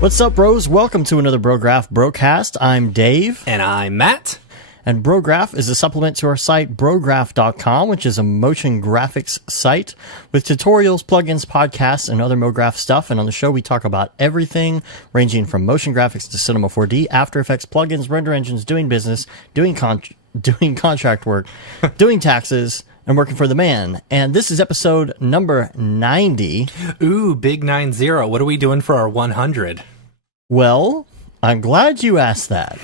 What's up, bros? Welcome to another Brograph Brocast. I'm Dave. And I'm Matt. And Brograph is a supplement to our site, Brograph.com, which is a motion graphics site with tutorials, plugins, podcasts, and other MoGraph stuff. And on the show, we talk about everything ranging from motion graphics to Cinema 4D, After Effects, plugins, render engines, doing business, doing contract work, doing taxes, and working for the man. And this is episode number 90. Ooh, big 90. What are we doing for our 100? Well, I'm glad you asked that.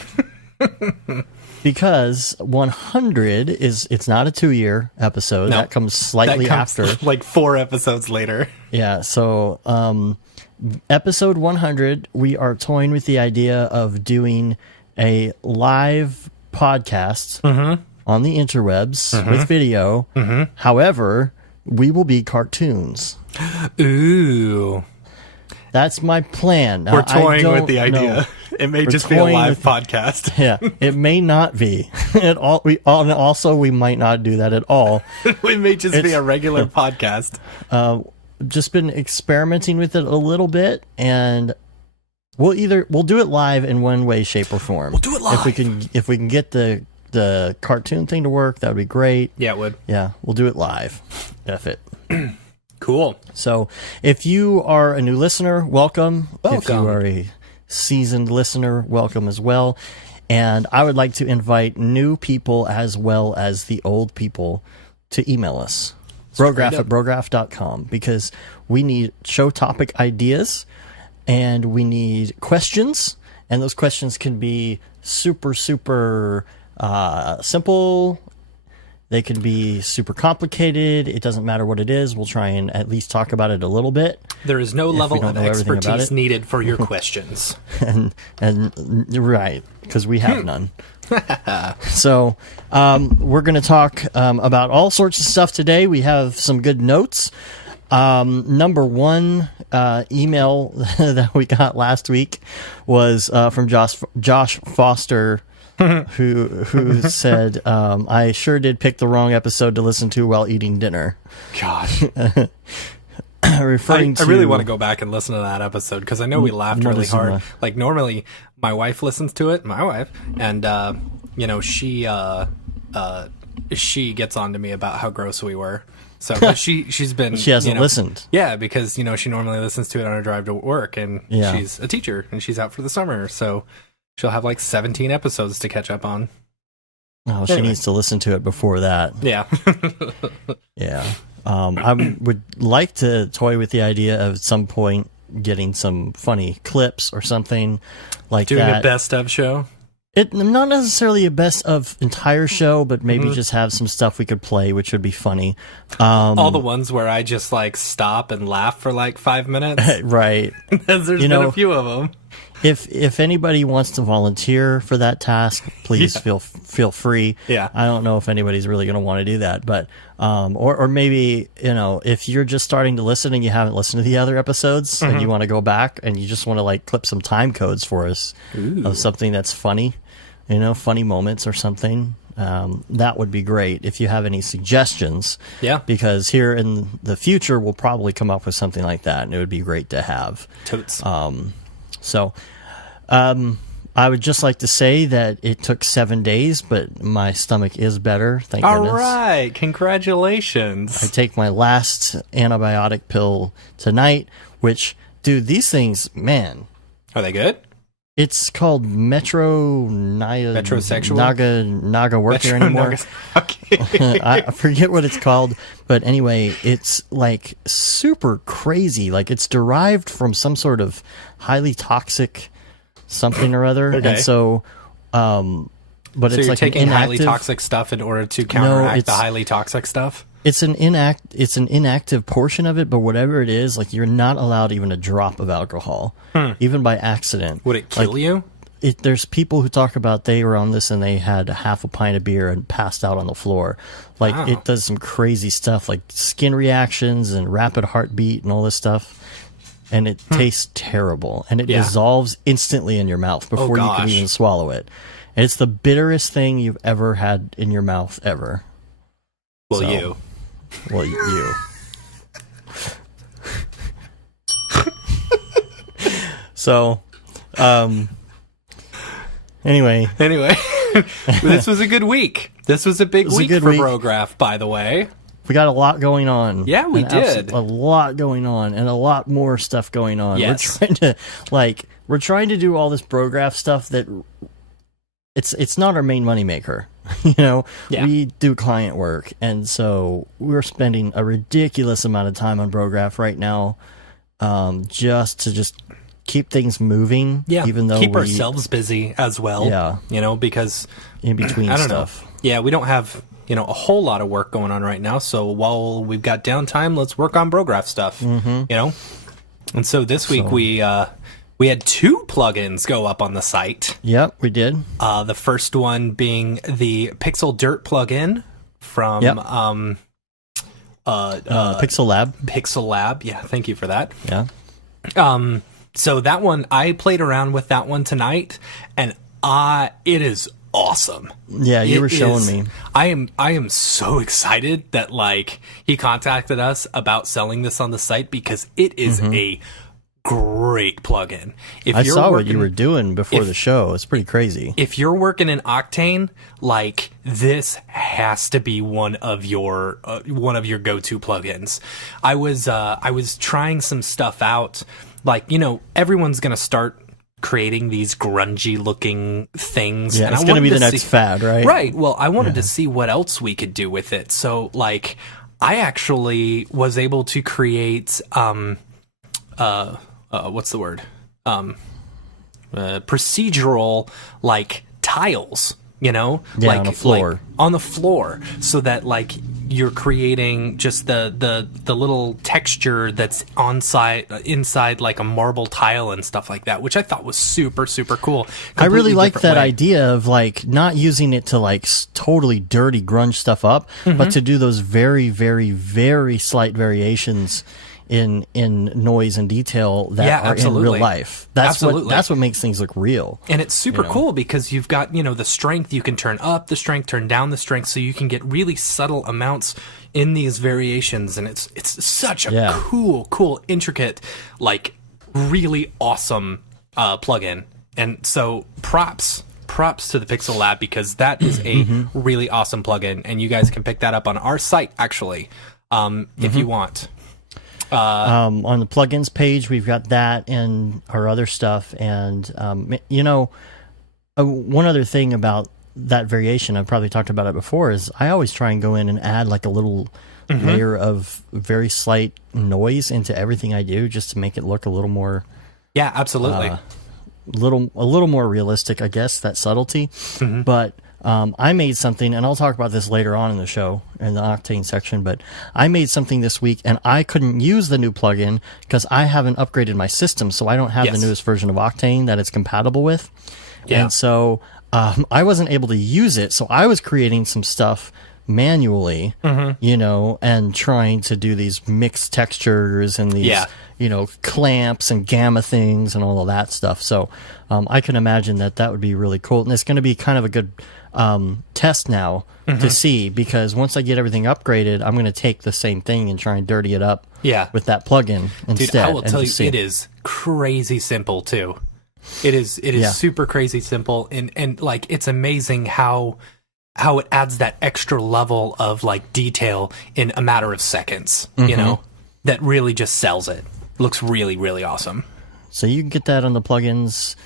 Because 100 it's not a 2-year episode. No, that comes slightly after. Like 4 episodes later. Yeah, so episode 100, we are toying with the idea of doing a live podcast on the interwebs with video. However, we will be cartoons. Ooh. That's my plan. Now, we're toying with the idea. It may just be a live podcast. Yeah, it may not be at all. We might not do that at all. We may just be a regular podcast. Just been experimenting with it a little bit, and we'll do it live in one way, shape, or form. We'll do it live if we can get the cartoon thing to work. That would be great. Yeah, it would. Yeah, we'll do it live. F it. Cool. So, if you are a new listener, welcome. Welcome. If you are a seasoned listener, welcome as well. And I would like to invite new people as well as the old people to email us. Brograph@brograph.com, because we need show topic ideas and we need questions. And those questions can be super simple. They can be super complicated. It doesn't matter what it is. We'll try and at least talk about it a little bit. There is no level of expertise needed for your questions. and right, because we have none. So we're going to talk about all sorts of stuff today. We have some good notes. Number one email that we got last week was from Josh Foster, who said, I sure did pick the wrong episode to listen to while eating dinner. Gosh. I Referring really want to go back and listen to that episode, because I know we laughed really hard. Like, normally my wife listens to it, and she gets on to me about how gross we were. So but she's been she hasn't listened. Yeah, because she normally listens to it on her drive to work, and she's a teacher and she's out for the summer, so she'll have like 17 episodes to catch up on. Oh, she needs to listen to it before that. Yeah. Yeah. I would like to toy with the idea of at some point getting some funny clips or something like Doing that. a best of show? Not necessarily a best of entire show, but maybe just have some stuff we could play, which would be funny. All the ones where I just like stop and laugh for like 5 minutes. Right. There's been a few of them. If anybody wants to volunteer for that task, please feel free. Yeah. I don't know if anybody's really going to want to do that, but or maybe if you're just starting to listen and you haven't listened to the other episodes and you want to go back and you just want to like clip some time codes for us of something that's funny, funny moments or something. That would be great if you have any suggestions. Yeah. Because here in the future we'll probably come up with something like that, and it would be great to have. Totes. So, I would just like to say that it took 7 days, but my stomach is better. Thank goodness. All right, congratulations. I take my last antibiotic pill tonight, which, dude, these things, man. Are they good? It's called Metrosexual? Naga work here anymore. Okay. I forget what it's called, but anyway, it's like super crazy. Like it's derived from some sort of highly toxic something or other. Okay. And so, but So it's you're like taking highly toxic stuff in order to counteract the highly toxic stuff? It's an inactive portion of it, but whatever it is, like you're not allowed even a drop of alcohol, even by accident. Would it kill you? There's people who talk about they were on this and they had half a pint of beer and passed out on the floor. Like Wow. it does some crazy stuff, like skin reactions and rapid heartbeat and all this stuff. and it tastes terrible, and it dissolves instantly in your mouth before you can even swallow it. And it's the bitterest thing you've ever had in your mouth ever. Well, you. So, anyway, this was a good week. This was a big week for Brograph, by the way. We got a lot going on. Yeah, we did. A lot going on, and a lot more stuff going on. Yes. We're trying to do all this Brograph stuff that it's not our main moneymaker. We do client work, and so we're spending a ridiculous amount of time on Brograph right now, just to keep things moving. Yeah, even though keep ourselves busy as well. Yeah, because in between stuff. Yeah, we don't have a whole lot of work going on right now. So while we've got downtime, let's work on Brograph stuff. And so this week we had 2 plugins go up on the site. Yep, we did. The first one being the Pixel Dirt plugin from Pixel Lab. Pixel Lab. Yeah, thank you for that. Yeah. So that one, I played around with that one tonight, and it is awesome. Yeah, you were showing me. I am so excited that he contacted us about selling this on the site, because it is a great plugin. I saw what you were doing before the show. It's pretty crazy. If you're working in Octane, this has to be one of your go-to plugins. I was trying some stuff out. Everyone's gonna start creating these grungy looking things. Yeah, it's going to be the next fad, right? Right. Well, I wanted to see what else we could do with it. So, I actually was able to create, what's the word? Procedural, tiles, on the floor. On the floor, so that, you're creating just the little texture that's inside a marble tile and stuff like that, which I thought was super, super cool. I really like that idea of not using it to totally dirty grunge stuff up, but to do those very, very, very slight variations in noise and detail that are in real life. That's what makes things look real. And it's super cool because you've got, the strength, you can turn up the strength, turn down the strength, so you can get really subtle amounts in these variations. And it's such a cool, intricate, really awesome plugin. And so props to the Pixel Lab, because that is a really awesome plugin, and you guys can pick that up on our site actually, if you want. On the plugins page, we've got that and our other stuff. And, one other thing about that variation, I've probably talked about it before, is I always try and go in and add a little layer of very slight noise into everything I do, just to make it look a little more... Yeah, absolutely. A little more realistic, I guess, that subtlety. But... I made something, and I'll talk about this later on in the show, in the Octane section, but I made something this week, and I couldn't use the new plugin because I haven't upgraded my system, so I don't have the newest version of Octane that it's compatible with. Yeah. And so I wasn't able to use it, so I was creating some stuff manually, and trying to do these mixed textures and these, clamps and gamma things and all of that stuff. So I can imagine that would be really cool, and it's going to be kind of a good... test now to see, because once I get everything upgraded, I'm going to take the same thing and try and dirty it up with that plugin instead. Dude, I will tell you, it is crazy simple too. It is super crazy simple, and it's amazing how it adds that extra level of detail in a matter of seconds, that really just sells it. Looks really, really awesome. So you can get that on the plugins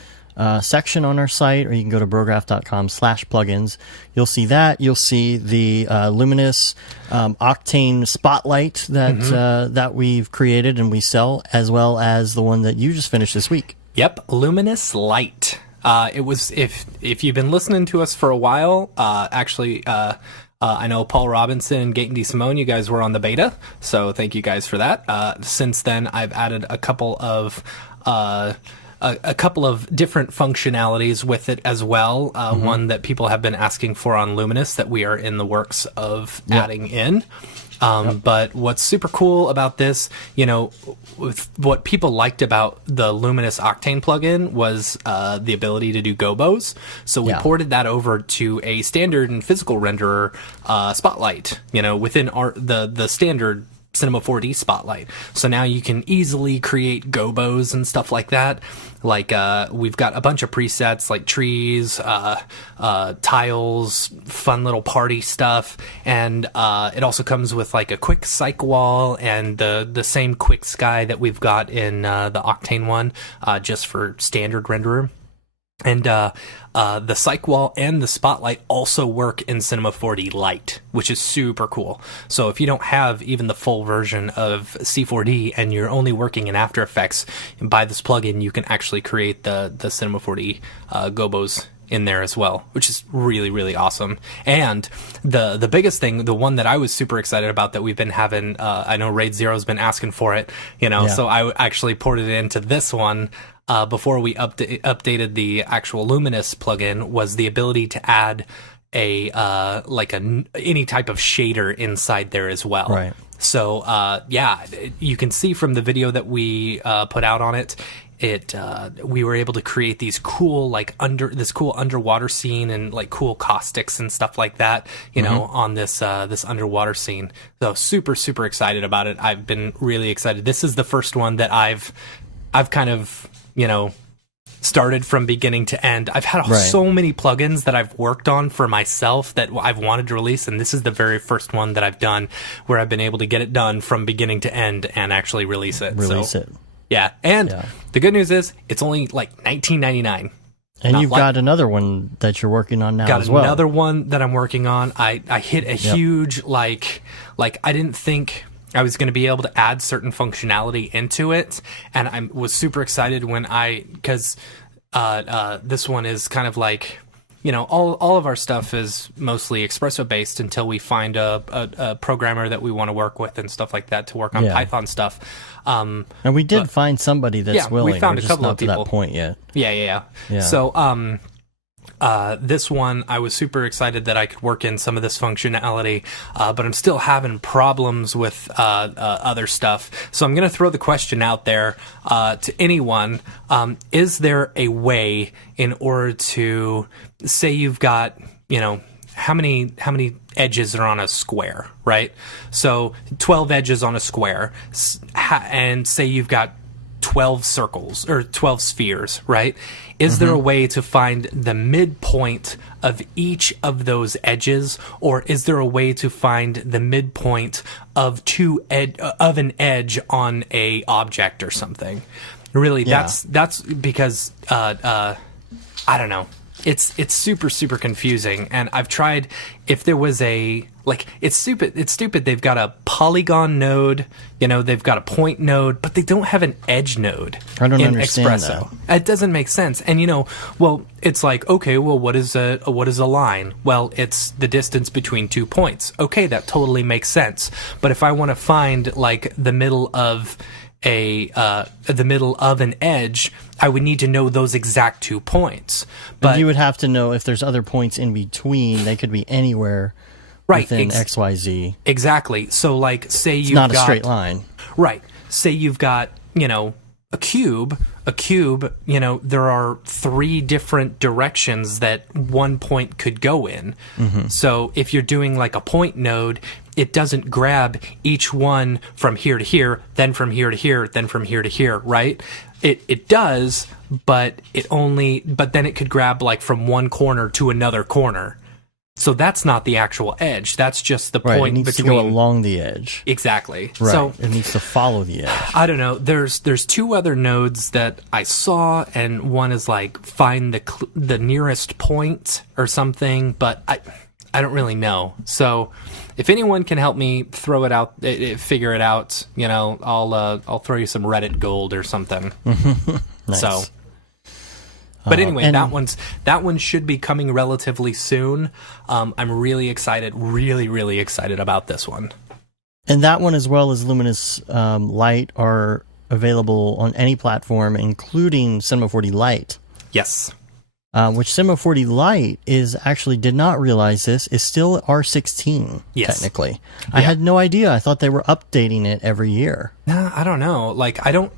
section on our site, or you can go to brograph.com/plugins. You'll see that. You'll see the Luminous Octane Spotlight that we've created and we sell, as well as the one that you just finished this week. Yep, Luminous Light. It was, if you've been listening to us for a while, I know Paul Robinson and Gaten DeSimone, you guys were on the beta, so thank you guys for that. Since then, I've added a couple of a couple of different functionalities with it as well. One that people have been asking for on Luminous that we are in the works of adding in. But what's super cool about this, with what people liked about the Luminous Octane plugin was the ability to do gobos. So we ported that over to a standard and physical renderer Spotlight, within the standard Cinema 4D Spotlight. So now you can easily create gobos and stuff like that. Like we've got a bunch of presets like trees, tiles, fun little party stuff, and it also comes with like a quick cyc wall and the same quick sky that we've got in the Octane one, just for standard renderer. And the cyc wall and the spotlight also work in Cinema 4D Lite, which is super cool. So if you don't have even the full version of C4D and you're only working in After Effects, by this plugin you can actually create the Cinema 4D gobos in there as well, which is really, really awesome. And the biggest thing, the one that I was super excited about that we've been having, I know Raid Zero's been asking for it, so I actually ported it into this one. Before we updated the actual Luminous plugin, was the ability to add any type of shader inside there as well. Right. So you can see from the video that we put out on it. We were able to create these cool cool underwater scene and like cool caustics and stuff like that, on this underwater scene. So super, super excited about it. I've been really excited. This is the first one that I've kind of started from beginning to end. I've had so many plugins that I've worked on for myself that I've wanted to release, and this is the very first one that I've done where I've been able to get it done from beginning to end and actually release it. Yeah, and the good news is it's only like $19.99. And you've got another one that you're working on now as well. Got another one that I'm working on. I hit a huge like I didn't think I was going to be able to add certain functionality into it, and I was super excited because this one is kind of like, all of our stuff is mostly Espresso based until we find a programmer that we want to work with and stuff like that to work on Python stuff. And we did find somebody that's willing. We found We're a couple just not of people to that point yet. Yeah. So this one, I was super excited that I could work in some of this functionality, but I'm still having problems with other stuff. So I'm going to throw the question out there to anyone. Is there a way in order to, say you've got, how many edges are on a square, right? So 12 edges on a square, and say you've got 12 circles or 12 spheres, right? Is there a way to find the midpoint of each of those edges, or is there a way to find the midpoint of of an edge on a object or something? Really, that's because I don't know. It's super, super confusing, and I've tried. If there was it's stupid. They've got a polygon node, they've got a point node, but they don't have an edge node. I don't understand Espresso. It doesn't make sense. And it's like, okay, well, what is a line? Well, it's the distance between 2 points. Okay, that totally makes sense. But if I want to find like the middle of an edge, I would need to know those exact 2 points. But you would have to know if there's other points in between. They could be anywhere within XYZ. Exactly. So, like, say it's not a straight line. Right. Say you've got, a cube. A cube, there are 3 different directions that one point could go in. So if you're doing like a point node, it doesn't grab each one from here to here, then from here to here, then from here to here, right? It does, but then it could grab like from one corner to another corner. So that's not the actual edge. That's just the point it needs between. to go along the edge. Exactly. Right. So it needs to follow the edge. I don't know. There's 2 other nodes that I saw, and one is like find the nearest point or something, but I don't really know. So if anyone can help me figure it out, I'll throw you some Reddit gold or something. Nice. So. But anyway, that one should be coming relatively soon. I'm really excited, really excited about this one. And that one, as well as Luminous Light, are available on any platform, including Cinema 4D Lite. Yes. Which Cinema 4D Lite is actually, did not realize this, is still R16, technically. Yeah. I had no idea. I thought they were updating it every year. Nah, I don't know. Like, I don't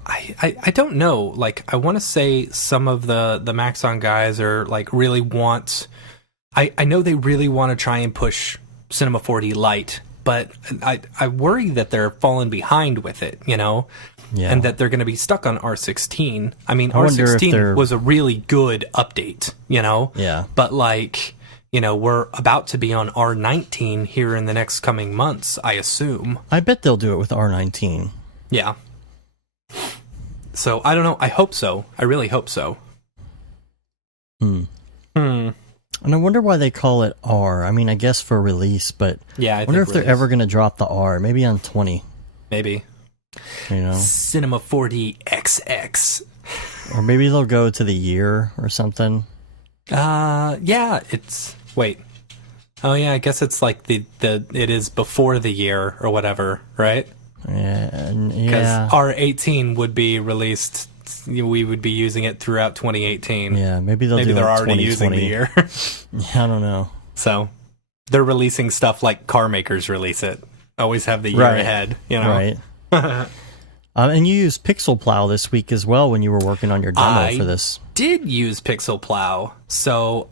know. Like, I want to say some of the Maxon guys are, like, really want... I know they really want to try and push Cinema 4D Lite, but I worry that they're falling behind with it, you know? Yeah. And that they're going to be stuck on R16. I mean, R16 was a really good update, you know? Yeah. But, like, you know, we're about to be on R19 here in the next coming months, I assume. I bet they'll do it with R19. Yeah. So, I don't know. I hope so. I really hope so. And I wonder why they call it R. I mean, I guess for release, but yeah, I wonder if they're ever going to drop the R. Maybe on 20. Maybe. You know, Cinema 4D XX, or maybe they'll go to the year or something. Yeah, it's wait. Oh yeah, I guess it's like the it is before the year or whatever, right? Yeah. Because R18 would be released. We would be using it throughout 2018. Yeah, maybe they're already using the year. Yeah, I don't know. So they're releasing stuff like car makers release it. Always have the year ahead, you know. Right. And you used Pixel Plow this week as well when you were working on your demo for this. Did use Pixel Plow. So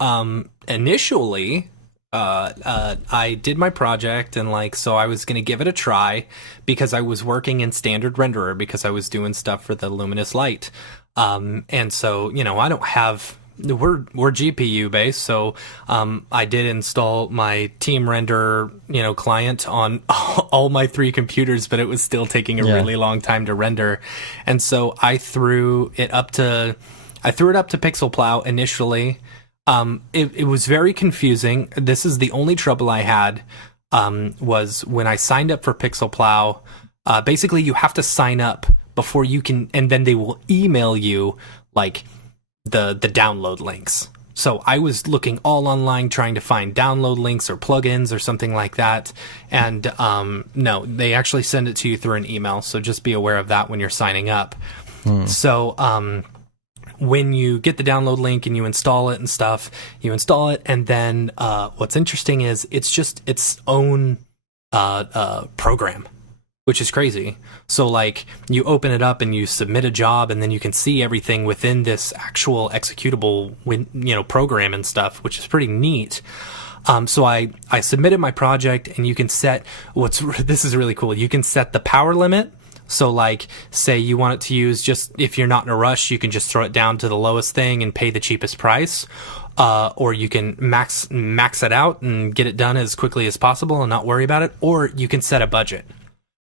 initially, I did my project and so I was going to give it a try because I was working in standard renderer because I was doing stuff for the Luminous Light. And so, you know, I don't have... We're GPU based, so I did install my Team Render, you know, client on all my 3 computers, but it was still taking a really long time to render, and so I threw it up to Pixel Plow initially. It was very confusing. This is the only trouble I had was when I signed up for Pixel Plow. Basically, you have to sign up before you can, and then they will email you like the download links. So I was looking all online trying to find download links or plugins or something like that, and no, they actually send it to you through an email, so just be aware of that when you're signing up. So when you get the download link and you install it and stuff, you install it, and then what's interesting is it's just its own program, which is crazy. So like you open it up and you submit a job, and then you can see everything within this actual executable program and stuff, which is pretty neat. So I submitted my project, and you can set this is really cool. You can set the power limit. So like say you want it to use, just if you're not in a rush, you can just throw it down to the lowest thing and pay the cheapest price. Or you can max it out and get it done as quickly as possible and not worry about it. Or you can set a budget.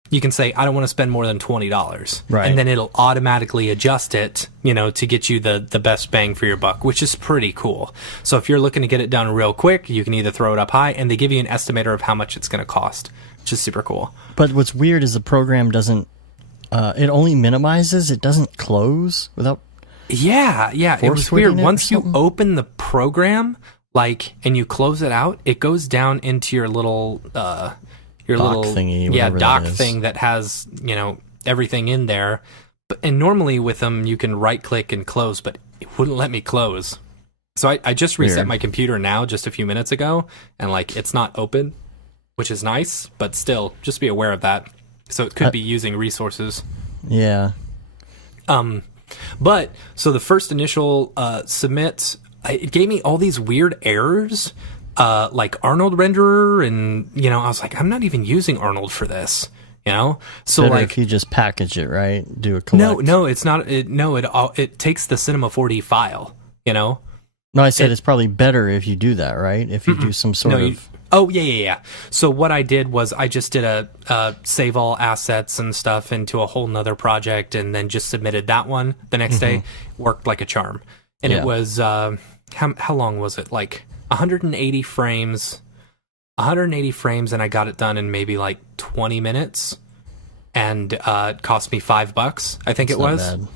You can say, I don't want to spend more than $20. Right. And then it'll automatically adjust it, you know, to get you the best bang for your buck, which is pretty cool. So if you're looking to get it done real quick, you can either throw it up high, and they give you an estimator of how much it's going to cost, which is super cool. But what's weird is the program doesn't, it only minimizes, it doesn't close without... Yeah, it was weird. Once you open the program, and you close it out, it goes down into your little... your dock little thingy, dock thing that has, you know, everything in there. And normally with them you can right click and close, but it wouldn't let me close. So I just reset my computer now just a few minutes ago, and it's not open, which is nice, but still just be aware of that. So it could be using resources. Yeah. But so the first initial submit, it gave me all these weird errors. Like Arnold renderer, and I was like, I'm not even using Arnold for this, So better if you just package it, right? Do a collect. No, it's not. It takes the Cinema 4D file, No, I said it's probably better if you do that, right? If you do some sort of. Oh yeah. So what I did was I just did a save all assets and stuff into a whole nother project, and then just submitted that one the next day. Worked like a charm, and it was how long was it? 180 frames, and I got it done in maybe 20 minutes, and it cost me $5, I think it was. Bad.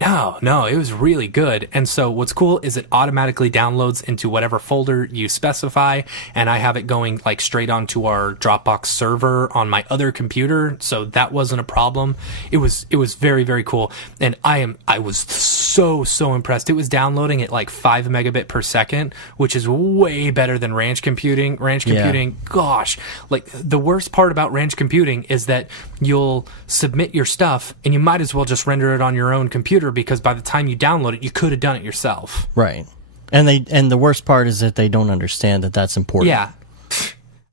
No, it was really good. And so what's cool is it automatically downloads into whatever folder you specify, and I have it going like straight onto our Dropbox server on my other computer, so that wasn't a problem. It was very, very cool. And I was so impressed. It was downloading at like 5 megabit per second, which is way better than Ranch computing. Ranch computing, gosh, like the worst part about Ranch computing is that you'll submit your stuff and you might as well just render it on your own computer, because by the time you download it, you could have done it yourself. Right. And the worst part is that they don't understand that that's important. Yeah.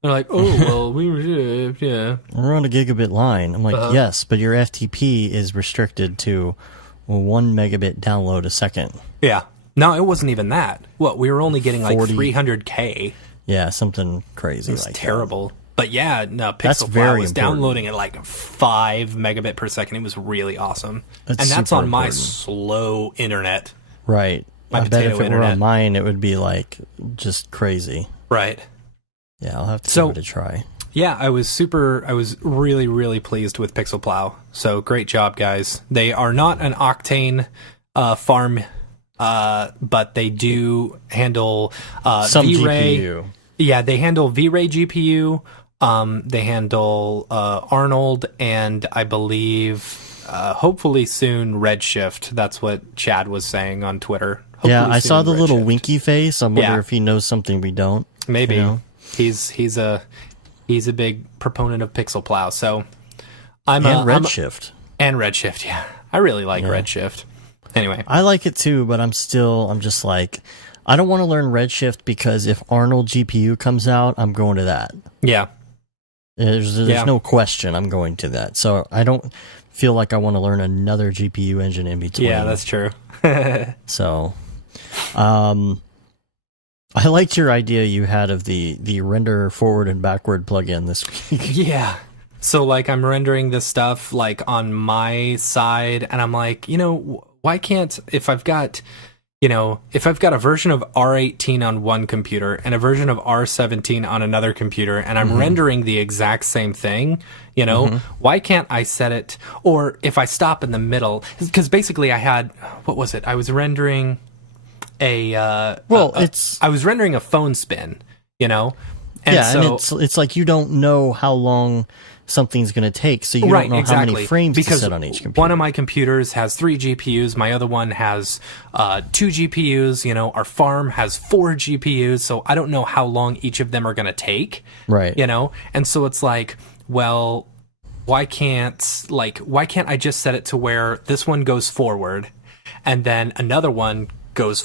They're like, oh, well, yeah. We're on a gigabit line. I'm like, yes, but your FTP is restricted to 1 megabit download a second. Yeah. No, it wasn't even that. What, we were only getting 40, like 300K. Yeah, something crazy like terrible. That. But yeah, no, Pixelflower was downloading at like 5 megabit per second. It was really awesome. And that's on my slow internet. Right. I bet if it were on mine, it would be like just crazy. Right. Yeah, I'll have to give it a try. Yeah, I was really, really pleased with Pixelplow. So great job, guys. They are not an Octane farm, but they do handle some V-Ray. GPU. Yeah, they handle V-Ray GPU. They handle Arnold, and I believe hopefully soon Redshift. That's what Chad was saying on Twitter. Hopefully I saw the Redshift. Little winky face. I wonder if he knows something we don't. Maybe. You know? He's a big proponent of Pixelplow. So I'm Redshift. And Redshift, yeah. I really like Redshift. Anyway. I like it too, but I'm just like, I don't want to learn Redshift because if Arnold GPU comes out, I'm going to that. Yeah. There's no question I'm going to that. So I don't feel like I want to learn another GPU engine in between. Yeah, that's true. So, I liked your idea you had of the render forward and backward plugin this week. Yeah. So like I'm rendering this stuff like on my side, and I'm like, why can't, if I've got a version of R18 on one computer and a version of R17 on another computer, and I'm rendering the exact same thing, why can't I set it, or if I stop in the middle, because basically I had, what was it? I was rendering I was rendering a phone spin, And and it's like you don't know how long something's going to take, so you don't know how many frames to set on each computer. One of my computers has 3 GPUs, my other one has 2 GPUs, our farm has 4 GPUs, so I don't know how long each of them are going to take. Right. And so it's like, well, why can't I just set it to where this one goes forward and then another one goes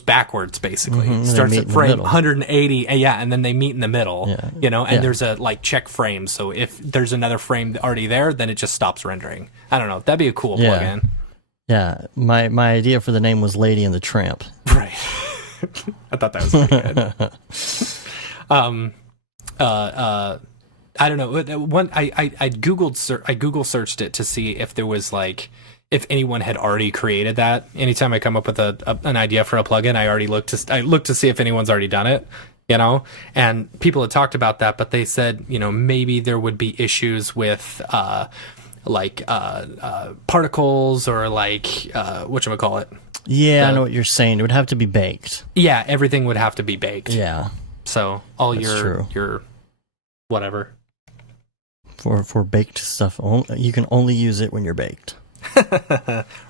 backwards, basically. Starts at frame 180, and then they meet in the middle, and there's a check frame, so if there's another frame already there, then it just stops rendering. I don't know, that'd be a cool plugin. Yeah, my idea for the name was Lady and the Tramp. Right. I thought that was pretty good. I don't know, I Google searched it to see if there was if anyone had already created that. Anytime I come up with an idea for a plugin, I look to see if anyone's already done it, and people had talked about that, but they said, maybe there would be issues with particles or whatchamacallit. Yeah, I know what you're saying. It would have to be baked. Yeah, everything would have to be baked. Yeah. So all your whatever. For baked stuff, you can only use it when you're baked.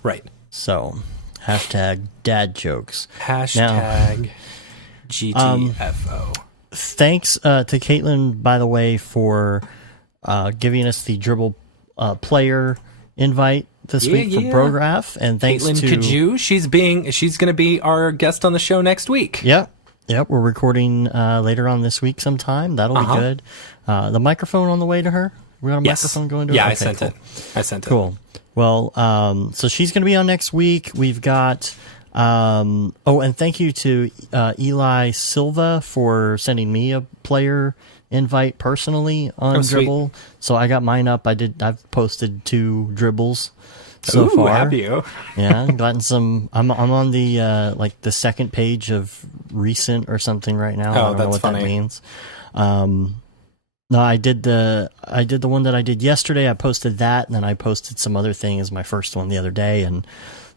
Right. So, hashtag dad jokes. Hashtag GTFO. Thanks to Caitlin, by the way, for giving us the Dribble player invite this week for Brograph, and thanks Caitlin to Kaju. She's going to be our guest on the show next week. Yep, we're recording later on this week sometime. That'll be good. The microphone on the way to her. We got a microphone going to her? Yeah, Okay, I sent it. Cool. Well, so she's going to be on next week. We've got, and thank you to Eli Silva for sending me a player invite personally on Dribble. So I got mine up. I've posted 2 dribbles so far. Have you? Yeah, gotten some. I'm on the the second page of recent or something right now. I don't know what that means. No, I did the one that I did yesterday. I posted that, and then I posted some other thing as my first one the other day, and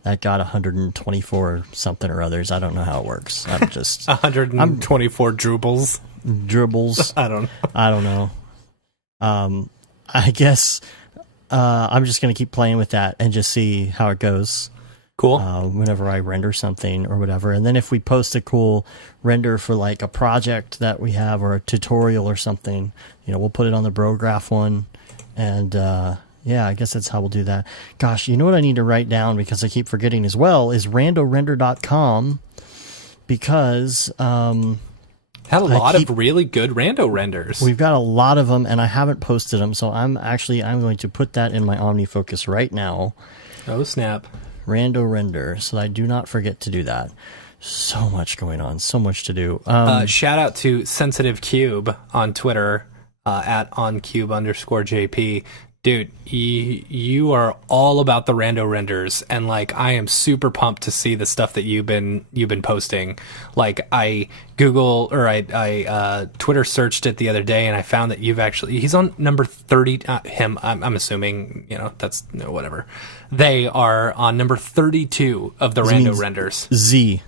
that got 124 something or others. I don't know how it works. I'm just 124 dribbles. Dribbles. I don't know. I guess I'm just gonna keep playing with that and just see how it goes. Cool. Whenever I render something or whatever, and then if we post a cool render for like a project that we have or a tutorial or something, we'll put it on the Brograph one, and yeah, I guess that's how we'll do that. Gosh, you know what I need to write down because I keep forgetting as well is randorender.com, because had a lot of really good rando renders. We've got a lot of them, and I haven't posted them, so I'm going to put that in my OmniFocus right now. Oh snap! Rando render, so I do not forget to do that. So much going on, so much to do. Shout out to Sensitive Cube on Twitter at @oncube_JP. Dude, you are all about the rando renders, and like I am super pumped to see the stuff that you've been posting. Like I Twitter searched it the other day, and I found that he's on number 30. I'm assuming that's whatever. They are on number 32 of the rando renders. Z.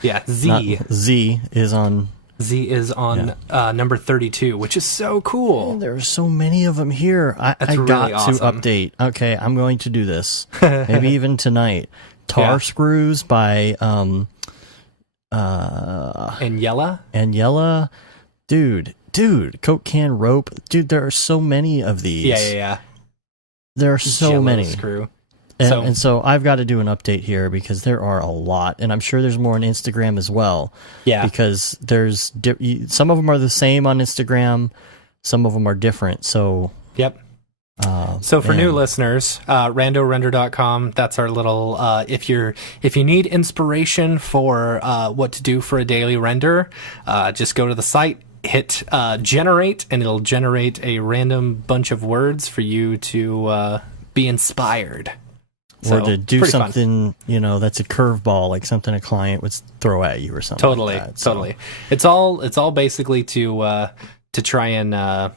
Yeah, Z. Not Z is on. Z is on number 32, which is so cool. There are so many of them here. I really got awesome. to update. Okay, I'm going to do this. Maybe even tonight. Tar Screws by Anyella? Dude, Coke Can Rope. Dude, there are so many of these. Yeah. There are so Jello many. Screw. And so I've got to do an update here because there are a lot, and I'm sure there's more on Instagram as well. Yeah, because there's some of them are the same on Instagram, some of them are different. So yep. So for new listeners, randorender.com. That's our little. If you need inspiration for what to do for a daily render, just go to the site. Hit generate, and it'll generate a random bunch of words for you to be inspired. Or to do something, that's a curveball, like something a client would throw at you or something. Totally, like that. Totally. It's all basically to try and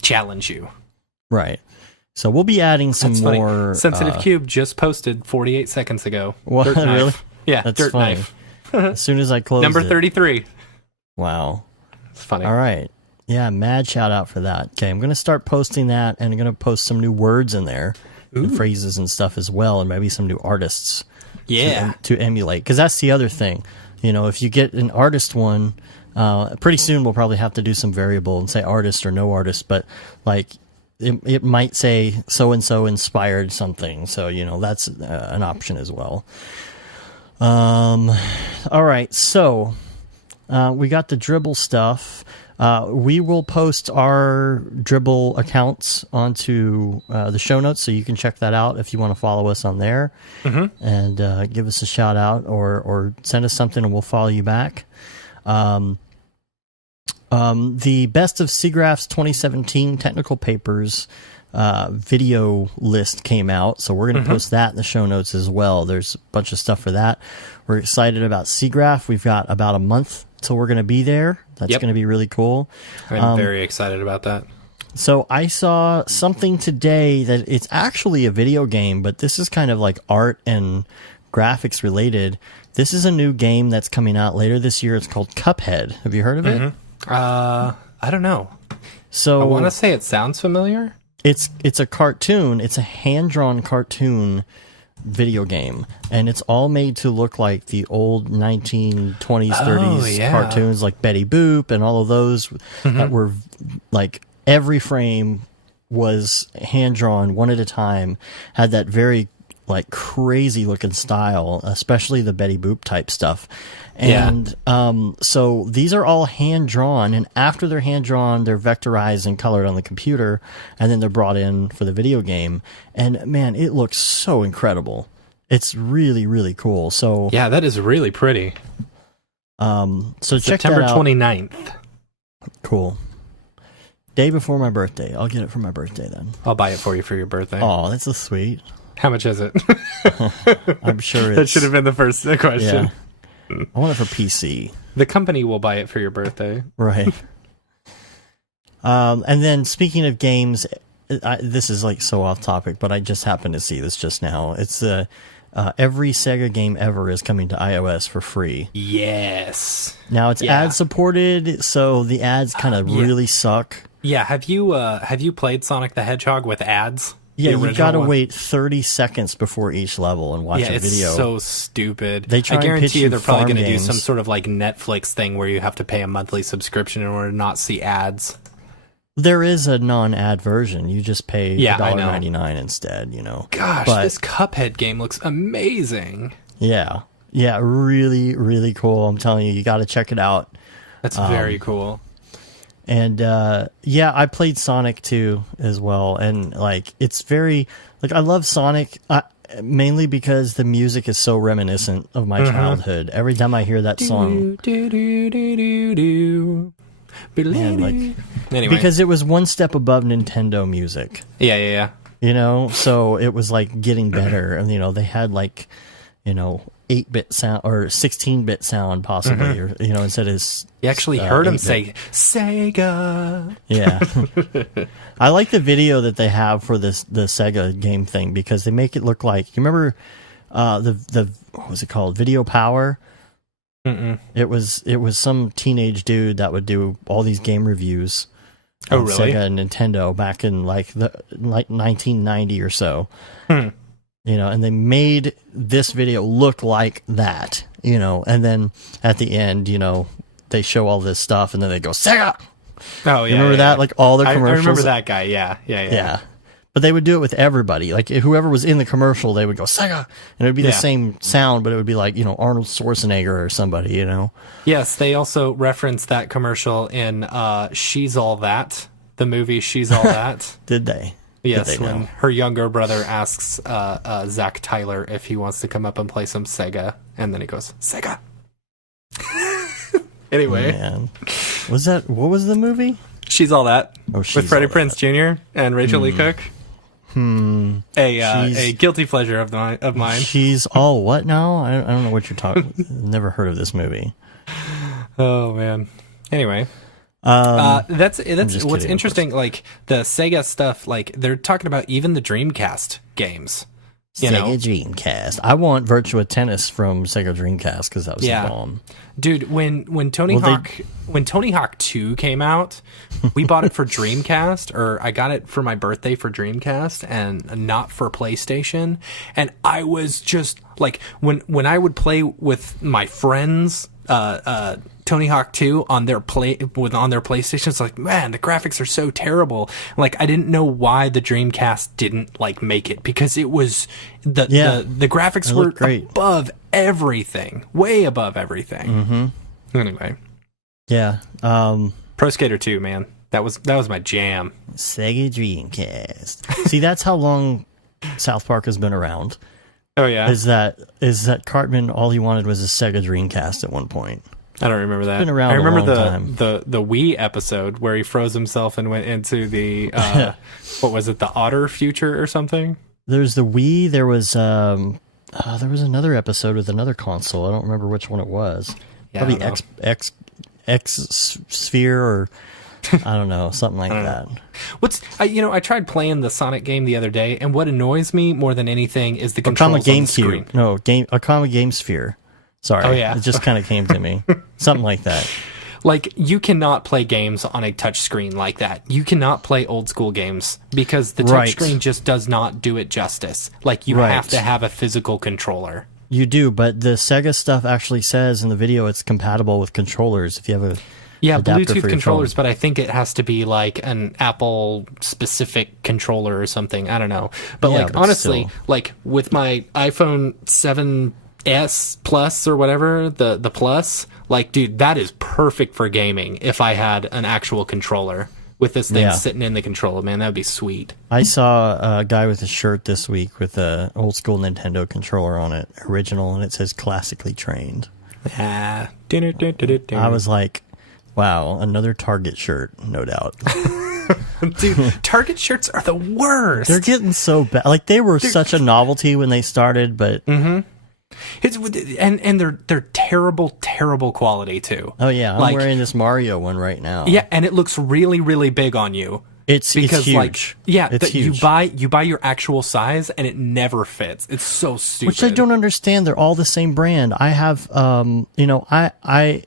challenge you. Right. So we'll be adding some more. Sensitive Cube just posted 48 seconds ago. What? Dirt Really? Knife. Yeah, that's Dirt funny. Knife. As soon as I close Number 33. Wow. It's funny. All right. Yeah, mad shout out for that. Okay, I'm going to start posting that, and I'm going to post some new words in there. And phrases and stuff as well, and maybe some new artists to emulate, because that's the other thing. If you get an artist one, pretty soon we'll probably have to do some variable and say artist or no artist, but like it might say so and so inspired something, so that's an option as well. All right, so we got the dribble stuff. We will post our Dribble accounts onto the show notes, so you can check that out if you want to follow us on there, and give us a shout out or send us something, and we'll follow you back. The Best of SIGGRAPH's 2017 technical papers video list came out, so we're going to post that in the show notes as well. There's a bunch of stuff for that. We're excited about SIGGRAPH. We've got about a month till we're going to be there. That's going to be really cool. I'm very excited about that. So I saw something today that it's actually a video game, but this is kind of like art and graphics related. This is a new game that's coming out later this year. It's called Cuphead. Have you heard of it? I don't know. So I want to say it sounds familiar. It's a cartoon. It's a hand-drawn cartoon video game, and it's all made to look like the old 1920s 30s cartoons like Betty Boop and all of those that were like every frame was hand-drawn one at a time, had that very like crazy looking style, especially the Betty Boop type stuff. And so these are all hand drawn, and after they're hand drawn, they're vectorized and colored on the computer, and then they're brought in for the video game. And man, it looks so incredible. It's really, really cool. So yeah, that is really pretty. So check September that out. 29th. Cool. Day before my birthday. I'll get it for my birthday then. I'll buy it for you for your birthday. Oh, that's so sweet. How much is it? I'm sure that should have been the first question. Yeah. I want it for PC. The company will buy it for your birthday. Right. And then speaking of games, this is like so off topic, but I just happened to see this just now. It's every Sega game ever is coming to iOS for free. Yes. Now it's ad supported, so the ads kind of really suck. Yeah. Have you played Sonic the Hedgehog with ads? Yeah, you got to wait 30 seconds before each level and watch a video. It's so stupid. I guarantee you they're probably going to do some sort of like Netflix thing where you have to pay a monthly subscription in order to not see ads. There is a non-ad version. You just pay $1.99 instead, Gosh, this Cuphead game looks amazing. Yeah. Yeah, really, really cool. I'm telling you, you got to check it out. That's very cool. And I played Sonic 2 as well, and like it's very I love Sonic mainly because the music is so reminiscent of my childhood. Every time I hear that song, anyway, because it was one step above Nintendo music. Yeah. So it was like getting better, and they had 8-bit sound or 16-bit sound possibly, or instead of you actually heard him say Sega. Yeah. I like the video that they have for the Sega game thing because they make it look like, you remember the what was it called, Video Power? It was some teenage dude that would do all these game reviews on Sega and Nintendo back in like 1990 or so. And they made this video look like that, and then at the end, they show all this stuff and then they go, Sega! Oh, yeah. You remember that? Like all the commercials? I remember that guy, yeah. But they would do it with everybody. Like whoever was in the commercial, they would go, Sega! And it would be the same sound, but it would be like, Arnold Schwarzenegger or somebody, Yes, they also referenced that commercial in She's All That, the movie She's All That. Did they? Yes, when her younger brother asks Zach Tyler if he wants to come up and play some Sega, and then he goes, Sega! Anyway. Man. What was the movie? She's All That. Oh, with Freddie Prinze Jr. and Rachel Lee Cook. A guilty pleasure of mine. She's all what now? I don't know what you're talking. Never heard of this movie. Oh man. Anyway. That's what's interesting. Like the Sega stuff, like they're talking about even the Dreamcast games. Sega Dreamcast. I want Virtua Tennis from Sega Dreamcast because that was the bomb. Dude, when Tony Hawk 2 came out, we bought it for Dreamcast, or I got it for my birthday for Dreamcast and not for PlayStation. And I was just like, when I would play with my friends, Tony Hawk 2 on their PlayStation, it's like, man, the graphics are so terrible. Like, I didn't know why the Dreamcast didn't like make it, because it was the graphics were great. Above everything, way above everything. Anyway, Pro Skater 2, man, that was my jam. Sega Dreamcast. See, that's how long South Park has been around. Oh yeah, is that Cartman? All he wanted was a Sega Dreamcast at one point. I don't remember that. It's been around I remember the Wii episode where he froze himself and went into the what was it, the Otter Future or something? There's the Wii. There was another episode with another console. I don't remember which one it was. Yeah, probably X Sphere or I don't know, something like that. I tried playing the Sonic game the other day, and what annoys me more than anything is the controls on the screen. Akama Game Sphere. Sorry. Oh, yeah. It just kind of came to me. Something like that. Like, you cannot play games on a touch screen like that. You cannot play old school games because the touch screen just does not do it justice. Like, you have to have a physical controller. You do, but the Sega stuff actually says in the video it's compatible with controllers if you have a Bluetooth controllers, but I think it has to be like an Apple specific controller or something. I don't know. But honestly, still. Like with my iPhone 7S Plus or whatever, the Plus, like, dude, that is perfect for gaming if I had an actual controller with this thing sitting in the controller. Man, that would be sweet. I saw a guy with a shirt this week with a old school Nintendo controller on it, original, and it says classically trained. I was like, wow, another Target shirt, no doubt. Dude, Target shirts are the worst. They're getting so bad. Like, they were such a novelty when they started, but And they're terrible quality too. Oh yeah, I'm wearing this Mario one right now. Yeah, and it looks really, really big on you. It's huge. It's huge. You buy your actual size and it never fits. It's so stupid. Which I don't understand. They're all the same brand. I have, I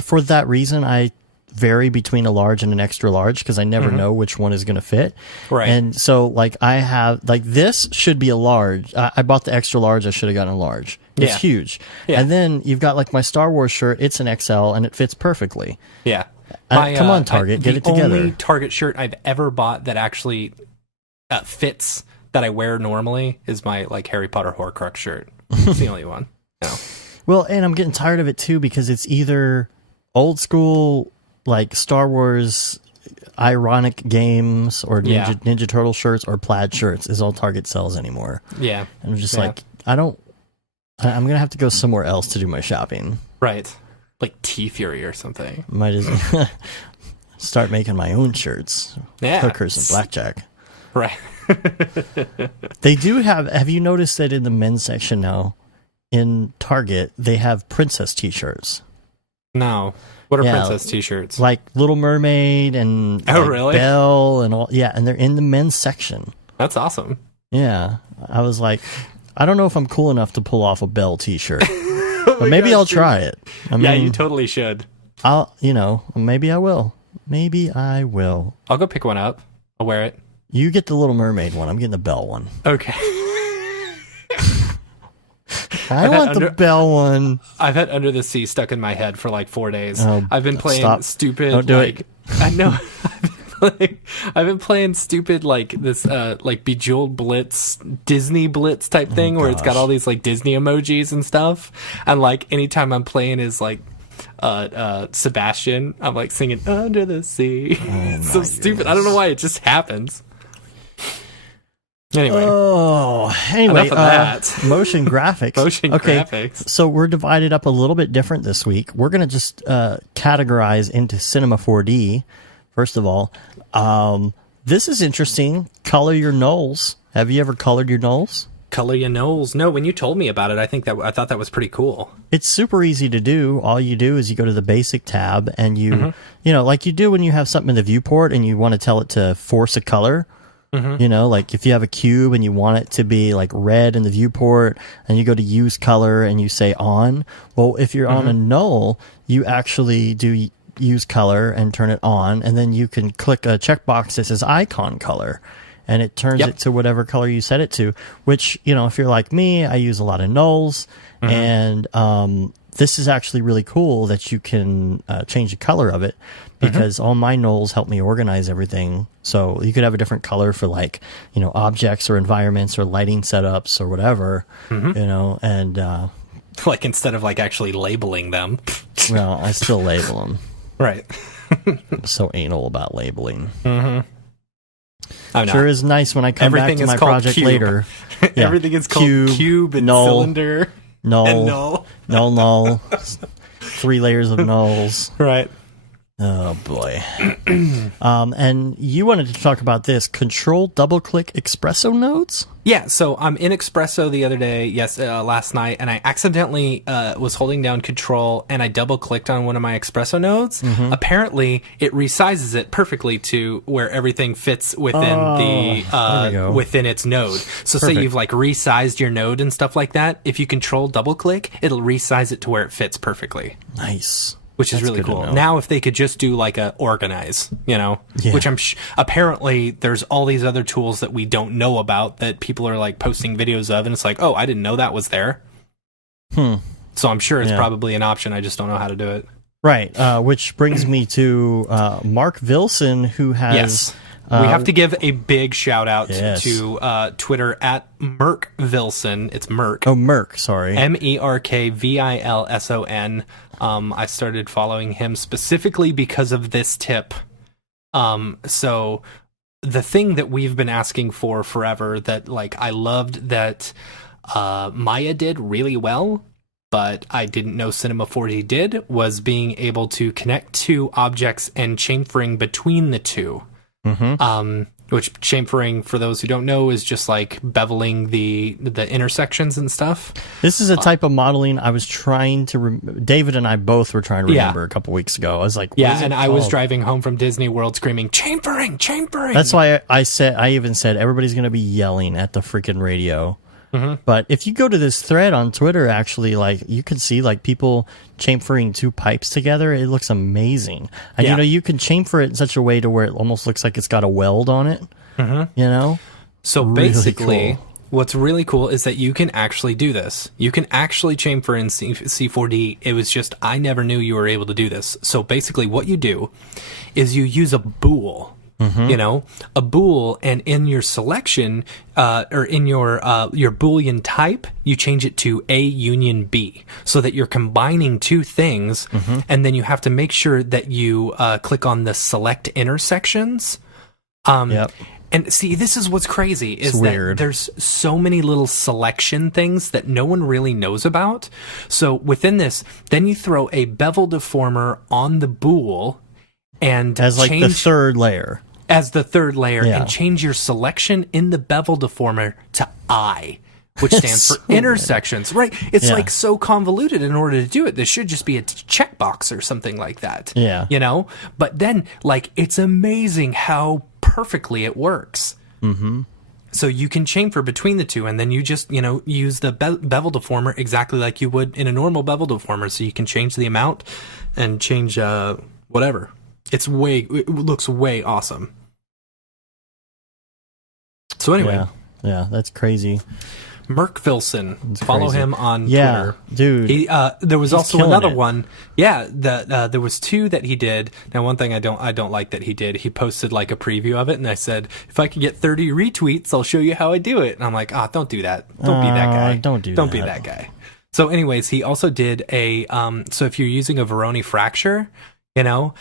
for that reason, I vary between a large and an extra large because I never know which one is going to fit. Right. And so, like, I have, like, this should be a large. I bought the extra large. I should have gotten a large. It's huge. Yeah. And then you've got, like, my Star Wars shirt. It's an XL and it fits perfectly. Yeah. Come on, Target, get it together. The only Target shirt I've ever bought that actually fits that I wear normally is my like Harry Potter Horcrux shirt. It's the only one. No. Well, and I'm getting tired of it too because it's either old school like Star Wars ironic games or Ninja Turtle shirts or plaid shirts is all Target sells anymore. Yeah. And I'm just like, I'm gonna have to go somewhere else to do my shopping. Right. Like T-Fury or something. Might as well start making my own shirts. Yeah. Hookers and blackjack. Right. They do have you noticed that in the men's section now, in Target, they have princess t-shirts? No. What are princess t-shirts? Like Little Mermaid and really? Belle and all. Yeah, and they're in the men's section. That's awesome. Yeah. I was like, I don't know if I'm cool enough to pull off a Belle t-shirt. But maybe I'll try it. I mean, you totally should. Maybe I will. Maybe I will. I'll go pick one up. I'll wear it. You get the Little Mermaid one. I'm getting the Belle one. Okay. I want the Belle one. I've had Under the Sea stuck in my head for like 4 days. Oh, I've been playing stupid. Don't do it. I know. I've been playing stupid like this like Bejeweled Blitz, Disney Blitz type thing where it's got all these like Disney emojis and stuff. And like anytime I'm playing is like Sebastian, I'm like singing Under the Sea. It's so stupid. I don't know why it just happens. Anyway. Enough of that. Motion graphics. Graphics. So we're divided up a little bit different this week. We're going to just categorize into Cinema 4D. First of all, this is interesting. Color your nulls. Have you ever colored your nulls? Color your nulls. No, when you told me about it, I thought that was pretty cool. It's super easy to do. All you do is you go to the basic tab and you like you do when you have something in the viewport and you want to tell it to force a color. Like if you have a cube and you want it to be like red in the viewport and you go to use color and you say on. Well, if you're on a null, you actually do use color and turn it on, and then you can click a checkbox that says icon color and it turns it to whatever color you set it to, which, if you're like me, I use a lot of nulls and this is actually really cool that you can change the color of it because all my nulls help me organize everything. So you could have a different color for like, objects or environments or lighting setups or whatever, and like instead of like actually labeling them. Well, I still label them. Right. I'm so anal about labeling. I'm sure is nice when I come back to my project cube. Later. Yeah. Everything is called cube and null, cylinder. Null. 3 layers of nulls. Right. Oh boy. And you wanted to talk about this control double click espresso nodes? Yeah, so I'm in Espresso the other day, last night, and I accidentally was holding down control and I double clicked on one of my Espresso nodes. Apparently, it resizes it perfectly to where everything fits within within its node. So say you've like resized your node and stuff like that. If you control double click, it'll resize it to where it fits perfectly. Nice. Which is really cool. Now, if they could just do like a organize, which I'm apparently there's all these other tools that we don't know about that people are like posting videos of, and it's like, oh, I didn't know that was there. So I'm sure it's probably an option. I just don't know how to do it. Right. Which brings me to Mark Vilson, who has. Yes. We have to give a big shout out to Twitter at Merk Vilson. It's Merk. Oh, Merk. Sorry. MERKVILSON. I started following him specifically because of this tip. So the thing that we've been asking for forever that like I loved that Maya did really well, but I didn't know Cinema 4D did, was being able to connect two objects and chamfering between the two. which chamfering, for those who don't know, is just like beveling the intersections and stuff. This is a type of modeling I was trying to David and I both were trying to remember a couple weeks ago. I was like, I was driving home from Disney World screaming chamfering. That's why I even said everybody's going to be yelling at the freaking radio. Mm-hmm. But if you go to this thread on Twitter, actually, like, you can see like people chamfering two pipes together. It looks amazing. And you know, you can chamfer it in such a way to where it almost looks like it's got a weld on it. Mm-hmm. You know? So really basically, cool. What's really cool is that you can actually do this. You can actually chamfer in C4D. It was just, I never knew you were able to do this. So basically what you do is you use a bool. Mm-hmm. You know, a bool, and in your selection, or in your Boolean type, you change it to A union B, so that you're combining two things, mm-hmm. and then you have to make sure that you click on the select intersections. Yep. And see, this is what's crazy, is that there's so many little selection things that no one really knows about. So within this, then you throw a bevel deformer on the bool, and as like the third layer. As the third layer, and change your selection in the bevel deformer to I, which stands for intersections. Right? It's like so convoluted in order to do it. This should just be a checkbox or something like that. Yeah. You know? But then, like, it's amazing how perfectly it works. Mm-hmm. So you can chamfer between the two, and then you just, you know, use the bevel deformer exactly like you would in a normal bevel deformer. So you can change the amount and change whatever. It looks way awesome. So anyway. Yeah, that's crazy. Merc Filson. Follow him on Twitter. Dude. There was also another one. Yeah, there was two that he did. Now, one thing I don't like that he did, he posted like a preview of it, and I said, if I can get 30 retweets, I'll show you how I do it. And I'm like, don't do that. Don't be that guy. Don't be that guy. So anyways, he also did a, so if you're using a Voronoi fracture, you know,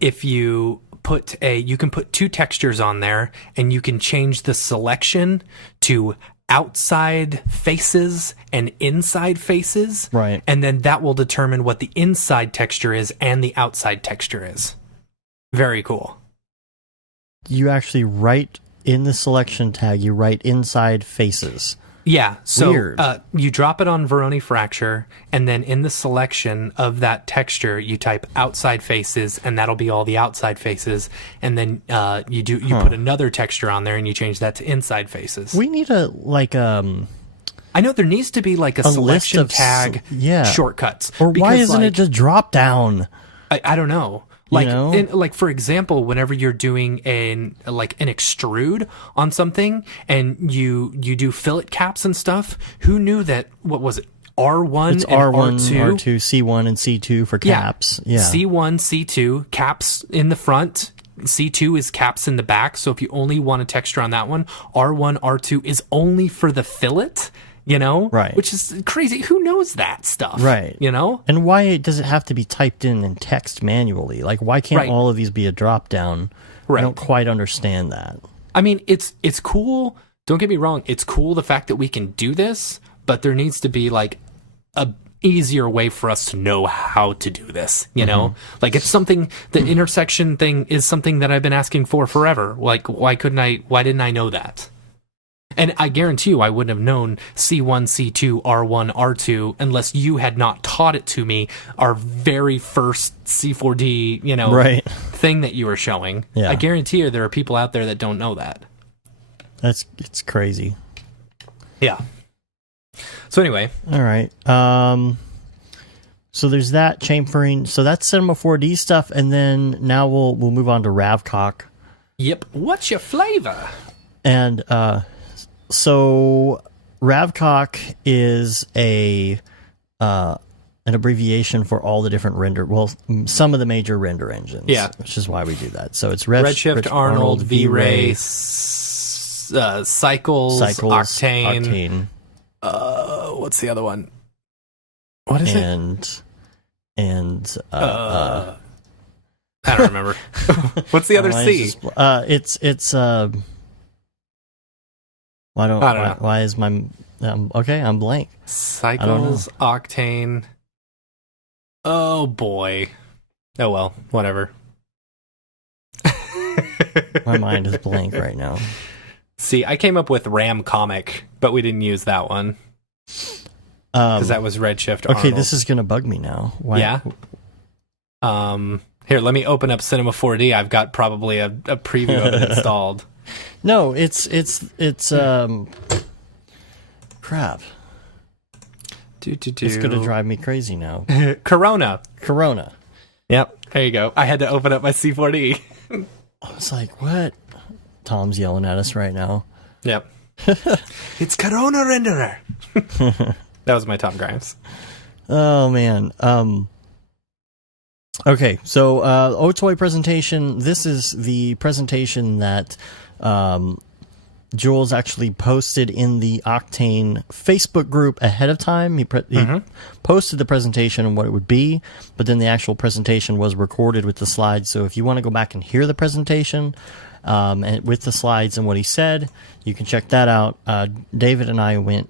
if you you can put two textures on there, and you can change the selection to outside faces and inside faces. Right. And then that will determine what the inside texture is and the outside texture is. Very cool. You actually write in the selection tag, you write inside faces. Yeah, so Weird. You drop it on Voronoi fracture, and then in the selection of that texture, you type outside faces, and that'll be all the outside faces. And then you put another texture on there, and you change that to inside faces. We need I know there needs to be like a selection tag shortcuts. Or why isn't it just drop down? I don't know. Like, like for example, whenever you're doing an extrude on something, and you do fillet caps and stuff, who knew that? What was it? R1 it's and R1, R2, C1 and C2 for caps. Yeah. C1, C2 caps in the front. C2 is caps in the back. So if you only want a texture on that one, R1, R2 is only for the fillet. You know? Right. Which is crazy. Who knows that stuff? Right. You know? And why does it have to be typed in text manually? Like, why can't all of these be a drop down? Right. I don't quite understand that. I mean, it's cool. Don't get me wrong. It's cool the fact that we can do this, but there needs to be like a easier way for us to know how to do this. You know? Like, it's something, the intersection thing is something that I've been asking for forever. Like, why didn't I know that? And I guarantee you I wouldn't have known C1, C2, R1, R2 unless you had not taught it to me, our very first C4D, you know, thing that you were showing. Yeah. I guarantee you there are people out there that don't know that. It's crazy. Yeah. So anyway. All right. So there's that chamfering. So that's Cinema 4D stuff, and then now we'll move on to Ravcock. Yep. What's your flavor? And so Ravcock is an abbreviation for all the different some of the major render engines. Yeah, which is why we do that. So it's Redshift, Arnold, V-Ray, Cycles, Octane. What's the other one? What is it? And I don't remember. What's the other C? It's Why is my okay? I'm blank. Cycles, Octane. Oh boy. Oh well, whatever. My mind is blank right now. See, I came up with RAM Comic, but we didn't use that one. Because that was Redshift Okay, Arnold. this is going to bug me now. Why? Yeah? Here, let me open up Cinema 4D. I've got probably a preview of it installed. No, it's crap. It's going to drive me crazy now. Corona. Yep. There you go. I had to open up my C4D. I was like, what? Tom's yelling at us right now. Yep. It's Corona Renderer. That was my Tom Grimes. Oh, man. Okay, so Otoy presentation. This is the presentation that Jules actually posted in the Octane Facebook group ahead of time. He posted the presentation and what it would be, but then the actual presentation was recorded with the slides. So if you want to go back and hear the presentation and with the slides and what he said, you can check that out. David and I went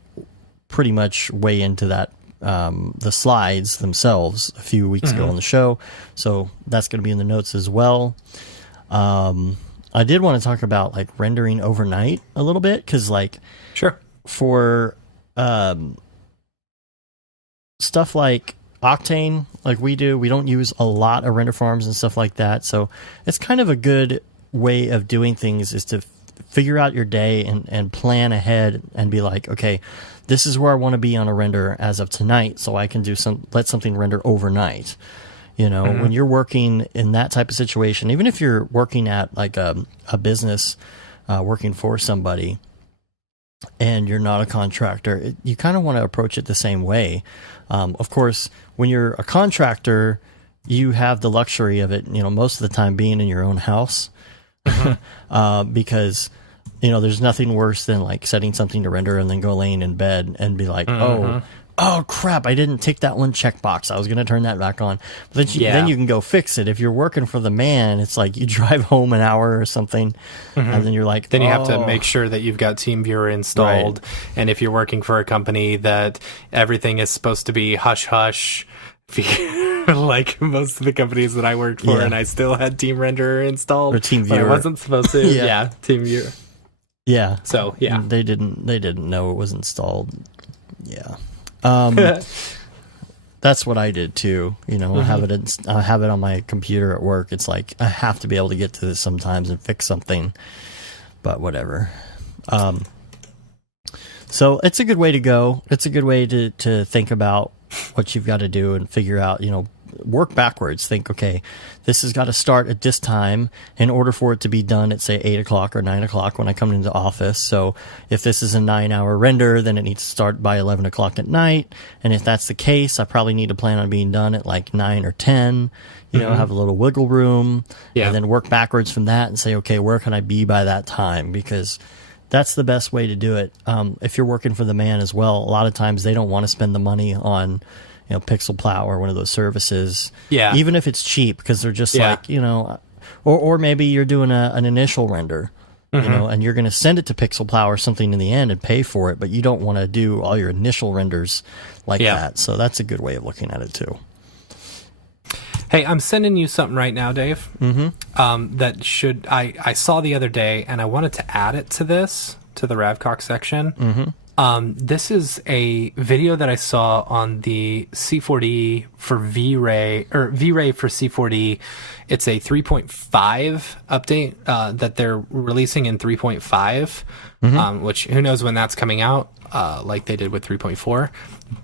pretty much way into that, the slides themselves a few weeks ago on the show. So that's going to be in the notes as well. I did want to talk about like rendering overnight a little bit, because like sure, for stuff like Octane, like we don't use a lot of render farms and stuff like that. So it's kind of a good way of doing things is to figure out your day and plan ahead and be like, okay, this is where I want to be on a render as of tonight, so I can let something render overnight. You know, when you're working in that type of situation, even if you're working at like a business, working for somebody, and you're not a contractor, you kind of want to approach it the same way. Of course, when you're a contractor, you have the luxury of it, you know, most of the time being in your own house, because, you know, there's nothing worse than like setting something to render and then go laying in bed and be like, oh crap, I didn't tick that one checkbox. I was going to turn that back on. But then you can go fix it. If you're working for the man, it's like you drive home an hour or something, and then you're like... Then you have to make sure that you've got TeamViewer installed. Right. And if you're working for a company that everything is supposed to be hush-hush, like most of the companies that I worked for, and I still had Team Renderer installed. Or TeamViewer. But I wasn't supposed to. Yeah, TeamViewer. Yeah. So, yeah. They didn't know it was installed. Yeah. That's what I did too. You know, I have it on my computer at work. It's like I have to be able to get to this sometimes and fix something, but whatever. So it's a good way to go. It's a good way to think about what you've got to do and figure out, you know, work backwards. Think, okay, this has got to start at this time in order for it to be done at, say, 8 o'clock or 9 o'clock when I come into office. So if this is a 9-hour render, then it needs to start by 11 o'clock at night. And if that's the case, I probably need to plan on being done at like 9 or 10, you know, have a little wiggle room, and then work backwards from that and say, okay, where can I be by that time? Because that's the best way to do it. If you're working for the man as well, a lot of times they don't want to spend the money on, you know, Pixel Plow or one of those services. Yeah. Even if it's cheap, because they're just like, you know, or maybe you're doing an initial render, you know, and you're going to send it to Pixel Plow or something in the end and pay for it, but you don't want to do all your initial renders like that. So that's a good way of looking at it too. Hey, I'm sending you something right now, Dave. That I saw the other day, and I wanted to add it to the Ravcock section. This is a video that I saw on the C4D for V-Ray, or V-Ray for C4D. It's a 3.5 update that they're releasing in 3.5, which who knows when that's coming out, like they did with 3.4.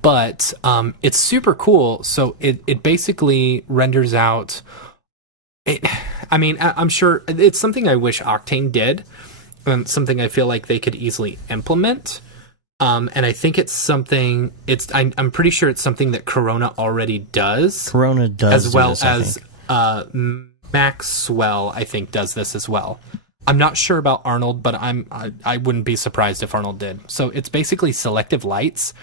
But it's super cool. So it basically renders out... I'm sure it's something I wish Octane did, and something I feel like they could easily implement. And I think it's something. I'm pretty sure it's something that Corona already does. Corona does, as well as Maxwell. I think does this as well. I'm not sure about Arnold, but I wouldn't be surprised if Arnold did. So it's basically selective lights,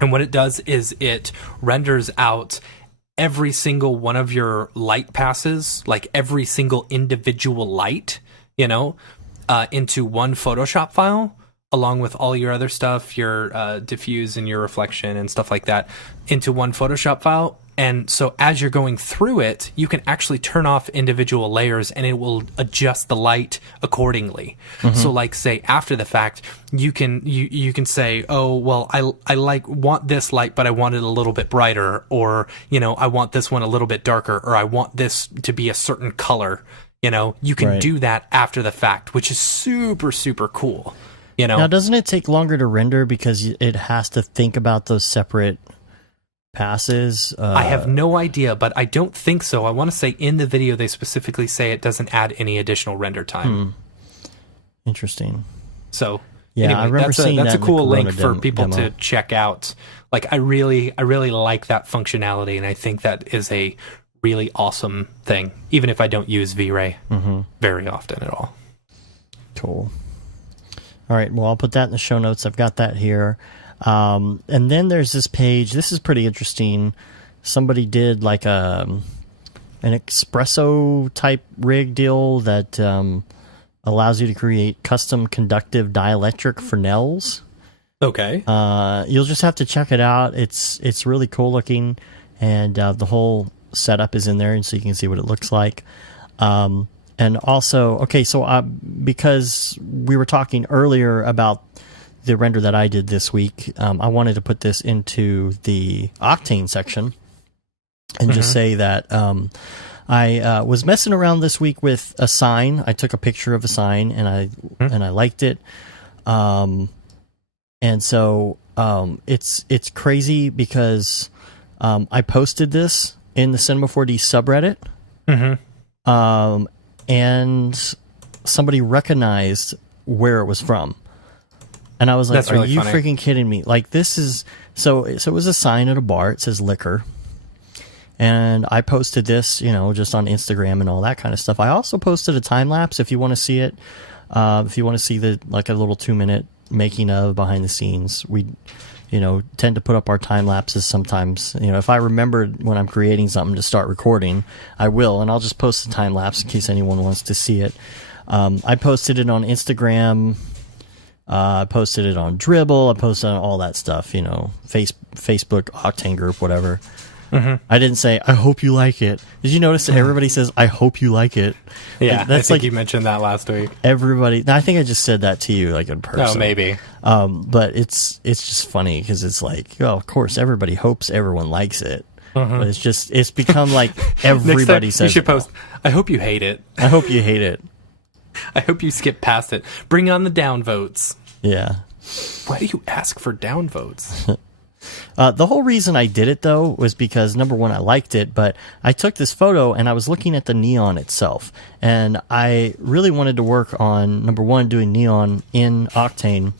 and what it does is it renders out every single one of your light passes, like every single individual light, you know, into one Photoshop file, along with all your other stuff, your diffuse and your reflection and stuff like that, into one Photoshop file, And so as you're going through it, you can actually turn off individual layers and it will adjust the light accordingly. So like say after the fact, you can say, oh, well, I want this light, but I want it a little bit brighter, or, I want this one a little bit darker, or I want this to be a certain color. You can do that after the fact, which is super, super cool. Now, doesn't it take longer to render because it has to think about those separate passes? I have no idea, but I don't think so. I want to say in the video they specifically say it doesn't add any additional render time. Interesting. So yeah, anyway, I remember seeing that's that a cool link for demo. people to check out. Like I really like that functionality, and I think that is a really awesome thing, even if I don't use V-Ray very often at all. Cool. All right, well, I'll put that in the show notes. I've got that here. And then there's this page. This is pretty interesting. Somebody did like an espresso type rig deal that allows you to create custom conductive dielectric Fresnels. Okay. You'll just have to check it out. It's really cool looking, and the whole setup is in there, and so you can see what it looks like. And also, okay, so because we were talking earlier about the render that I did this week, I wanted to put this into the Octane section and just say that I was messing around this week with a sign. I took a picture of a sign and I liked it. And so it's crazy because I posted this in the Cinema 4D subreddit. And somebody recognized where it was from. And I was like, That's really are you funny. freaking kidding me? Like, this is... So it was a sign at a bar. It says liquor. And I posted this, just on Instagram and all that kind of stuff. I also posted a time-lapse if you want to see it. If you want to see a little 2-minute making of behind the scenes. We... tend to put up our time lapses sometimes. If I remembered when I'm creating something to start recording, I will, and I'll just post the time lapse in case anyone wants to see it. I posted it on Instagram. I posted it on Dribble. I posted on all that stuff. Facebook, Octane group, whatever. I didn't say, I hope you like it. Did you notice that everybody says, I hope you like it? Yeah, that's I think you mentioned that last week. Everybody. I think I just said that to you, like in person. Oh, maybe. But it's just funny because it's like, of course, everybody hopes everyone likes it. But it's become like everybody Next time, says. you should post, I hope you hate it. I hope you hate it. I hope you skip past it. Bring on the downvotes. Yeah. Why do you ask for downvotes? The whole reason I did it, though, was because, number one, I liked it, but I took this photo and I was looking at the neon itself. And I really wanted to work on, number one, doing neon in Octane.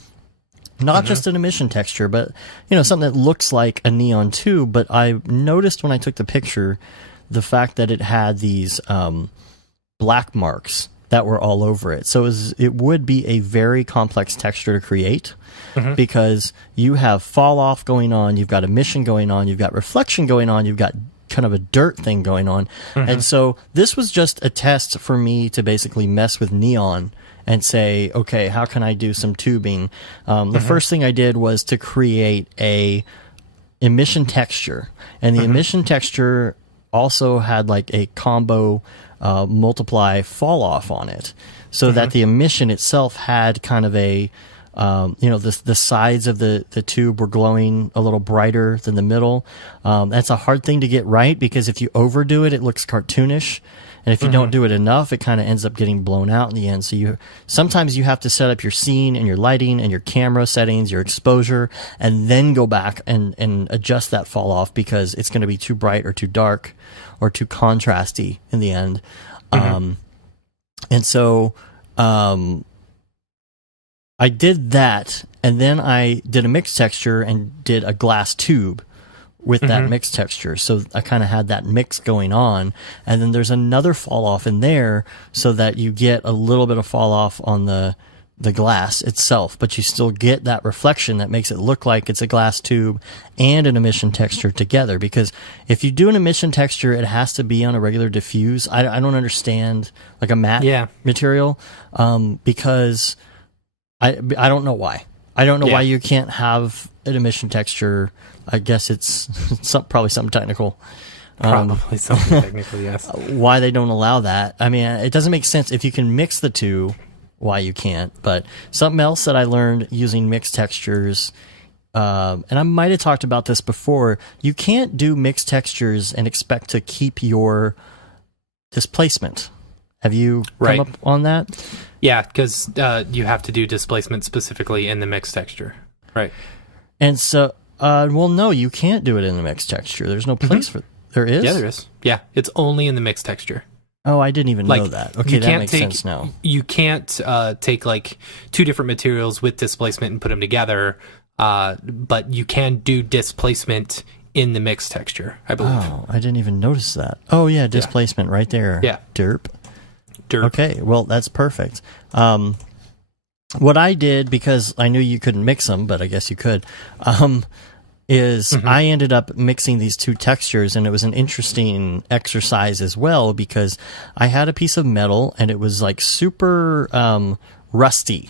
Not just an emission texture, but, something that looks like a neon too. But I noticed when I took the picture, the fact that it had these black marks that were all over it. So it would be a very complex texture to create. Because you have fall off going on, you've got emission going on, you've got reflection going on, you've got kind of a dirt thing going on. And so this was just a test for me to basically mess with neon and say, okay, how can I do some tubing? The first thing I did was to create a emission texture. And the emission texture also had like a combo multiply fall off on it. So that the emission itself had kind of a the sides of the tube were glowing a little brighter than the middle. That's a hard thing to get right because if you overdo it, it looks cartoonish. And if you don't do it enough, it kind of ends up getting blown out in the end. So sometimes you have to set up your scene and your lighting and your camera settings, your exposure, and then go back and adjust that fall off because it's going to be too bright or too dark or too contrasty in the end. And so I did that, and then I did a mixed texture and did a glass tube with that mixed texture. So I kind of had that mix going on, and then there's another fall off in there so that you get a little bit of fall off on the glass itself, but you still get that reflection that makes it look like it's a glass tube and an emission texture together. Because if you do an emission texture, it has to be on a regular diffuse. I don't understand like a matte material because I don't know why. I don't know why you can't have an emission texture. I guess it's probably something technical. Probably something technical, yes. Why they don't allow that? I mean, it doesn't make sense if you can mix the two. Why you can't? But something else that I learned using mixed textures, and I might have talked about this before. You can't do mixed textures and expect to keep your displacement. Have you come up on that? Yeah, because you have to do displacement specifically in the mixed texture. Right. And so, well, no, you can't do it in the mixed texture. There's no place for. There is? Yeah, there is. Yeah, it's only in the mixed texture. Oh, I didn't even know that. Okay, that makes sense now. You can't take like two different materials with displacement and put them together, but you can do displacement in the mixed texture, I believe. Oh, I didn't even notice that. Oh, yeah, displacement right there. Yeah. Derp. Okay, well, that's perfect. What I did, because I knew you couldn't mix them, but I guess you could, is I ended up mixing these two textures, and it was an interesting exercise as well, because I had a piece of metal, and it was like super rusty,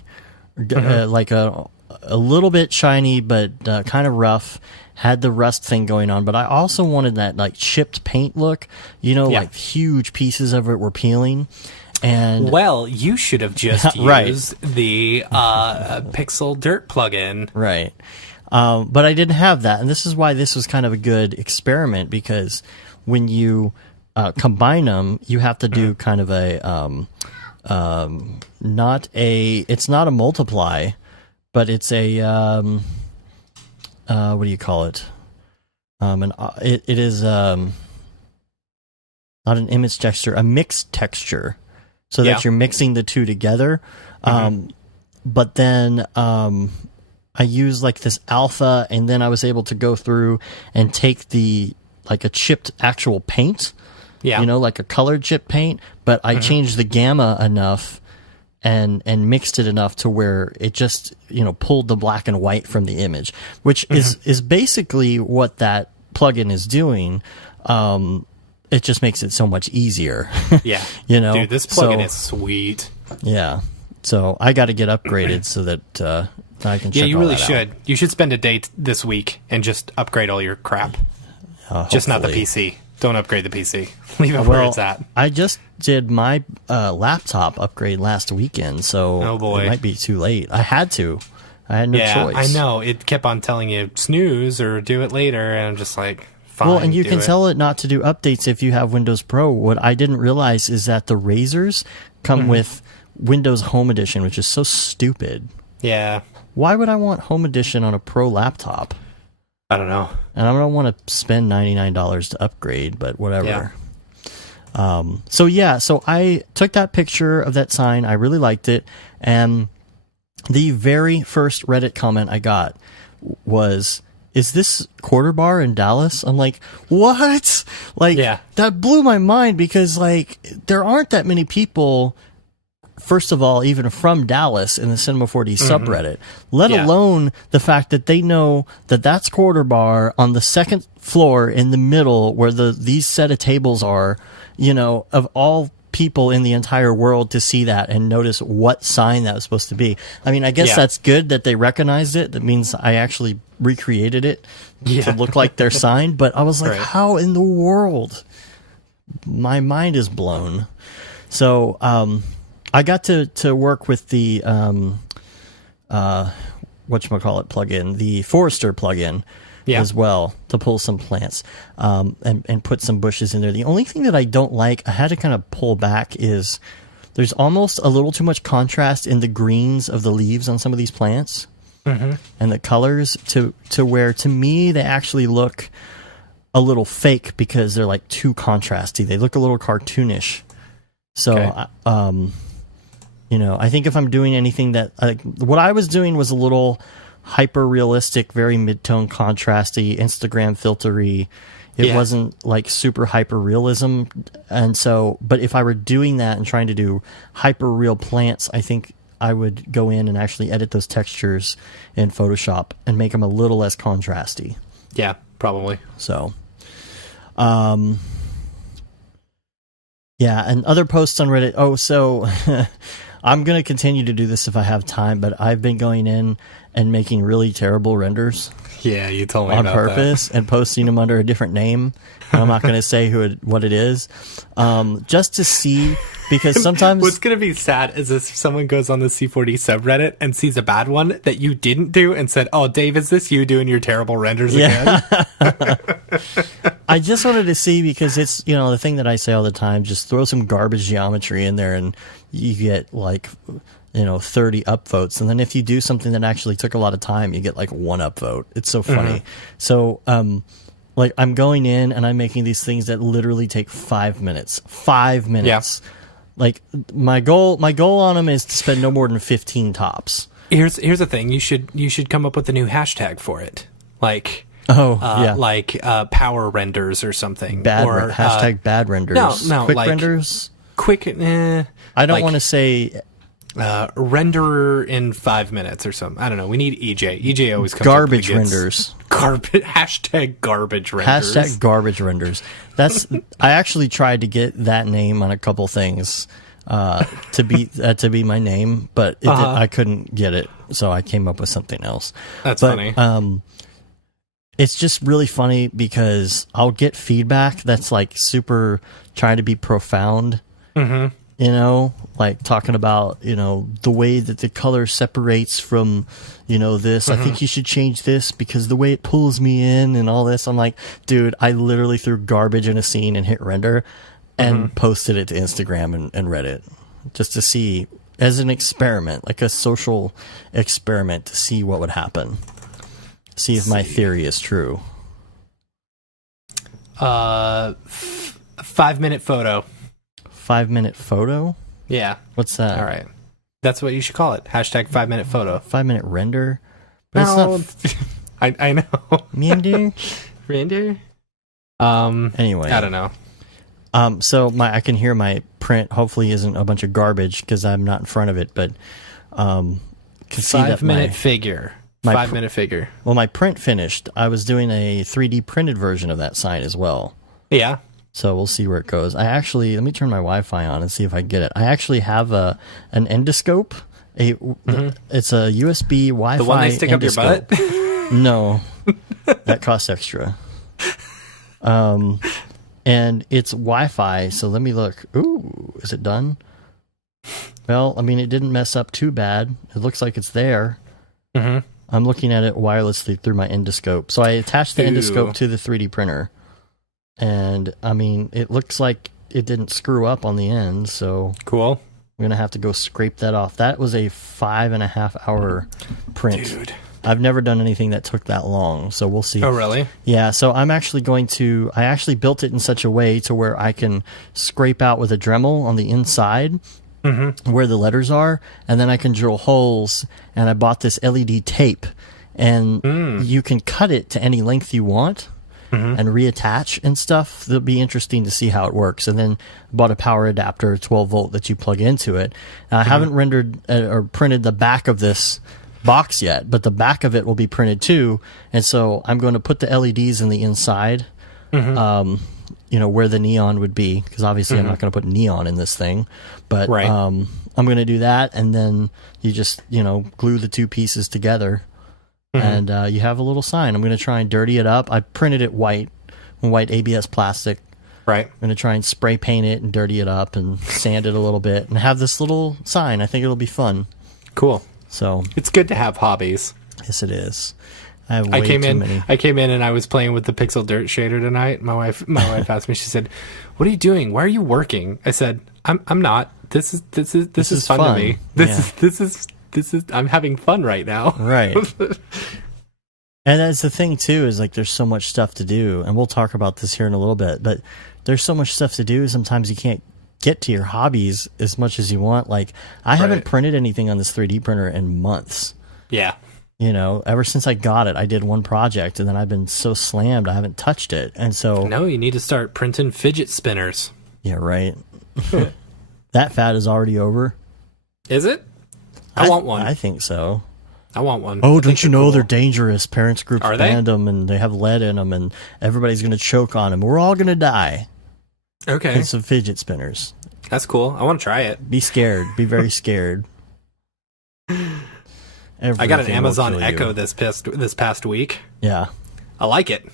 like a little bit shiny, but kind of rough, had the rust thing going on, but I also wanted that like chipped paint look, like huge pieces of it were peeling. And well, you should have just used the Pixel Dirt plugin. Right. But I didn't have that, and this is why this was kind of a good experiment, because when you combine them, you have to do kind of a it's not a multiply, but it's a what do you call it? It is not an image texture, a mixed texture, so that you're mixing the two together. But then I used like this alpha, and then I was able to go through and take like a chipped actual paint, like a colored chip paint, but I changed the gamma enough and mixed it enough to where it just, pulled the black and white from the image, which is basically what that plugin is doing. It just makes it so much easier. Yeah. Dude, this plugin is sweet. Yeah. So I got to get upgraded so that I can check you really should. out. You should spend a day this week and just upgrade all your crap. Just not the PC. Don't upgrade the PC. Leave it where it's at. I just did my laptop upgrade last weekend, so it might be too late. I had to. I had no choice. I know. It kept on telling you snooze or do it later, and I'm just like, fine. Well, and you can tell it not to do updates if you have Windows Pro. What I didn't realize is that the razors come with Windows Home Edition, which is so stupid. Yeah. Why would I want Home Edition on a Pro laptop? I don't know. And I don't want to spend $99 to upgrade, but whatever. So I took that picture of that sign. I really liked it. And the very first Reddit comment I got was, is this Quarter Bar in Dallas? I'm like, what? That blew my mind, because there aren't that many people, first of all, even from Dallas in the Cinema 4D subreddit, let alone the fact that they know that that's Quarter Bar on the second floor in the middle where these set of tables are, of all people in the entire world to see that and notice what sign that was supposed to be. I mean, I guess that's good that they recognized it. That means I actually recreated it to look like their sign. But I was like, how in the world? My mind is blown. So, I got to work with the whatchamacallit plugin, the Forester plugin as well, to pull some plants and put some bushes in there. The only thing that I don't like, I had to kind of pull back, is there's almost a little too much contrast in the greens of the leaves on some of these plants and the colors to where, to me, they actually look a little fake because they're like too contrasty. They look a little cartoonish. So, I think if I'm doing anything that, what I was doing was a little hyper realistic, very mid-tone, contrasty, Instagram filtery. It wasn't like super hyper realism. And so, but if I were doing that and trying to do hyper real plants, I think I would go in and actually edit those textures in Photoshop and make them a little less contrasty. Yeah, probably. So, yeah, and other posts on Reddit. Oh, so I'm going to continue to do this if I have time, but I've been going in and making really terrible renders. Yeah, you told me on about purpose that. and posting them under a different name. And I'm not going to say what it is, just to see, because sometimes What's going to be sad is if someone goes on the C4D subreddit and sees a bad one that you didn't do and said, "Oh, Dave, is this you doing your terrible renders again?" I just wanted to see, because it's, the thing that I say all the time, just throw some garbage geometry in there and you get like 30 upvotes, and then if you do something that actually took a lot of time, you get like one upvote. It's so funny. So like, I'm going in and I'm making these things that literally take 5 minutes. 5 minutes. Yeah. Like, my goal on them is to spend no more than 15 tops. Here's the thing. You should come up with a new hashtag for it. Like power renders or something. Hashtag bad renders. No, quick like, renders. Quick. I don't want to say render in 5 minutes or something. I don't know. We need EJ. EJ always comes garbage up with renders. Hashtag garbage renders. Hashtag garbage renders. I actually tried to get that name on a couple things to be my name, but I couldn't get it, so I came up with something else. That's funny. It's just really funny because I'll get feedback that's like super trying to be profound. Mm-hmm. Like talking about, the way that the color separates from, this. I think you should change this because the way it pulls me in and all this. I'm like, dude, I literally threw garbage in a scene and hit render and posted it to Instagram and Reddit just to see, as an experiment, like a social experiment, to see what would happen. See if my theory is true. 5-minute photo. 5-minute photo? Yeah. What's that? All right. That's what you should call it. Hashtag 5-minute photo. 5-minute render? But no. It's not. I know. Render? Render? Anyway. I don't know. So I can hear my print hopefully isn't a bunch of garbage because I'm not in front of it, but can see that 5-minute figure. 5-minute figure. Well, my print finished. I was doing a 3D printed version of that sign as well. Yeah. So we'll see where it goes. Let me turn my Wi-Fi on and see if I get it. I actually have an endoscope. It's a USB Wi-Fi. The one they stick endoscope. up your butt? No, that costs extra. And it's Wi-Fi. So let me look. Ooh, is it done? Well, I mean, it didn't mess up too bad. It looks like it's there. Mm-hmm. I'm looking at it wirelessly through my endoscope. So I attached the endoscope to the 3D printer. And, I mean, it looks like it didn't screw up on the end, so... Cool. I'm going to have to go scrape that off. That was a 5.5-hour print. Dude. I've never done anything that took that long, so we'll see. Oh, really? Yeah, so I'm actually I actually built it in such a way to where I can scrape out with a Dremel on the inside where the letters are, and then I can drill holes, and I bought this LED tape, and you can cut it to any length you want. And reattach and stuff. It'll be interesting to see how it works. And then bought a power adapter, 12 volt, that you plug into it. I haven't rendered or printed the back of this box yet, but the back of it will be printed too. And so I'm going to put the LEDs in the inside, where the neon would be, because obviously I'm not going to put neon in this thing. But I'm going to do that, and then you just glue the two pieces together. And you have a little sign. I'm going to try and dirty it up. I printed it white ABS plastic. Right. I'm going to try and spray paint it and dirty it up and sand it a little bit and have this little sign. I think it'll be fun. Cool. So it's good to have hobbies. Yes, it is. I came in and I was playing with the pixel dirt shader tonight. My wife asked me. She said, "What are you doing? Why are you working?" I said, "I'm not. This is fun to me. This is I'm having fun right now." Right. And that's the thing too, is like there's so much stuff to do, and we'll talk about this here in a little bit, but there's so much stuff to do, sometimes you can't get to your hobbies as much as you want. Like, I haven't printed anything on this 3D printer in months. Yeah. Ever since I got it, I did one project, and then I've been so slammed I haven't touched it. And so no, you need to start printing fidget spinners. Yeah, right. That fad is already over. Is it? I want one. I think so. I want one. Oh, don't you know cool. They're dangerous? Parents groups Are banned them, and they have lead in them, and everybody's going to choke on them. We're all going to die. Okay. And some fidget spinners. That's cool. I want to try it. Be scared. Be very scared. I got an Amazon Echo this past week. Yeah. I like it.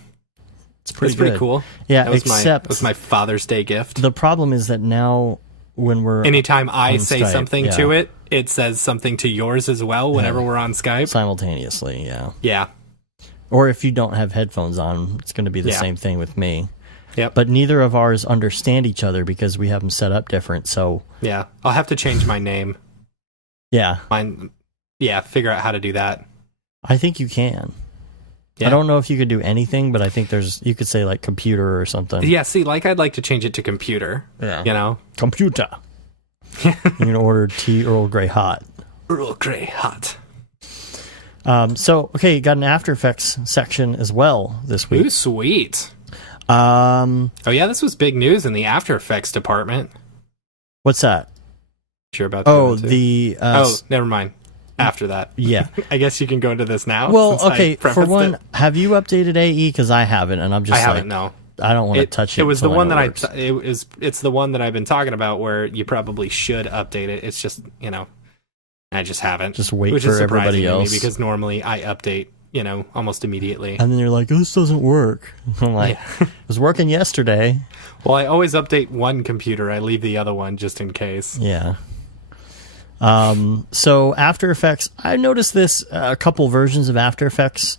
It's pretty cool. Yeah, that was my Father's Day gift. The problem is that now when we're anytime I say Skype, something to it, it says something to yours as well whenever we're on Skype. Simultaneously, yeah. Yeah. Or if you don't have headphones on, it's going to be the same thing with me. Yep. But neither of ours understand each other because we have them set up different, so... Yeah. I'll have to change my name. Yeah. Figure out how to do that. I think you can. Yeah. I don't know if you could do anything, but I think you could say like computer or something. Yeah, see, I'd like to change it to computer. Yeah. You know? Computer. You're going to order tea Earl Grey hot. Earl Grey hot. Okay, you got an After Effects section as well this week. Ooh, sweet. Oh yeah, this was big news in the After Effects department. What's that? You're about to go into. Never mind. After that. Yeah. I guess you can go into this now. Well, okay, for one, have you updated AE? Because I haven't, and I'm just I haven't, no. I don't want to touch it. It was the one that it's the one that I've been talking about where you probably should update it. It's just, I just haven't. Just wait for everybody else. Because normally I update, almost immediately. And then you're like, this doesn't work. I'm like, it was working yesterday. Well, I always update one computer. I leave the other one just in case. Yeah. So After Effects, I noticed this a couple versions of After Effects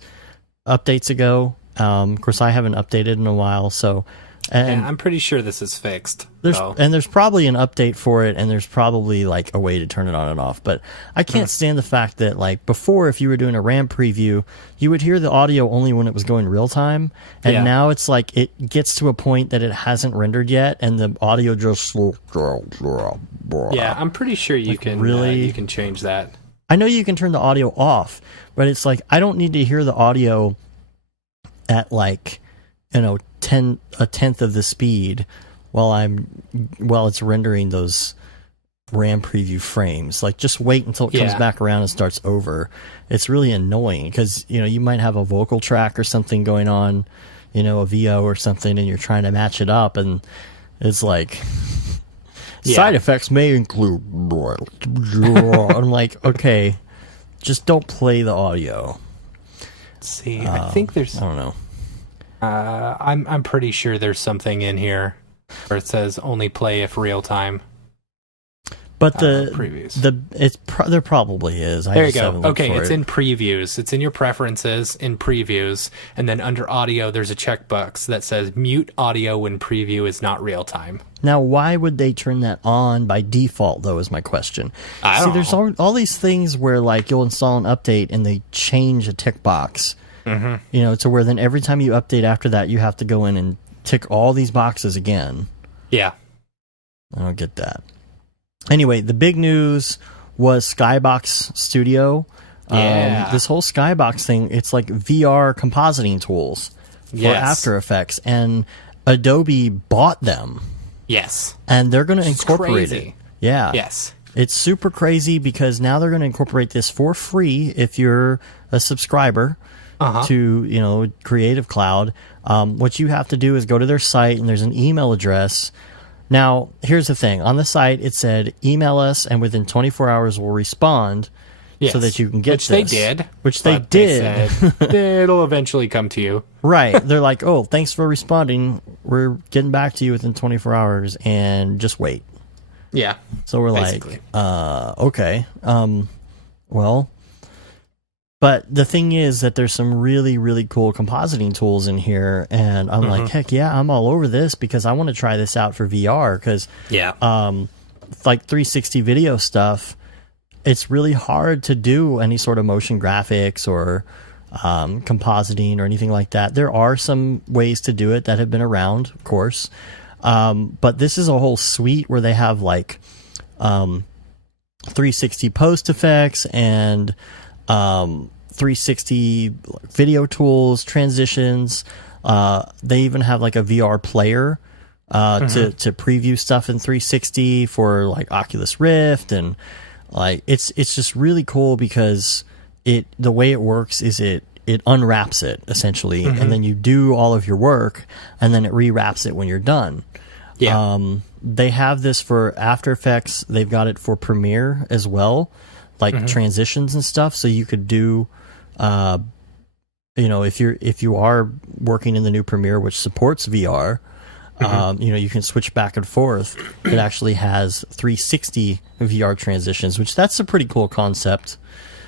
updates ago. Of course, I haven't updated in a while, so... And I'm pretty sure this is fixed. There's probably an update for it, and there's probably like a way to turn it on and off. But I can't stand the fact that like before, if you were doing a RAM preview, you would hear the audio only when it was going real time, and now it's like it gets to a point that it hasn't rendered yet, and the audio just I'm pretty sure you can change that. I know you can turn the audio off, but it's like I don't need to hear the audio at like a tenth of the speed while it's rendering those RAM preview frames. Like, just wait until it comes back around and starts over. It's really annoying because you might have a vocal track or something going on, a VO or something, and you're trying to match it up, and it's like side effects may include. I'm like, okay, just don't play the audio. Let's see, I think there's. I don't know. I'm pretty sure there's something in here where it says only play if real time. But previews. There probably is. There you go. Okay, it's in previews. It's in your preferences in previews, and then under audio, there's a checkbox that says mute audio when preview is not real time. Now, why would they turn that on by default, though, is my question. I don't know. There's all these things where like you'll install an update and they change a tick box. Mm-hmm. To where then every time you update after that, you have to go in and tick all these boxes again. Yeah. I don't get that. Anyway, the big news was Skybox Studio. This whole Skybox thing, it's like VR compositing tools for After Effects, and Adobe bought them. Yes. And they're going to incorporate it. Yeah. Yes. It's super crazy because now they're going to incorporate this for free if you're a subscriber. To Creative Cloud. What you have to do is go to their site, and there's an email address. Now, here's the thing. On the site, it said, email us, and within 24 hours we'll respond so that you can get this. Which they did. Which they did. They said, it'll eventually come to you. Right. They're like, oh, thanks for responding. We're getting back to you within 24 hours, and just wait. Yeah. So we're basically. Like, okay. Well... But the thing is that there's some really, really cool compositing tools in here, and I'm like, heck yeah, I'm all over this because I want to try this out for VR because, like 360 video stuff, it's really hard to do any sort of motion graphics or compositing or anything like that. There are some ways to do it that have been around, of course, but this is a whole suite where they have like 360 post effects and 360 video tools, transitions. They even have like a VR player to preview stuff in 360 for like Oculus Rift, and like it's just really cool because the way it works is it unwraps it essentially, and then you do all of your work, and then it rewraps it when you're done. Yeah. they have this for After Effects. They've got it for Premiere as well, like transitions and stuff. So you could do, if you are working in the new Premiere, which supports VR, you can switch back and forth. It actually has 360 VR transitions, which that's a pretty cool concept.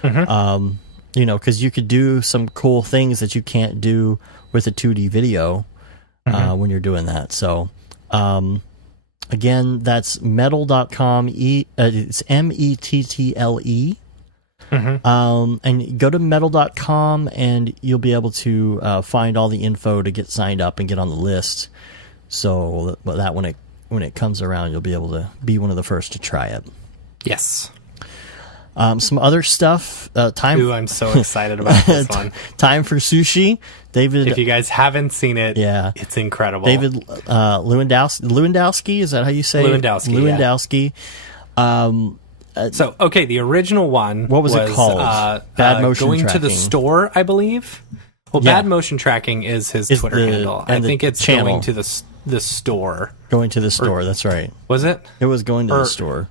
Because you could do some cool things that you can't do with a 2D video when you're doing that. So, again, that's metal.com. It's METTLE. And go to metal.com and you'll be able to find all the info to get signed up and get on the list. So that when it comes around, you'll be able to be one of the first to try it. Yes. Some other stuff. I'm so excited about this one. Time for Sushi. David. If you guys haven't seen it, it's incredible. David Lewandowski. Is that how you say Lewandowski? Lewandowski. The original one. What was it called? Bad motion going tracking. to the store, I believe. Well, Bad Motion Tracking is his Twitter handle. I think it's channel. Going to the store. Going to the store. That's right. Was it? It was going to the store.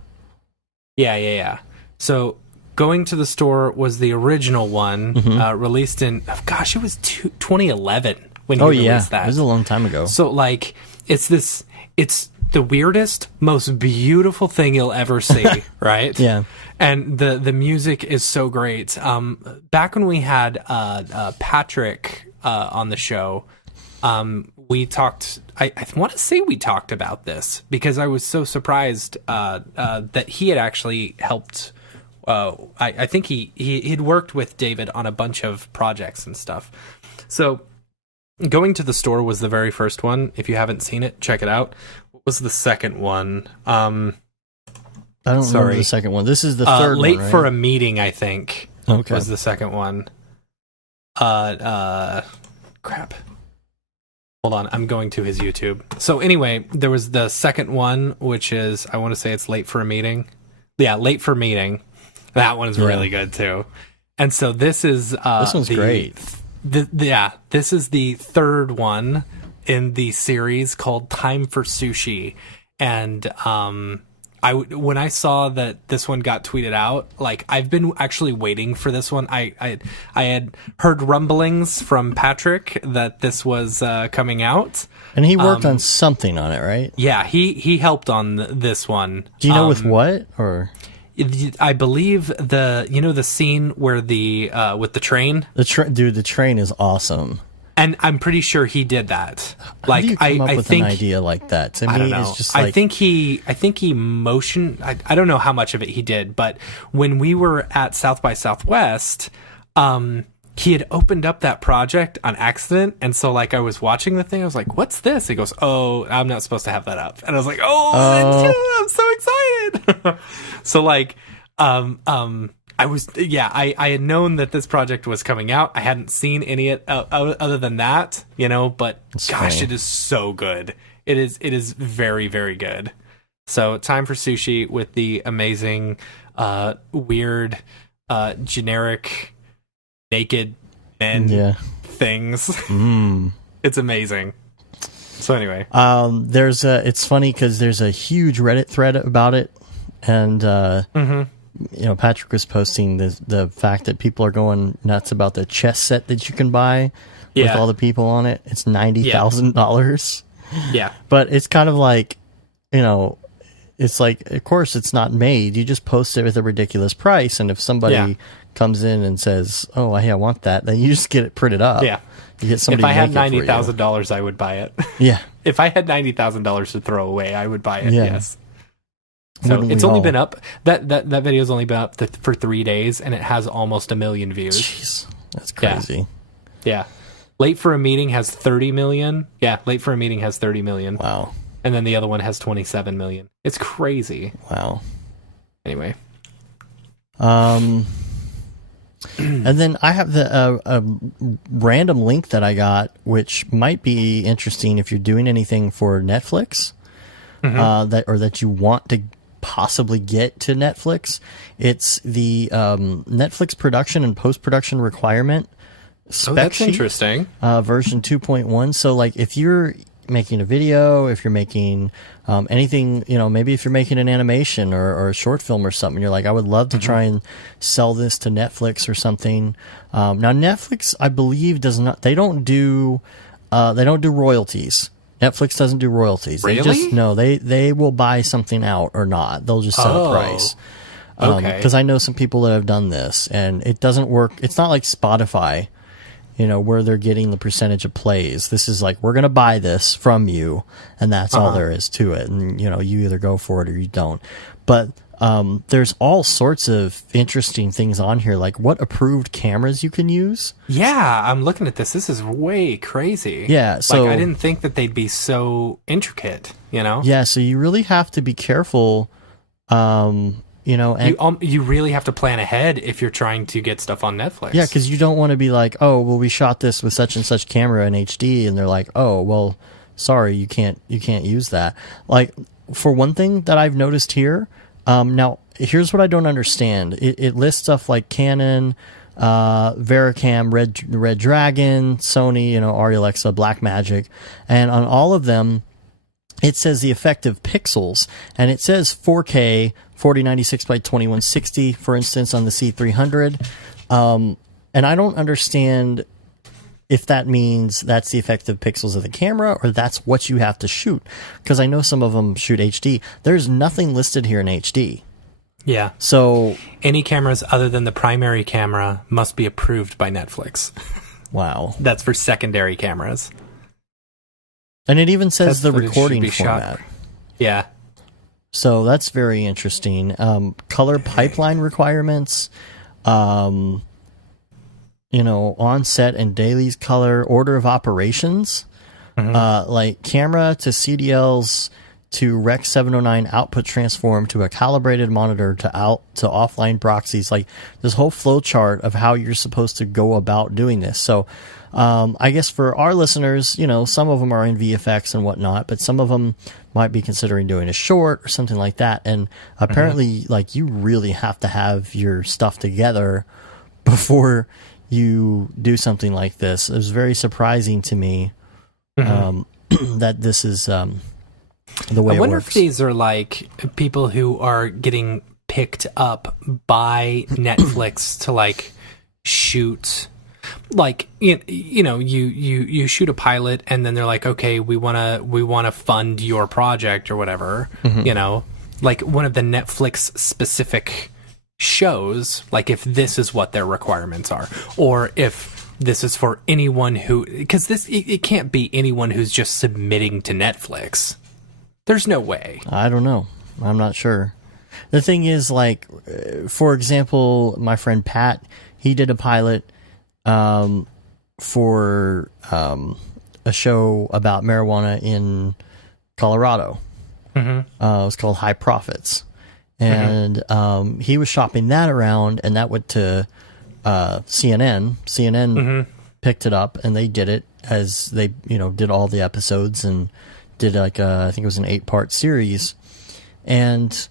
Yeah. So, Going to the Store was the original one, released in, it was 2011 when he released that. It was a long time ago. So, it's the weirdest, most beautiful thing you'll ever see, right? Yeah. And the music is so great. Back when we had Patrick on the show, we talked. I want to say we talked about this because I was so surprised that he had actually helped. I think he'd worked with David on a bunch of projects and stuff. So, Going to the Store was the very first one. If you haven't seen it, check it out. What was the second one? I don't remember the second one. This is the third Late one, right? for a Meeting, I think, okay. was the second one. Crap. Hold on, I'm going to his YouTube. So anyway, there was the second one, which is, I want to say it's Late for a Meeting. Yeah, Late for Meeting. That one's really good too. And so this is... this one's great. This is the third one in the series called Time for Sushi. And when I saw that this one got tweeted out, I've been actually waiting for this one. I had heard rumblings from Patrick that this was coming out. And he worked on something on it, right? Yeah, he helped on this one. Do you know with what? Or I believe the scene where with the train. The train is awesome. And I'm pretty sure he did that. How do you come up with an idea like that? To me, I don't know. It's just I think he motioned. I don't know how much of it he did, but when we were at South by Southwest, he had opened up that project on accident, and so I was watching the thing. I was like, "What's this?" He goes, "Oh, I'm not supposed to have that up," and I was like, "Oh, I'm so excited!" So I had known that this project was coming out. I hadn't seen any other than that, but That's gosh, funny. it is so good. It is very, very good. So Time for Sushi with the amazing, weird, generic, naked men things. It's amazing. So anyway. It's funny because there's a huge Reddit thread about it. And, Patrick was posting the fact that people are going nuts about the chess set that you can buy with all the people on it. It's $90,000. Yeah. But it's kind of it's of course it's not made. You just post it with a ridiculous price. And if somebody comes in and says, "Oh, hey, I want that," then you just get it printed up. Yeah. You get somebody if I to had make it for you. $90,000, I would buy it. Yeah. If I had $90,000 to throw away, I would buy it. Yeah. Yes. So it's only been up. That video's only been up for 3 days, and it has almost 1 million views. Jeez, that's crazy. Yeah. Late for a Meeting has 30 million. Yeah, Late for a Meeting has 30 million. Wow. And then the other one has 27 million. It's crazy. Wow. Anyway. And then I have a random link that I got, which might be interesting if you're doing anything for Netflix, that you want to possibly get to Netflix. It's the Netflix production and post-production requirement spec that's sheet, interesting. version 2.1. So if you're making a video, if you're making anything, maybe if you're making an animation or a short film or something, you're like, I would love to try and sell this to Netflix or something. Now Netflix, I believe, does not. They don't do royalties. Netflix doesn't do royalties. Really? They will buy something out or not. They'll just set a price. Okay. Because I know some people that have done this, and it doesn't work. It's not like Spotify, where they're getting the percentage of plays. This is like, we're going to buy this from you, and that's all there is to it. And, you either go for it or you don't. But there's all sorts of interesting things on here, like what approved cameras you can use. Yeah, I'm looking at this. This is way crazy. Yeah, so I didn't think that they'd be so intricate, Yeah, so you really have to be careful, and you really have to plan ahead if you're trying to get stuff on Netflix. Yeah, because you don't want to be like, oh, well, we shot this with such and such camera in HD, and they're like, oh, well, sorry, you can't use that. Like, for one thing that I've noticed here, now here's what I don't understand. It lists stuff like Canon, Vericam, Red Dragon, Sony, Arri Alexa, Blackmagic, and on all of them, it says the effective pixels, and it says 4K 4096 by 2160, for instance, on the C300. And I don't understand if that means that's the effective pixels of the camera or that's what you have to shoot, because I know some of them shoot HD. There's nothing listed here in HD. Yeah. So any cameras other than the primary camera must be approved by Netflix. Wow. That's for secondary cameras. And it even says the recording format. Yeah. So that's very interesting. Color pipeline requirements, on-set and dailies color, order of operations, like camera to CDLs to Rec 709 output transform to a calibrated monitor to offline proxies, like this whole flow chart of how you're supposed to go about doing this. So I guess for our listeners, some of them are in VFX and whatnot, but some of them might be considering doing a short or something like that. And apparently, like, you really have to have your stuff together before you do something like this. It was very surprising to me that this is the way it works. I wonder if these are like people who are getting picked up by Netflix to like shoot. Like you shoot a pilot and then they're like, okay, we want to fund your project or whatever, like one of the Netflix specific shows, like if this is what their requirements are, or if this is for anyone who, because it can't be anyone who's just submitting to Netflix. There's no way. I don't know. I'm not sure. The thing is, like, for example, my friend Pat, he did a pilot for a show about marijuana in Colorado. It was called High Profits. And he was shopping that around, and that went to CNN. CNN picked it up, and they did it as they, did all the episodes and did like I think it was an 8-part series. And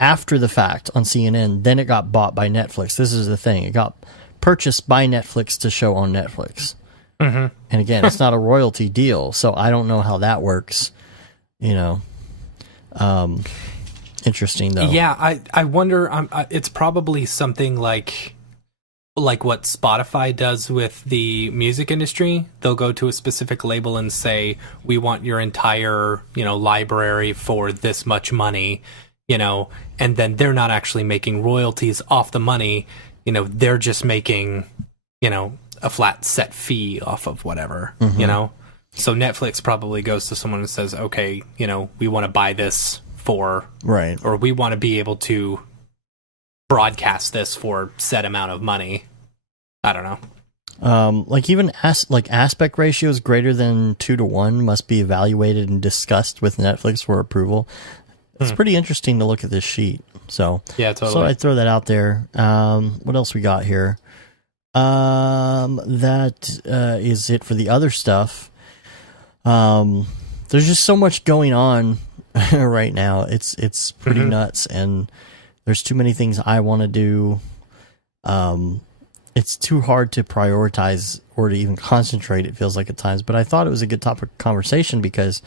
after the fact on CNN, then it got bought by Netflix. This is the thing. It got purchased by Netflix to show on Netflix. And again, it's not a royalty deal, so I don't know how that works. Interesting though. Yeah, I wonder. It's probably something like what Spotify does with the music industry. They'll go to a specific label and say, we want your entire library for this much money, and then they're not actually making royalties off the money. They're just making, a flat set fee off of whatever, So Netflix probably goes to someone and says, okay, we want to buy this for, right, or we want to be able to broadcast this for set amount of money. I don't know. Like even aspect ratios greater than 2:1 must be evaluated and discussed with Netflix for approval. It's pretty interesting to look at this sheet. So yeah, totally. So I throw that out there. What else we got here? That is it for the other stuff. There's just so much going on right now. It's pretty nuts, and there's too many things I want to do. it's too hard to prioritize or to even concentrate, it feels like at times. But I thought it was a good topic of conversation because,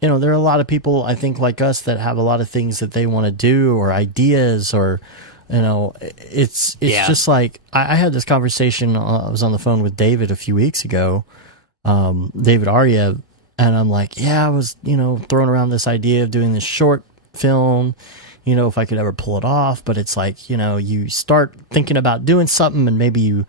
you know, there are a lot of people, I think, like us that have a lot of things that they want to do or ideas or, you know, it's just like, I had this conversation, I was on the phone with David a few weeks ago, David Arya, and I'm like, yeah, I was, you know, throwing around this idea of doing this short film, you know, if I could ever pull it off. But it's like, you know, you start thinking about doing something and maybe you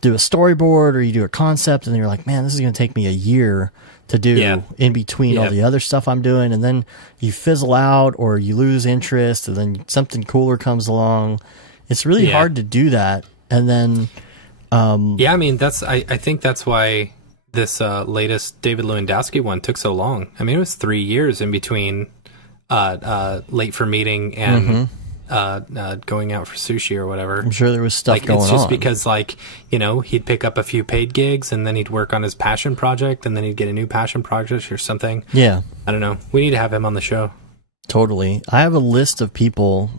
do a storyboard or you do a concept and you're like, man, this is going to take me a year to do in between all the other stuff I'm doing. And then you fizzle out or you lose interest and then something cooler comes along. It's really hard to do that. And then, I mean, I think that's why this latest David Lewandowski one took so long. I mean, it was 3 years in between late for meeting and going out for sushi or whatever. I'm sure there was stuff going on. It's just because, like, you know, he'd pick up a few paid gigs and then he'd work on his passion project and then he'd get a new passion project or something. Yeah. I don't know. We need to have him on the show. Totally. I have a list of people.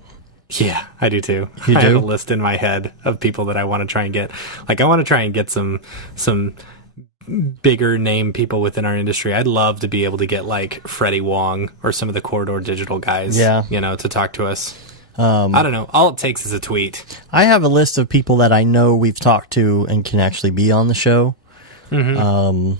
Yeah, I do too. You do? I have a list in my head of people that I want to try and get. Like, I want to try and get some bigger name people within our industry. I'd love to be able to get like Freddie Wong or some of the Corridor Digital guys, you know, to talk to us. I don't know. All it takes is a tweet. I have a list of people that I know we've talked to and can actually be on the show. You know,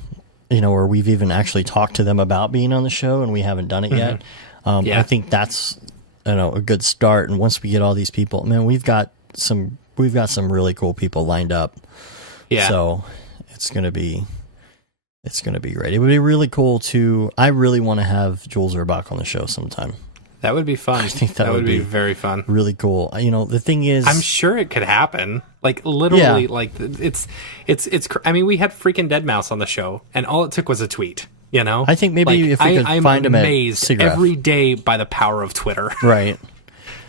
or we've even actually talked to them about being on the show and we haven't done it yet. I think that's, you know, a good start. And once we get all these people, man, we've got some really cool people lined up. Yeah. So it's going to be great. It would be really cool I really want to have Jules Urbach on the show sometime. That would be fun. I think that would be very fun. Really cool. You know, the thing is, I'm sure it could happen. Like, literally, like, it's, I mean, we had freaking Deadmau5 on the show and all it took was a tweet, you know? I think maybe like, if we could find him at SIGGRAPH every day by the power of Twitter. Right.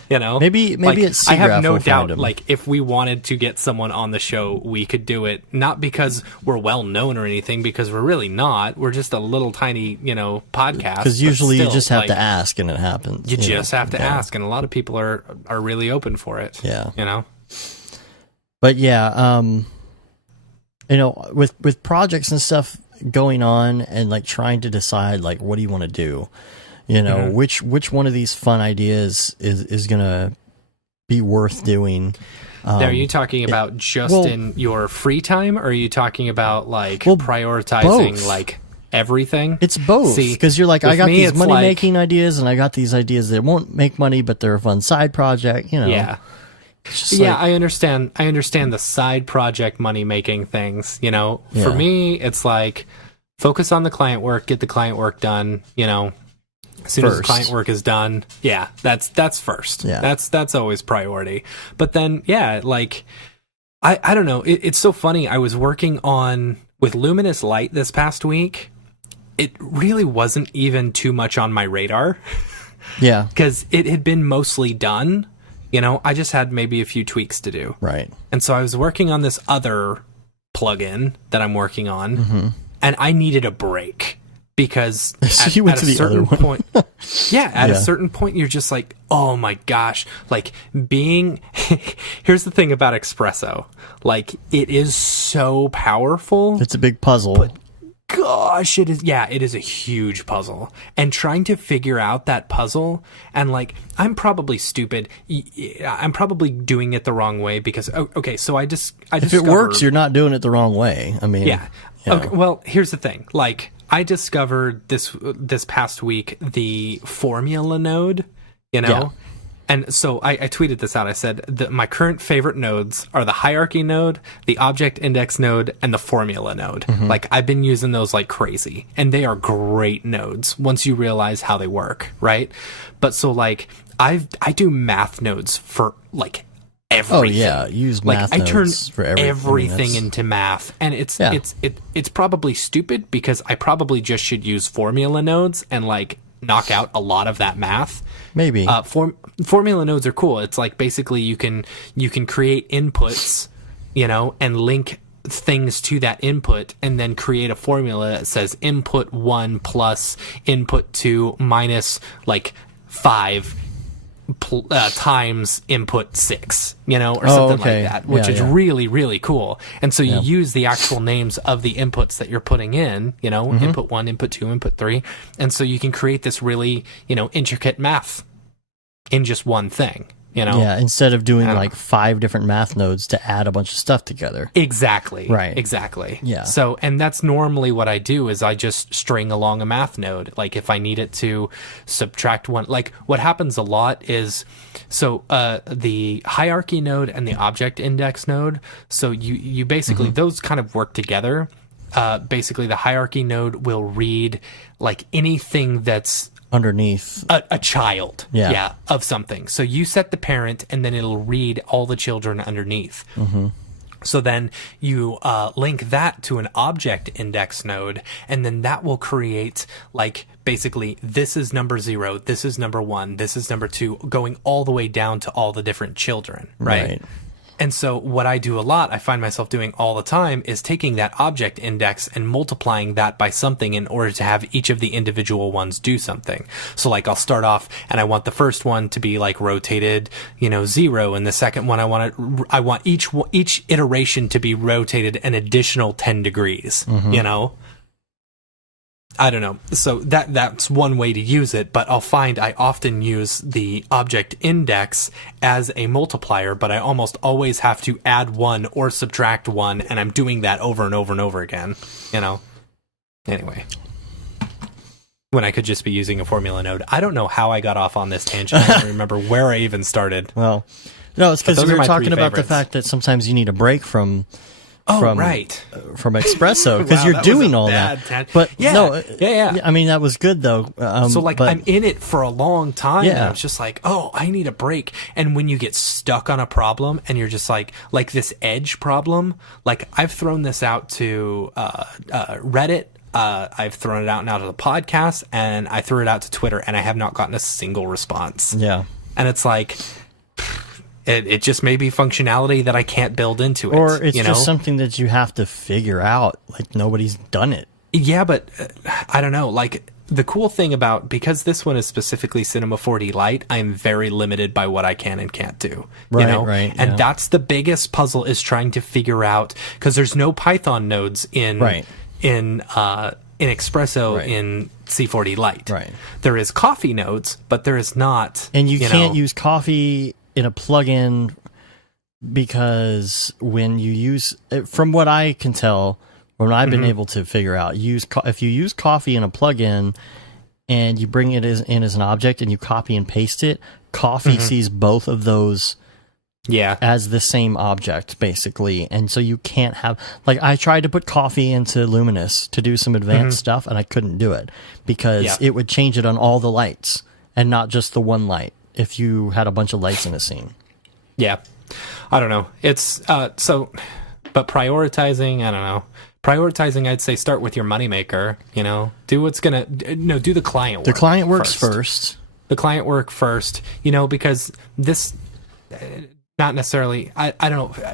You know, maybe like, it's. I have no doubt. Like, if we wanted to get someone on the show, we could do it. Not because we're well known or anything, because we're really not. We're just a little tiny, you know, podcast. Because usually you just have to ask, and it happens. You just have to ask, and a lot of people are really open for it. Yeah, you know. But yeah, you know, with projects and stuff going on, and like trying to decide, like, what do you want to do? You know, which one of these fun ideas is going to be worth doing? Now, are you talking about in your free time, or are you talking about like prioritizing both. like everything? It's both, because you're like, I got these money making ideas, and I got these ideas that won't make money, but they're a fun side project. You know, yeah. I understand. I understand the side project money making things. You know, for me, it's like focus on the client work, get the client work done. You know. As soon as the client work is done, that's first. Yeah. That's always priority. But then, like, I don't know. It's so funny. I was working with Luminous Light this past week. It really wasn't even too much on my radar. Yeah. Because it had been mostly done. You know, I just had maybe a few tweaks to do. Right. And so I was working on this other plugin that I'm working on, and I needed a break. Because at a certain point, a certain point, you're just like, oh my gosh, like here's the thing about espresso, like it is so powerful. It's a big puzzle. But gosh, it is a huge puzzle. And trying to figure out that puzzle, and like, I'm probably stupid. I'm probably doing it the wrong way because, okay, so I if it works, you're not doing it the wrong way. I mean, Okay, well, here's the thing, like, I discovered this past week the formula node, you know? And so I tweeted this out. I said my current favorite nodes are the hierarchy node, the object index node, and the formula node. Like, I've been using those like crazy, and they are great nodes once you realize how they work, right? But so like I do math nodes for like everything. Oh yeah, use math like, nodes I turn for everything into math, and it's probably stupid because I probably just should use formula nodes and like knock out a lot of that math. Maybe formula nodes are cool. It's like basically you can create inputs, you know, and link things to that input, and then create a formula that says input 1 plus input 2 minus like 5. times input 6, or something like that, which is really, really cool. And so you use the actual names of the inputs that you're putting in, input 1, input 2, input 3. And so you can create this really, intricate math in just one thing. Yeah, instead of doing like 5 different math nodes to add a bunch of stuff together. Exactly. Right. Exactly. Yeah. So, and that's normally what I do is I just string along a math node. Like if I need it to subtract 1, like what happens a lot is, so the hierarchy node and the object index node, so you basically, those kind of work together. Basically the hierarchy node will read like anything that's underneath a child of something. So you set the parent and then it'll read all the children underneath. So then you link that to an object index node, and then that will create like basically this is number 0, this is number 1, this is number 2, going all the way down to all the different children, right? And so what I do a lot, I find myself doing all the time, is taking that object index and multiplying that by something in order to have each of the individual ones do something. So like I'll start off and I want the first one to be like rotated, 0, and the second one I want each iteration to be rotated an additional 10 degrees, I don't know. So that's one way to use it, but I'll find I often use the object index as a multiplier, but I almost always have to add 1 or subtract 1, and I'm doing that over and over and over again, Anyway. When I could just be using a formula node. I don't know how I got off on this tangent. I don't remember where I even started. Well, no, it's because we were talking about the fact that sometimes you need a break from espresso because you're doing all that. But I mean that was good though. So I'm in it for a long time. And I was just like, oh, I need a break. And when you get stuck on a problem and you're just like this edge problem, like I've thrown this out to Reddit. I've thrown it out now to the podcast, and I threw it out to Twitter, and I have not gotten a single response. Yeah, and it's like. It just may be functionality that I can't build into it. Or it's just something that you have to figure out. Like, nobody's done it. Yeah, but I don't know. Like, the cool thing about, because this one is specifically Cinema 4D Lite, I'm very limited by what I can and can't do. Right. And that's the biggest puzzle, is trying to figure out, because there's no Python nodes in Espresso in C4D Lite. Right. There is coffee nodes, but there is not. And you can't use coffee in a plugin because when you use, from what I can tell, when I've been able to figure out, if you use coffee in a plugin and you bring it in as an object and you copy and paste it, coffee sees both of those as the same object, basically. And so you can't have, like, I tried to put coffee into Luminous to do some advanced stuff, and I couldn't do it because it would change it on all the lights and not just the one light if you had a bunch of lights in a scene. Yeah. I don't know. It's, but prioritizing, I don't know. Prioritizing, I'd say start with your moneymaker, do what's gonna, do the client work. The client works first. The client work first, because this, not necessarily, I don't know,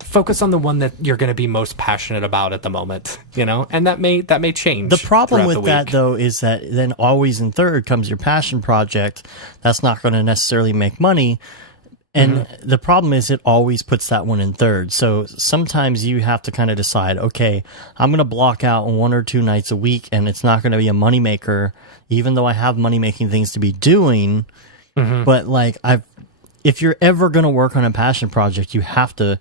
focus on the one that you're going to be most passionate about at the moment, and that may change. The problem with that, though, is that then always in third comes your passion project. That's not going to necessarily make money. And the problem is it always puts that one in third. So sometimes you have to kind of decide, okay, I'm going to block out 1 or 2 nights a week, and it's not going to be a moneymaker, even though I have money-making things to be doing. But, like, if you're ever going to work on a passion project, you have to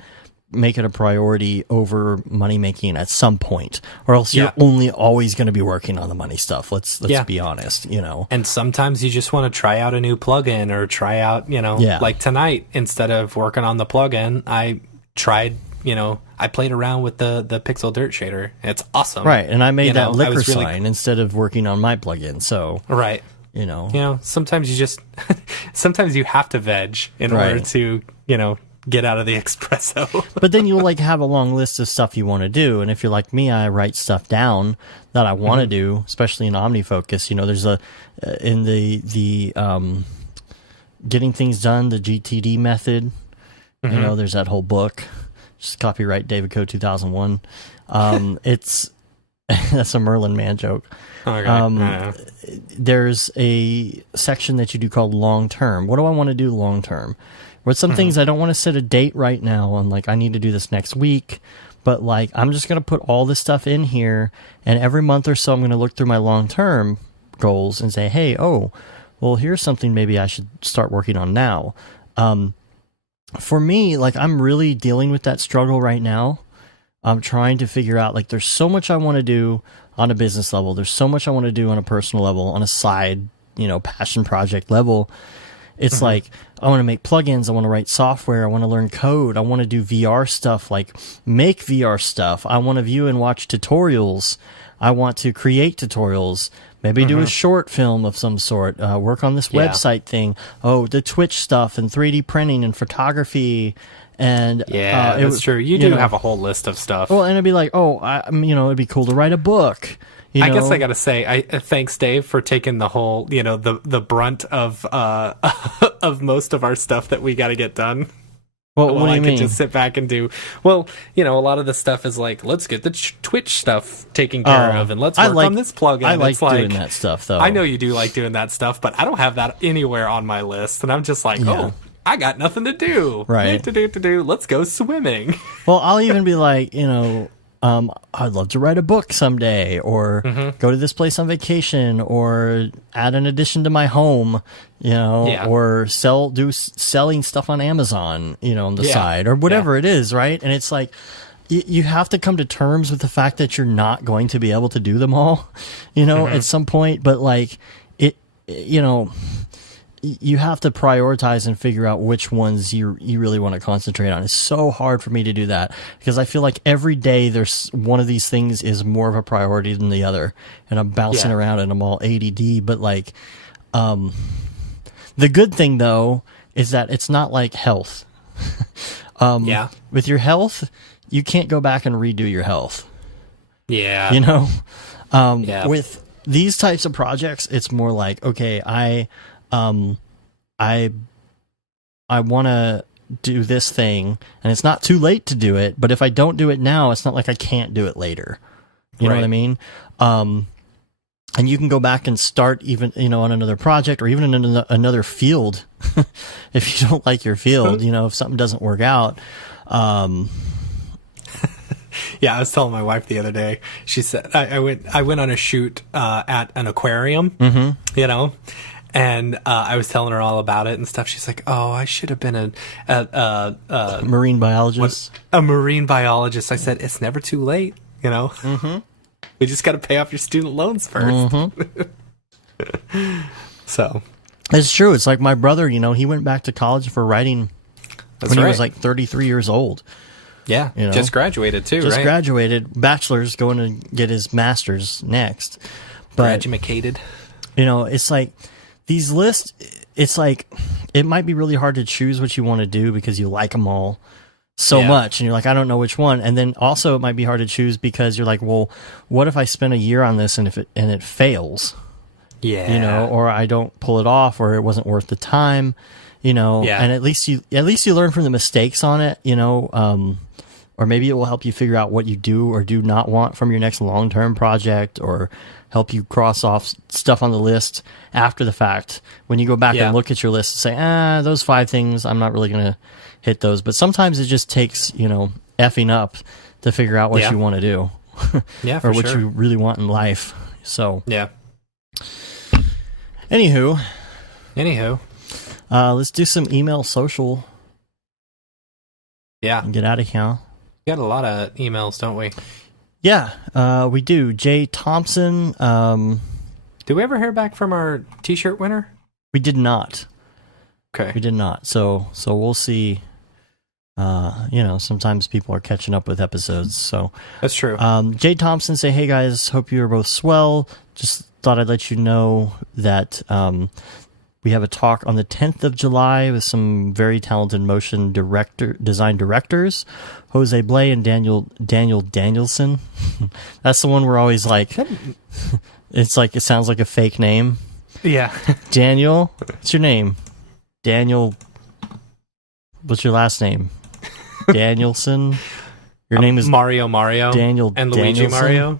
make it a priority over money making at some point, or else you're only always going to be working on the money stuff. Let's be honest, And sometimes you just want to try out a new plugin or try out, like tonight, instead of working on the plugin, I tried, I played around with the Pixel Dirt shader. It's awesome. Right. And I made that liquor sign instead of working on my plugin. So, right. Sometimes you just, sometimes you have to veg in order to, get out of the espresso. But then you'll have a long list of stuff you want to do, and if you're like me, I write stuff down that I want to do, especially in OmniFocus. There's in the getting things done, the GTD method. There's that whole book. Just copyright David Coe 2001. It's that's a Merlin Mann joke. Okay. There's a section that you do called long term. What do I want to do long term? With some things I don't want to set a date right now on, like I need to do this next week, but like I'm just going to put all this stuff in here, and every month or so I'm going to look through my long term goals and say, hey, oh, well, here's something maybe I should start working on now. For me, like I'm really dealing with that struggle right now. I'm trying to figure out, like, there's so much I want to do on a business level. There's so much I want to do on a personal level, on a side, passion project level. It's like, I want to make plugins. I want to write software. I want to learn code. I want to do VR stuff, like make VR stuff. I want to view and watch tutorials. I want to create tutorials. Maybe do a short film of some sort. Work on this website thing. Oh, the Twitch stuff and 3D printing and photography. And that's true. You do have a whole list of stuff. Well, and it'd be like, it'd be cool to write a book. I guess I gotta say, thanks, Dave, for taking the whole, the brunt of of most of our stuff that we got to get done. Well, what do you mean? I can just sit back and do. Well, a lot of the stuff is like, let's get the Twitch stuff taken care of, and let's work on this plugin. I like doing that stuff, though. I know you do like doing that stuff, but I don't have that anywhere on my list, and I'm just like, I got nothing to do. Right. To let's go swimming. Well, I'll even be like, I'd love to write a book someday, or go to this place on vacation, or add an addition to my home, or selling stuff on Amazon, on the side, or whatever it is, right? And it's like, you have to come to terms with the fact that you're not going to be able to do them all, at some point, but like, you have to prioritize and figure out which ones you really want to concentrate on. It's so hard for me to do that because I feel like every day there's one of these things is more of a priority than the other, and I'm bouncing around and I'm all ADD. But like, the good thing though is that it's not like health. With your health, you can't go back and redo your health. Yeah. With these types of projects, it's more like, okay, I want to do this thing, and it's not too late to do it, but if I don't do it now, it's not like I can't do it later. You know what I mean? And you can go back and start even, on another project or even in another field. If you don't like your field, if something doesn't work out. Yeah, I was telling my wife the other day, she said, I went on a shoot, at an aquarium, and I was telling her all about it and stuff. She's like, "Oh, I should have been a marine biologist." A marine biologist. I said, "It's never too late, We just got to pay off your student loans first." So it's true. It's like my brother. He went back to college for writing he was like 33 years old. Yeah, just graduated too. Just graduated, bachelor's, going to get his master's next. But graduated. It's like. These lists, it's like, it might be really hard to choose what you want to do because you like them all so much. And you're like, I don't know which one. And then also it might be hard to choose because you're like, well, what if I spend a year on this and it fails? Yeah. Or I don't pull it off, or it wasn't worth the time, and at least you learn from the mistakes on it, or maybe it will help you figure out what you do or do not want from your next long-term project, or help you cross off stuff on the list after the fact. When you go back and look at your list and say, those 5 things, I'm not really going to hit those. But sometimes it just takes, effing up to figure out what you want to do. Or what you really want in life. So. Yeah. Anywho. Let's do some email social. Yeah. And get out of here. We got a lot of emails, don't we? Yeah, we do. Jay Thompson. Did we ever hear back from our T-shirt winner? We did not. Okay. We did not. So we'll see. Sometimes people are catching up with episodes. So that's true. Jay Thompson say, "Hey guys, hope you are both swell. Just thought I'd let you know that we have a talk on the 10th of July with some very talented motion design directors, Jose Blay and Daniel Danielson." That's the one we're always like, it's like, it sounds like a fake name. Yeah. Daniel, what's your name? Daniel, what's your last name? Danielson? Your name is Mario Daniel and Luigi Danielson? Mario.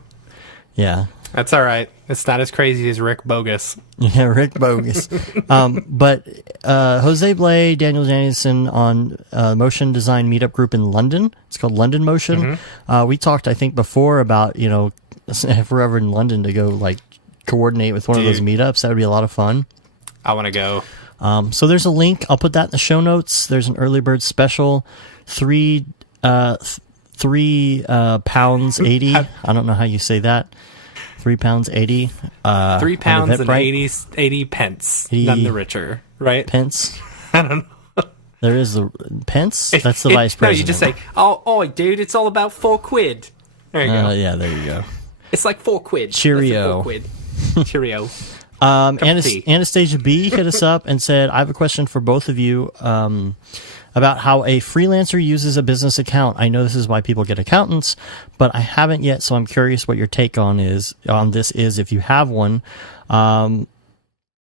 Yeah. That's all right. It's not as crazy as Rick Bogus. Yeah, Rick Bogus. But Jose Blay, Daniel Danielson on Motion Design Meetup Group in London. It's called London Motion. We talked, I think, before about, if we're ever in London to go, like, coordinate with one of those meetups. That would be a lot of fun. I want to go. So there's a link. I'll put that in the show notes. There's an early bird special. £3 pounds 80. I don't know how you say that. £3.80. £3 and 80 pence. 80 none the richer, right? Pence. I don't know. There is the pence. That's the vice president. No, you just say, "Oh, dude, it's all about £4." There you go. Yeah, there you go. It's like £4. Cheerio. Cheerio. Anastasia B hit us up and said, I have a question for both of you about how a freelancer uses a business account. I know this is why people get accountants, but I haven't yet, so I'm curious what your take on this is if you have one.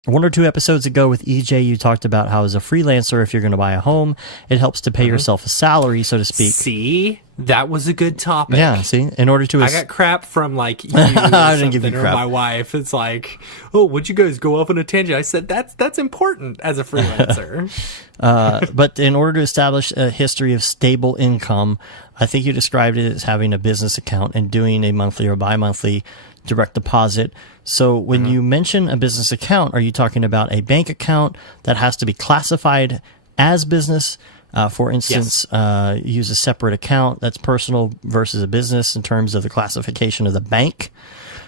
1 or 2 episodes ago with EJ, you talked about how as a freelancer, if you're going to buy a home, it helps to pay yourself a salary, so to speak. See? That was a good topic. Yeah, see? In order to... I got crap from, like, you or I didn't give you crap. My wife. It's like, oh, would you guys go off on a tangent? I said, that's important as a freelancer. But in order to establish a history of stable income, I think you described it as having a business account and doing a monthly or bi-monthly direct deposit. So when you mention a business account, are you talking about a bank account that has to be classified as business? For instance, use a separate account that's personal versus a business in terms of the classification of the bank.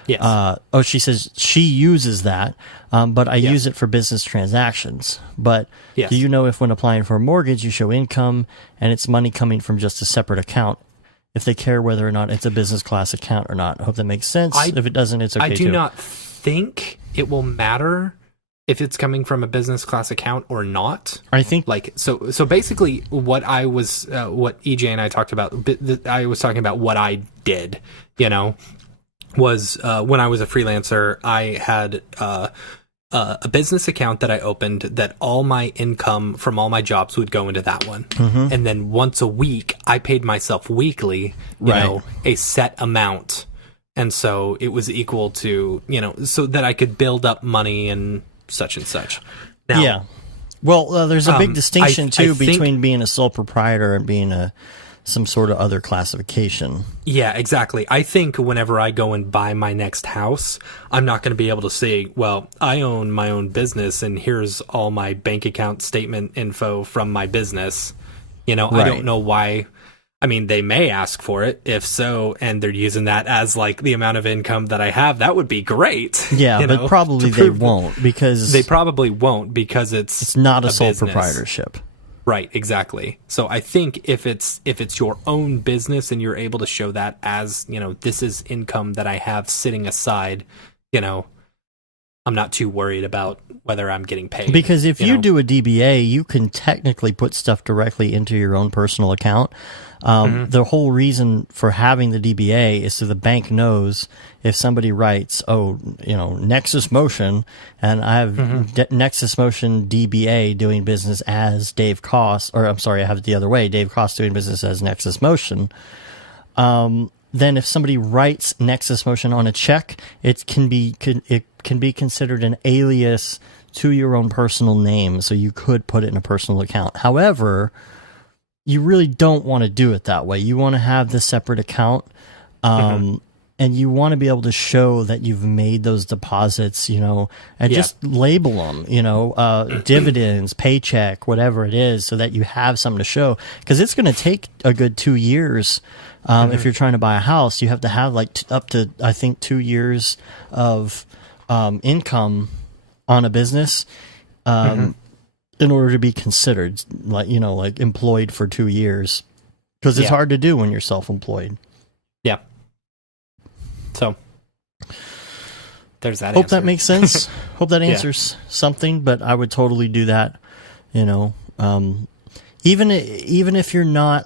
Yes. She says she uses that, but I use it for business transactions. But do you know if when applying for a mortgage, you show income and it's money coming from just a separate account? If they care whether or not it's a business class account or not. I hope that makes sense. If it doesn't, it's okay I too. do not think it will matter if it's coming from a business class account or not. I think so basically what EJ and I talked about, I was talking about what I did, was when I was a freelancer, I had a business account that I opened that all my income from all my jobs would go into that one. And then once a week, I paid myself weekly, a set amount. And so it was equal to, so that I could build up money and such and such. Now, well, there's a big distinction too between being a sole proprietor and being some sort of other classification. Yeah, exactly. I think whenever I go and buy my next house, I'm not going to be able to say, well, I own my own business and here's all my bank account statement info from my business. I don't know why. I mean, they may ask for it. If so, and they're using that as like the amount of income that I have, that would be great. Yeah, but probably they won't because... They probably won't because it's not a sole business. Proprietorship. Right, exactly. So I think if it's your own business and you're able to show that as, this is income that I have sitting aside, I'm not too worried about whether I'm getting paid. Because if you do a DBA, you can technically put stuff directly into your own personal account. The whole reason for having the DBA is so the bank knows if somebody writes, Nexus Motion, and I have Nexus Motion DBA doing business as Dave Koss, or I'm sorry, I have it the other way, Dave Koss doing business as Nexus Motion. Then if somebody writes Nexus Motion on a check, it can be considered an alias to your own personal name, so you could put it in a personal account. However, you really don't want to do it that way. You want to have the separate account, and you want to be able to show that you've made those deposits, and just label them, dividends, paycheck, whatever it is, so that you have something to show. Because it's going to take a good 2 years. If you're trying to buy a house, you have to have up to, I think, 2 years of income on a business in order to be considered like employed for 2 years, because it's hard to do when you're self-employed. Yeah. So there's that. Hope that makes sense. Hope that answers something. But I would totally do that. Even if you're not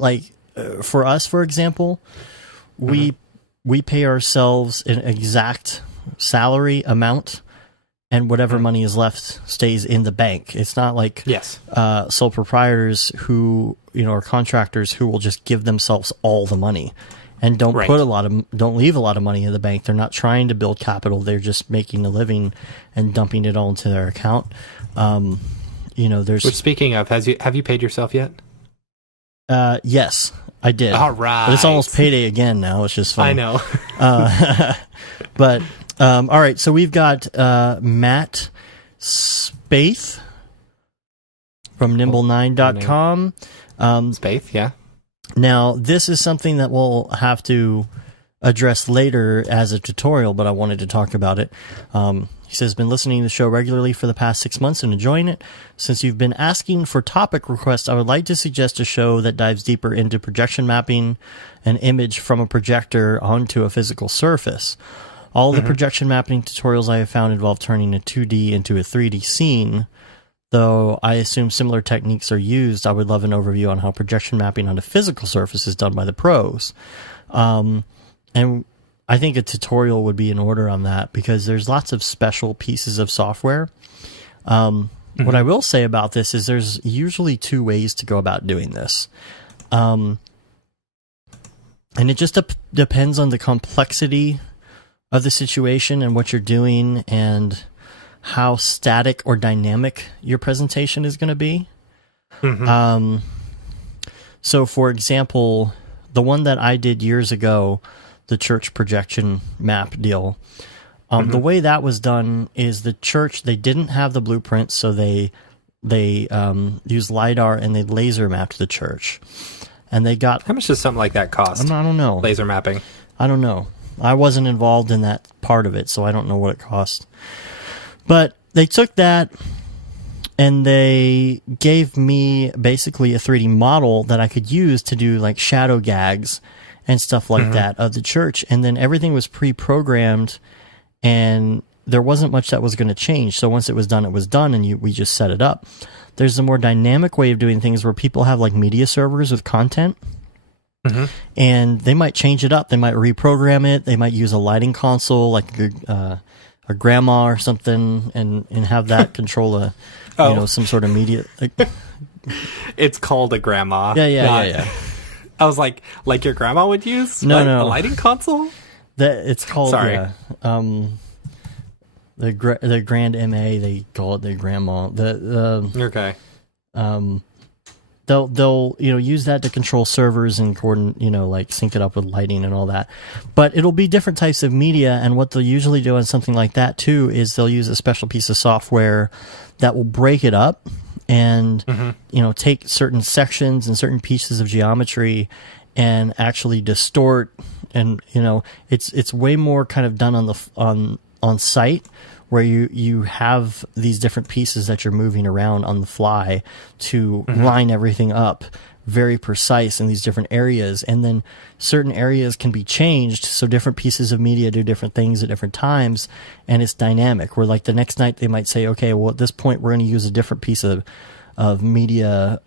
for us, for example, we pay ourselves an exact salary amount, and whatever money is left stays in the bank. It's not like sole proprietors who are contractors who will just give themselves all the money. and don't leave a lot of money in the bank. They're not trying to build capital. They're just making a living and dumping it all into their account. Which, speaking of, have you paid yourself yet? Yes, I did. All right. But it's almost payday again now, which is funny. I know. But all right, so we've got Matt Spaeth from nimble9.com. Spaeth, yeah. Now, this is something that we'll have to address later as a tutorial, but I wanted to talk about it. He says, been listening to the show regularly for the past 6 months and enjoying it. Since you've been asking for topic requests, I would like to suggest a show that dives deeper into projection mapping an image from a projector onto a physical surface. All the projection mapping tutorials I have found involve turning a 2D into a 3D scene. Though I assume similar techniques are used, I would love an overview on how projection mapping onto physical surface is done by the pros. And I think a tutorial would be in order on that because there's lots of special pieces of software. What I will say about this is there's usually two ways to go about doing this. And it just depends on the complexity of the situation and what you're doing and how static or dynamic your presentation is going to be. So, for example, the one that I did years ago, the church projection map deal, the way that was done is the church, they didn't have the blueprint, so they used LiDAR and they laser mapped the church. And they got... How much does something like that cost? I don't know. Laser mapping. I don't know. I wasn't involved in that part of it, so I don't know what it cost. But they took that and they gave me basically a 3D model that I could use to do like shadow gags and stuff like that of the church. And then everything was pre-programmed and there wasn't much that was going to change. So once it was done, and we just set it up. There's a more dynamic way of doing things where people have like media servers with content. And they might change it up. They might reprogram it. They might use a lighting console like a grandma or something and have that control some sort of media. It's called a grandma. Yeah. I was like your grandma would use? No. A lighting console? It's called Sorry. The Grand MA, they call it the grandma. Okay. They'll use that to control servers and like sync it up with lighting and all that. But it'll be different types of media, and what they'll usually do on something like that too is they'll use a special piece of software that will break it up and take certain sections and certain pieces of geometry and actually distort, and it's way more kind of done on site, where you have these different pieces that you're moving around on the fly to line everything up very precise in these different areas. And then certain areas can be changed, so different pieces of media do different things at different times, and it's dynamic, where like the next night they might say, okay, well, at this point we're going to use a different piece of media,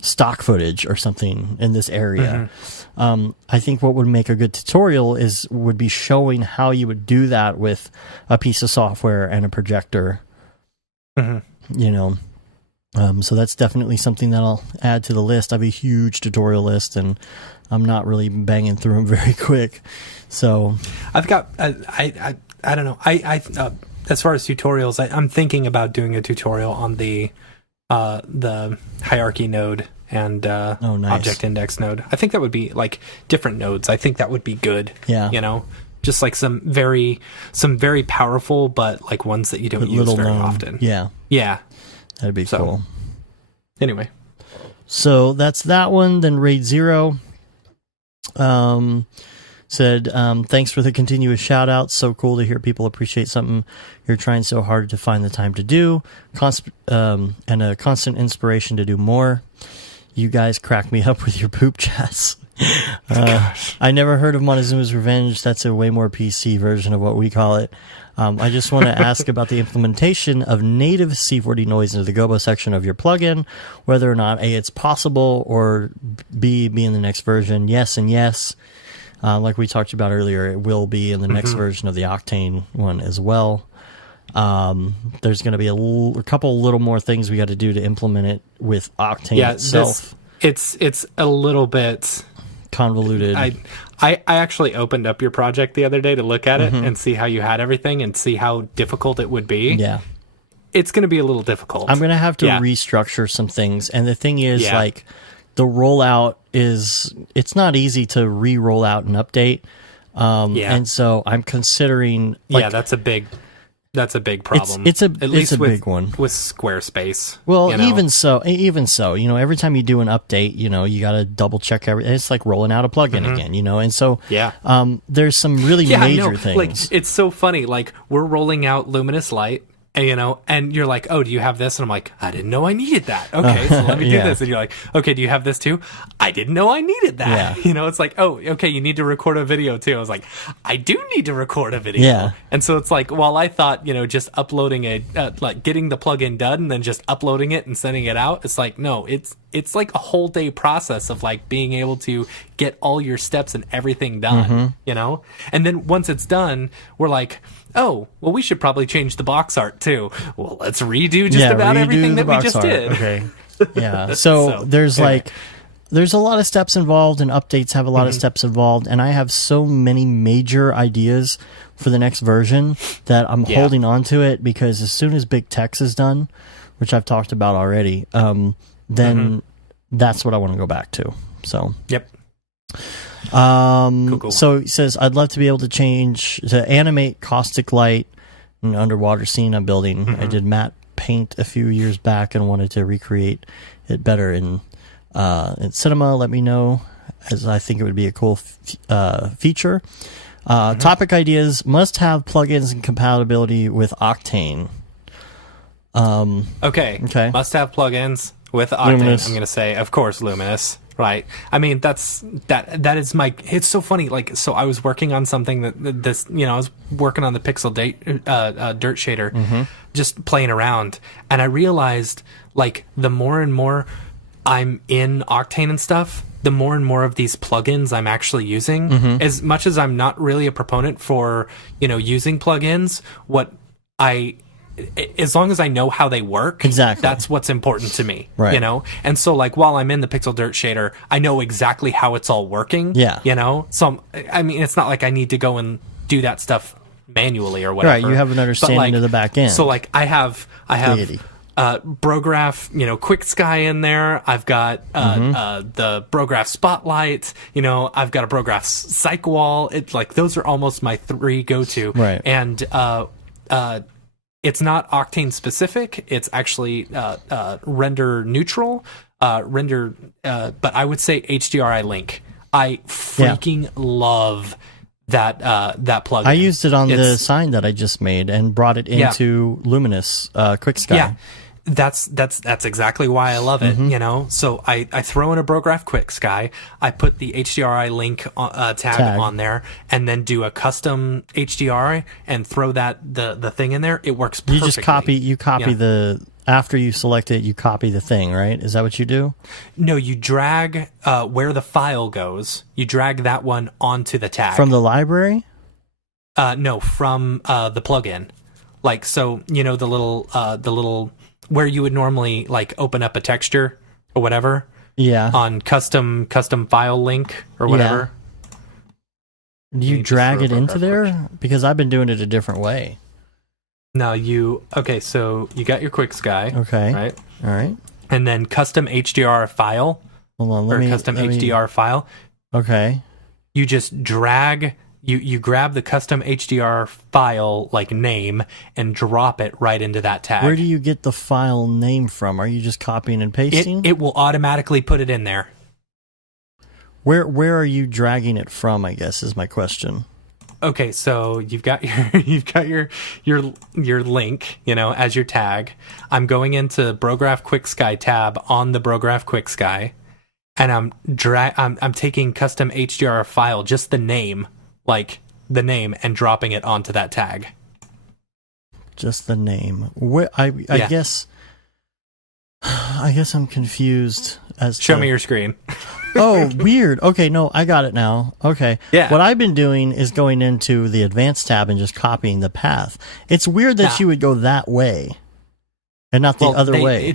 stock footage or something in this area. I think what would make a good tutorial would be showing how you would do that with a piece of software and a projector. So that's definitely something that I'll add to the list. I have a huge tutorial list, and I'm not really banging through them very quick. So I've got I don't know. I as far as tutorials, I'm thinking about doing a tutorial on the hierarchy node and nice. object index node. I think that would be like different nodes. I think that would be good. Yeah. Just like some very powerful, but like ones that you don't use very often. Yeah. Yeah. That'd be cool. Anyway. So that's that one. Then Raid Zero said, thanks for the continuous shout outs. So cool to hear people appreciate something you're trying so hard to find the time to do. And a constant inspiration to do more. You guys crack me up with your poop chats. I never heard of Montezuma's Revenge. That's a way more PC version of what we call it. I just want to ask about the implementation of native C4D noise into the Gobo section of your plugin, whether or not A, it's possible, or B, be in the next version. Yes and yes. Like we talked about earlier, it will be in the next version of the Octane one as well. There's going to be a couple little more things we got to do to implement it with Octane itself. It's a little bit convoluted. I actually opened up your project the other day to look at it and see how you had everything and see how difficult it would be. Yeah. It's going to be a little difficult. I'm going to have to restructure some things. And the thing is, like, the rollout it's not easy to re-roll out an update. And so I'm considering... Like, that's a big problem. It's a big one. With Squarespace. Well, even so, every time you do an update, you got to double check everything. It's like rolling out a plugin again, and so there's some really major things. Like, it's so funny. Like, we're rolling out Luminous Light. And you're like, oh, do you have this? And I'm like, I didn't know I needed that. Okay, so let me do this. And you're like, okay, do you have this too? I didn't know I needed that. Yeah. It's like, oh, okay, you need to record a video too. I was like, I do need to record a video. Yeah. And so it's like, while I thought, just uploading like getting the plugin done and then just uploading it and sending it out, it's like, no, it's like a whole day process of like being able to get all your steps and everything done, And then once it's done, we're like, oh, well, we should probably change the box art too. Well, let's redo about everything that we just did. Okay. Yeah. So there's there's a lot of steps involved, and updates have a lot of steps involved, and I have so many major ideas for the next version that I'm holding on to it, because as soon as Big Text is done, which I've talked about already, then that's what I want to go back to. So yep. Cool. So he says, I'd love to be able to animate caustic light in an underwater scene I'm building. I did matte paint a few years back and wanted to recreate it better in cinema. Let me know, as I think it would be a cool feature. Topic ideas: must have plugins and compatibility with Octane. Okay. Must have plugins with Octane. Luminous. I'm going to say, of course, Luminous. Right. I mean, that is my, it's so funny. Like, so I was working on something I was working on the pixel dirt shader, just playing around. And I realized, like, the more and more I'm in Octane and stuff, the more and more of these plugins I'm actually using. As much as I'm not really a proponent for, using plugins, as long as I know how they work, exactly, that's what's important to me, right? And so, like, while I'm in the pixel dirt shader, I know exactly how it's all working, so I mean, it's not like I need to go and do that stuff manually or whatever. Right, you have an understanding of the back end. So, like, I have Brograph, Quick Sky in there. I've got the Brograph Spotlight. I've got a Brograph Psych Wall. It's like, those are almost my three go-to, right? And it's not Octane specific. It's actually render neutral, but I would say HDRI Link. I freaking love that plugin. I used it on the sign that I just made and brought it into Luminous Quick Sky. Yeah. That's exactly why I love it, So I throw in a Brograph Quick Sky, I put the HDRI Link tag on there, and then do a custom HDRI and throw the thing in there. It works perfectly. You just copy the, after you select it, you copy the thing, right? Is that what you do? No, you drag where the file goes. You drag that one onto the tag from the library. No, from the plugin. Like, so the little where you would normally, like, open up a texture or whatever. Yeah. On custom file link or whatever. Do you drag it into there? Because I've been doing it a different way. No, so you got your Quick Sky. Okay. Right? All right. And then custom HDR file. Hold on, custom HDR file. Okay. You just drag... You grab the custom HDR file, like, name, and drop it right into that tag. Where do you get the file name from? Are you just copying and pasting? It will automatically put it in there. Where are you dragging it from, I guess, is my question. Okay, so you've got your link, as your tag. I'm going into Brograph Quick Sky tab on the Brograph Quick Sky, and I'm taking custom HDR file, just the name. Like, the name, and dropping it onto that tag. Just the name. I guess I'm confused as Show me your screen. Oh, weird. Okay, no, I got it now. Okay. Yeah. What I've been doing is going into the advanced tab and just copying the path. It's weird that you would go that way and not the other way.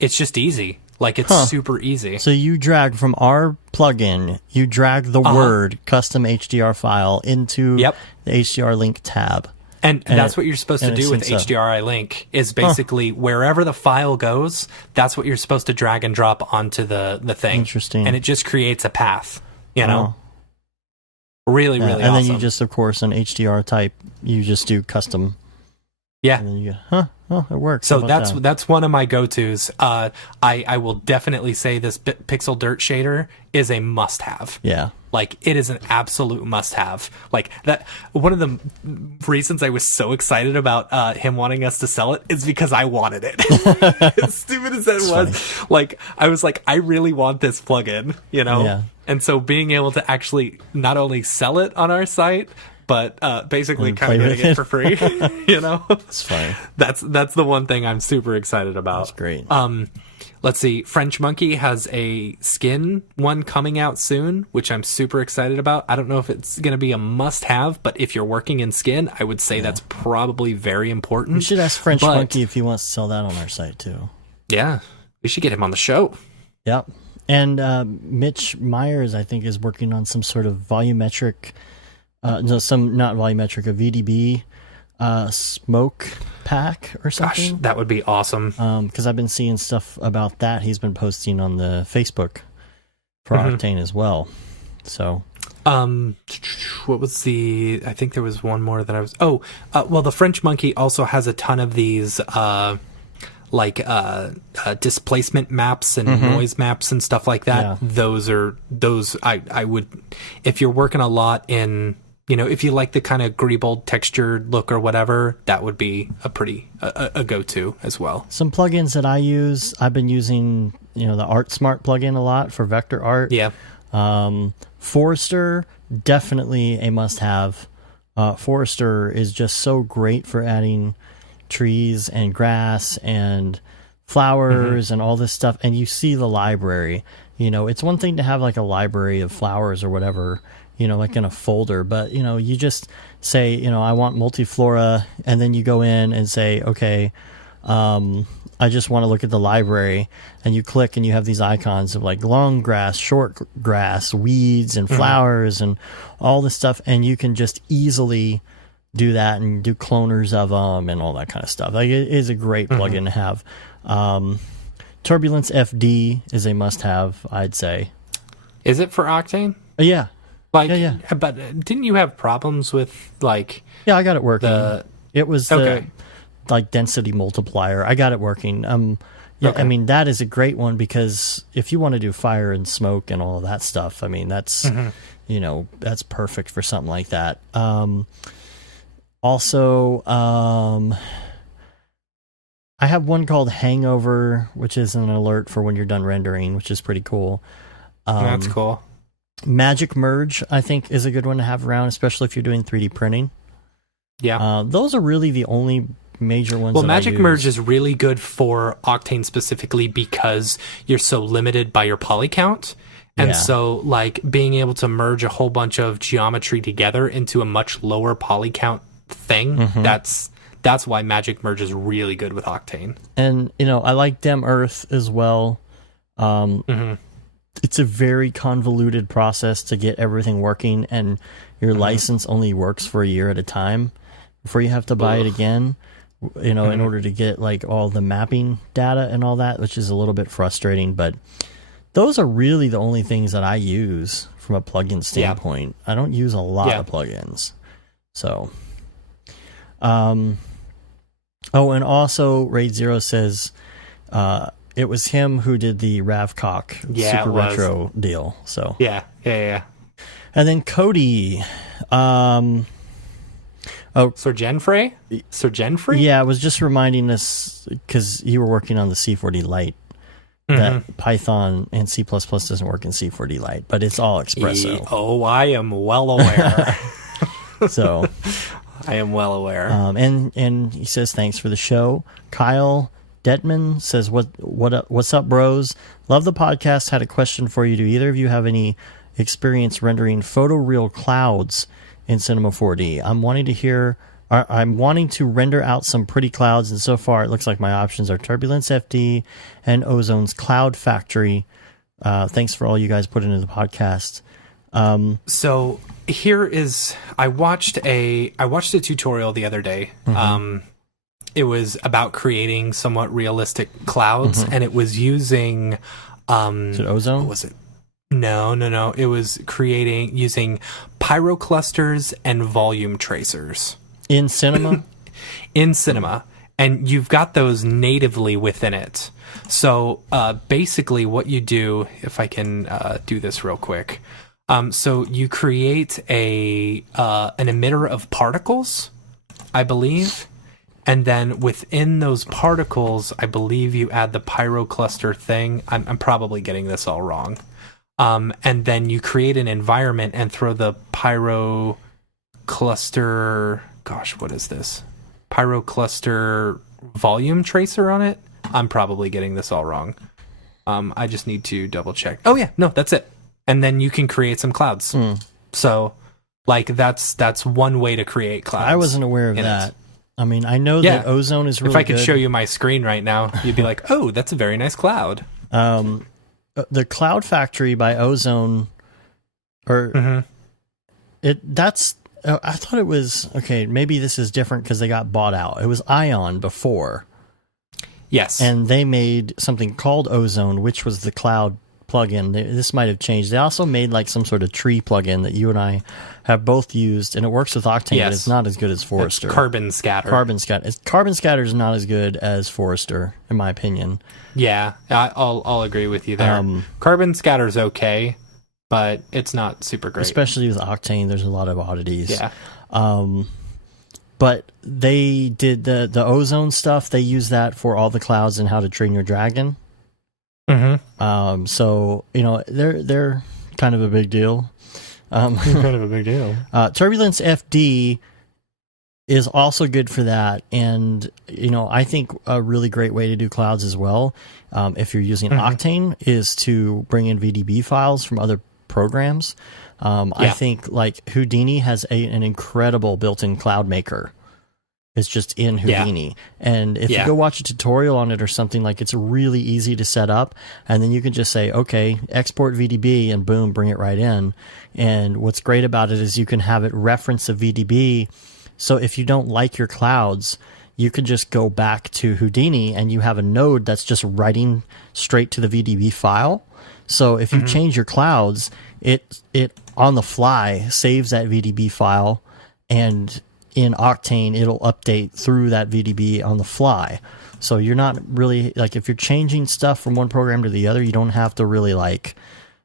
It's just easy. Like, it's super easy. So you drag from our plugin, you drag the word custom HDR file into the HDR link tab. And that's what you're supposed to do with HDRI link is basically wherever the file goes, that's what you're supposed to drag and drop onto the thing. Interesting. And it just creates a path, you know? Really, really awesome. And then you just, of course, on HDR type, you just do custom. Yeah. And then you go, it works. So that's one of my go-tos. I will definitely say this Pixel Dirt shader is a must-have. Yeah. Like, it is an absolute must-have. Like, that. One of the reasons I was so excited about him wanting us to sell it is because I wanted it. As stupid as that was. Funny. Like, I was like, I really want this plugin, you know? Yeah. And so being able to actually not only sell it on our site, but basically kind of getting it for free, you know? It's funny. That's the one thing I'm super excited about. That's great. Let's see. French Monkey has a skin one coming out soon, which I'm super excited about. I don't know if it's going to be a must-have, but if you're working in skin, I would say that's probably very important. We should ask French Monkey if he wants to sell that on our site, too. Yeah. We should get him on the show. Yep. And Mitch Myers, I think, is working on some sort of volumetric... not volumetric, a VDB smoke pack or something. Gosh, that would be awesome. Because I've been seeing stuff about that. He's been posting on the Facebook for Octane as well. So, what was I think there was one more that I was. Well, the French Monkey also has a ton of these displacement maps and noise maps and stuff like that. Yeah. Those I would, if you're working a lot in, you know, if you like the kind of greebled textured look or whatever, that would be a go-to as well. Some plugins that I use, I've been using, you know, the Art Smart plugin a lot for vector art. Yeah. Forester, definitely a must-have. Forester is just so great for adding trees and grass and flowers and all this stuff. And you see the library. You know, it's one thing to have like a library of flowers or whatever, you know, like in a folder, but, you know, you just say, you know, I want multiflora, and then you go in and say, okay, I just want to look at the library, and you click and you have these icons of like long grass, short grass, weeds and flowers and all this stuff, and you can just easily do that and do cloners of them and all that kind of stuff. Like, it is a great plugin to have. Turbulence FD is a must-have, I'd say. Is it for Octane? Yeah. Like, yeah. But didn't you have problems with, like... Yeah, I got it working. It was the, like, density multiplier. I got it working. I mean, that is a great one because if you want to do fire and smoke and all of that stuff, I mean, that's, you know, that's perfect for something like that. Also, I have one called Hangover, which is an alert for when you're done rendering, which is pretty cool. That's cool. Magic Merge, I think, is a good one to have around, especially if you're doing 3D printing. Yeah. Those are really the only major ones. Well, Magic Merge is really good for Octane specifically because you're so limited by your poly count. And so, like, being able to merge a whole bunch of geometry together into a much lower poly count thing, that's why Magic Merge is really good with Octane. And, you know, I like Dem Earth as well. It's a very convoluted process to get everything working, and your license only works for a year at a time before you have to buy it again, you know, in order to get like all the mapping data and all that, which is a little bit frustrating. But those are really the only things that I use from a plugin standpoint. I don't use a lot of plugins. So, and also Raid Zero says, it was him who did the Ravcock Super Retro deal. So yeah. And then Cody, Sir Genfrey? Yeah, I was just reminding us because you were working on the C4D Lite that Python and C++ doesn't work in C4D Lite, but it's all Espresso. I am well aware. So I am well aware. And he says thanks for the show. Kyle Detman says, what's up, bros? Love the podcast. Had a question for you. Do either of you have any experience rendering photoreal clouds in Cinema 4D? I'm wanting to hear I'm wanting to render out some pretty clouds, and so far it looks like my options are Turbulence FD and Ozone's Cloud Factory. Thanks for all you guys put into the podcast. So here is, I watched a tutorial the other day. It was about creating somewhat realistic clouds, and it was using Is it Ozone? what was it? No. It was using pyroclusters and volume tracers In Cinema? in Cinema, and you've got those natively within it. So basically, what you do, if I can do this real quick, so you create an emitter of particles, I believe. And then within those particles, I believe you add the pyrocluster thing. I'm probably getting this all wrong. And then you create an environment and throw the pyrocluster... Gosh, what is this? Pyrocluster volume tracer on it? I'm probably getting this all wrong. I just need to double check. Oh yeah, no, that's it. And then you can create some clouds. So, like, that's one way to create clouds. I wasn't aware of that. I mean, I know that Ozone is really good. If I could show you my screen right now, you'd be like, oh, that's a very nice cloud. The Cloud Factory by Ozone, I thought it was, okay, maybe this is different because they got bought out. It was Ion before. Yes. And they made something called Ozone, which was the cloud plugin. This might have changed. They also made like some sort of tree plugin that you and I have both used, and it works with Octane, but it's not as good as Forester. It's Carbon Scatter. Carbon Scatter is not as good as Forester, in my opinion. Yeah, I'll agree with you there. Carbon Scatter's okay, but it's not super great. Especially with Octane, there's a lot of oddities. Yeah. But they did the Ozone stuff. They use that for all the clouds and how to train your dragon. So they're kind of a big deal. Kind of a big deal. Turbulence FD is also good for that, and I think a really great way to do clouds as well, if you're using Octane, is to bring in VDB files from other programs. I think like Houdini has an incredible built-in cloud maker. It's just in Houdini. And if you go watch a tutorial on it or something, like, it's really easy to set up, and then you can just say, okay, export VDB, and boom, bring it right in. And what's great about it is you can have it reference a VDB. So if you don't like your clouds, you can just go back to Houdini and you have a node that's just writing straight to the VDB file. So if you change your clouds, it on the fly saves that VDB file, and in Octane, it'll update through that VDB on the fly. So you're not really, like, if you're changing stuff from one program to the other, you don't have to really, like,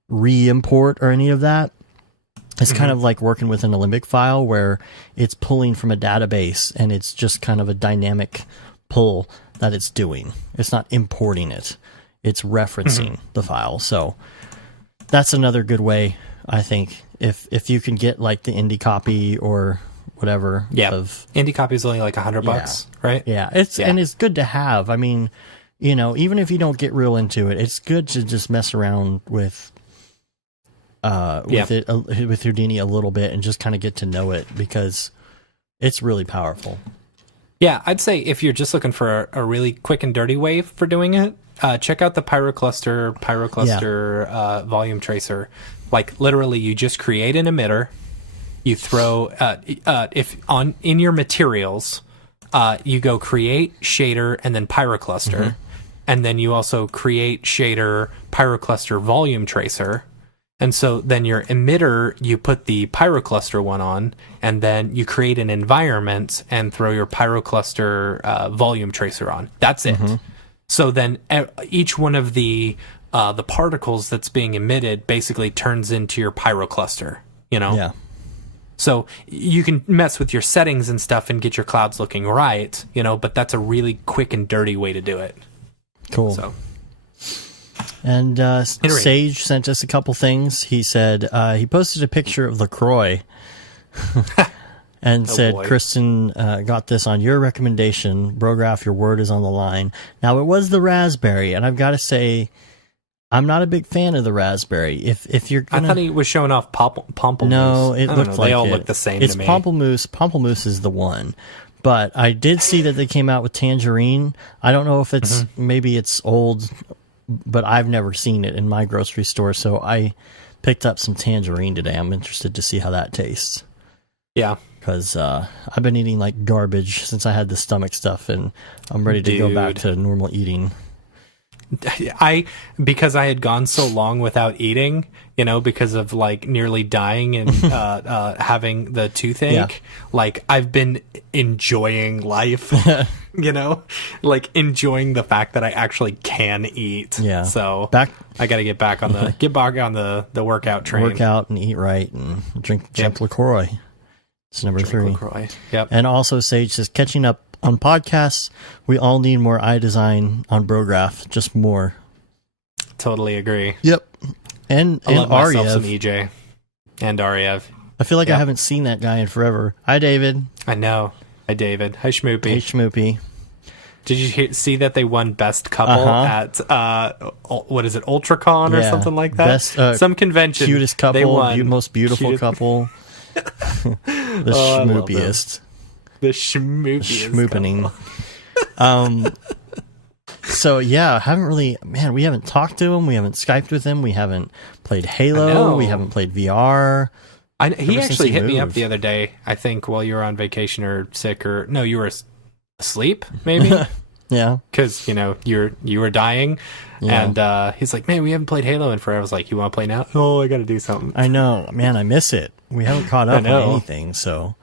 re-import or any of that. It's kind of like working with an Alembic file where it's pulling from a database, and it's just kind of a dynamic pull that it's doing. It's not importing it. It's referencing the file. So that's another good way, I think, if you can get, like, the indie copy or whatever. Yeah. Indie copy is only like $100, right? Yeah. And it's good to have. I mean, even if you don't get real into it, it's good to just mess around with Houdini a little bit and just kind of get to know it, because it's really powerful. Yeah, I'd say if you're just looking for a really quick and dirty way for doing it, check out the pyrocluster volume tracer. Like, literally, you just create an emitter. You throw in your materials, you go create shader and then pyrocluster, and then you also create shader pyrocluster volume tracer, and so then your emitter, you put the pyrocluster one on, and then you create an environment and throw your pyrocluster volume tracer on. That's it. So then each one of the particles that's being emitted basically turns into your pyrocluster. Yeah. So you can mess with your settings and stuff and get your clouds looking right, but that's a really quick and dirty way to do it. Cool. So. And Sage sent us a couple things. He said he posted a picture of LaCroix and said, boy. Kristen got this on your recommendation. Brograph, your word is on the line. Now, it was the raspberry, and I've got to say, I'm not a big fan of the raspberry. If you're gonna, I thought he was showing off pamplemousse. No, it looked like they all it. look the same It's to me. pamplemousse. Pamplemousse is the one. But I did see that they came out with tangerine. I don't know if it's maybe it's old, but I've never seen it in my grocery store. So I picked up some tangerine today. I'm interested to see how that tastes. Yeah. Because I've been eating like garbage since I had the stomach stuff, and I'm ready to go back to normal eating. Because I had gone so long without eating, because of like nearly dying and having the toothache, like I've been enjoying life, like enjoying the fact that I actually can eat. Yeah. So I got to get back on the workout train. Work out and eat right and drink LaCroix. It's number 3. LaCroix. Yep. And also Sage says, catching up on podcasts, we all need more iDesign on Brograph. Just more. Totally agree. Yep. And love myself some Ariev. EJ. And Ariev. I feel like I haven't seen that guy in forever. Hi, David. I know. Hi, David. Hi, Schmoopy. Hey, Schmoopy. Did you see that they won Best Couple at, what is it, UltraCon or something like that? Best, some convention. Cutest couple, they won. most beautiful couple. The schmoopiest. The schmoopiest. Schmoopening. So, yeah, we haven't talked to him. We haven't Skyped with him. We haven't played Halo. We haven't played VR. He actually hit me up the other day, I think, while you were on vacation or sick or... No, you were asleep, maybe? Yeah. Because, you were dying. Yeah. And he's like, man, we haven't played Halo in forever. I was like, you want to play now? Oh, I got to do something. I know. Man, I miss it. We haven't caught up on anything, so...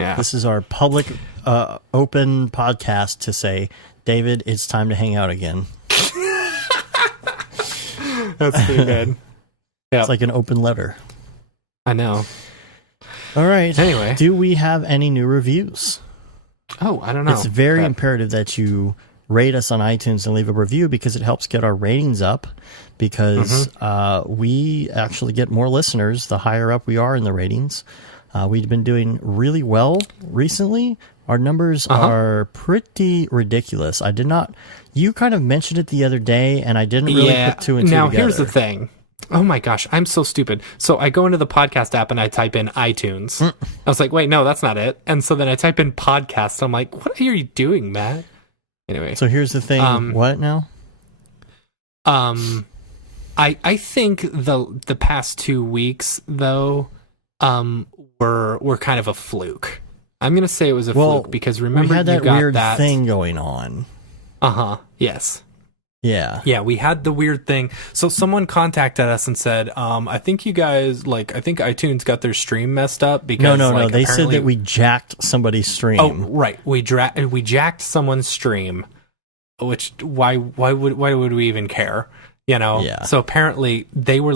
Yeah. This is our public open podcast to say, David, it's time to hang out again. That's pretty good. Yeah. It's like an open letter. I know. All right. Anyway. Do we have any new reviews? Oh, I don't know. It's very imperative that you rate us on iTunes and leave a review because it helps get our ratings up because we actually get more listeners the higher up we are in the ratings. We've been doing really well recently. Our numbers are pretty ridiculous. You kind of mentioned it the other day, and I didn't really put 2 and 2 now, together. Here's the thing. Oh my gosh, I'm so stupid. So I go into the podcast app and I type in iTunes. I was like, wait, no, that's not it. And so then I type in podcast. I'm like, what are you doing, Matt? Anyway. So here's the thing. What now? I think the past 2 weeks, though, were kind of a fluke. I'm gonna say it was a fluke because remember we had that you got weird that thing going on. Yes. Yeah, we had the weird thing. So someone contacted us and said, I think you guys I think iTunes got their stream messed up because no. They said that we jacked somebody's stream. Oh, right. We jacked someone's stream, which why would we even care? Yeah. So apparently they were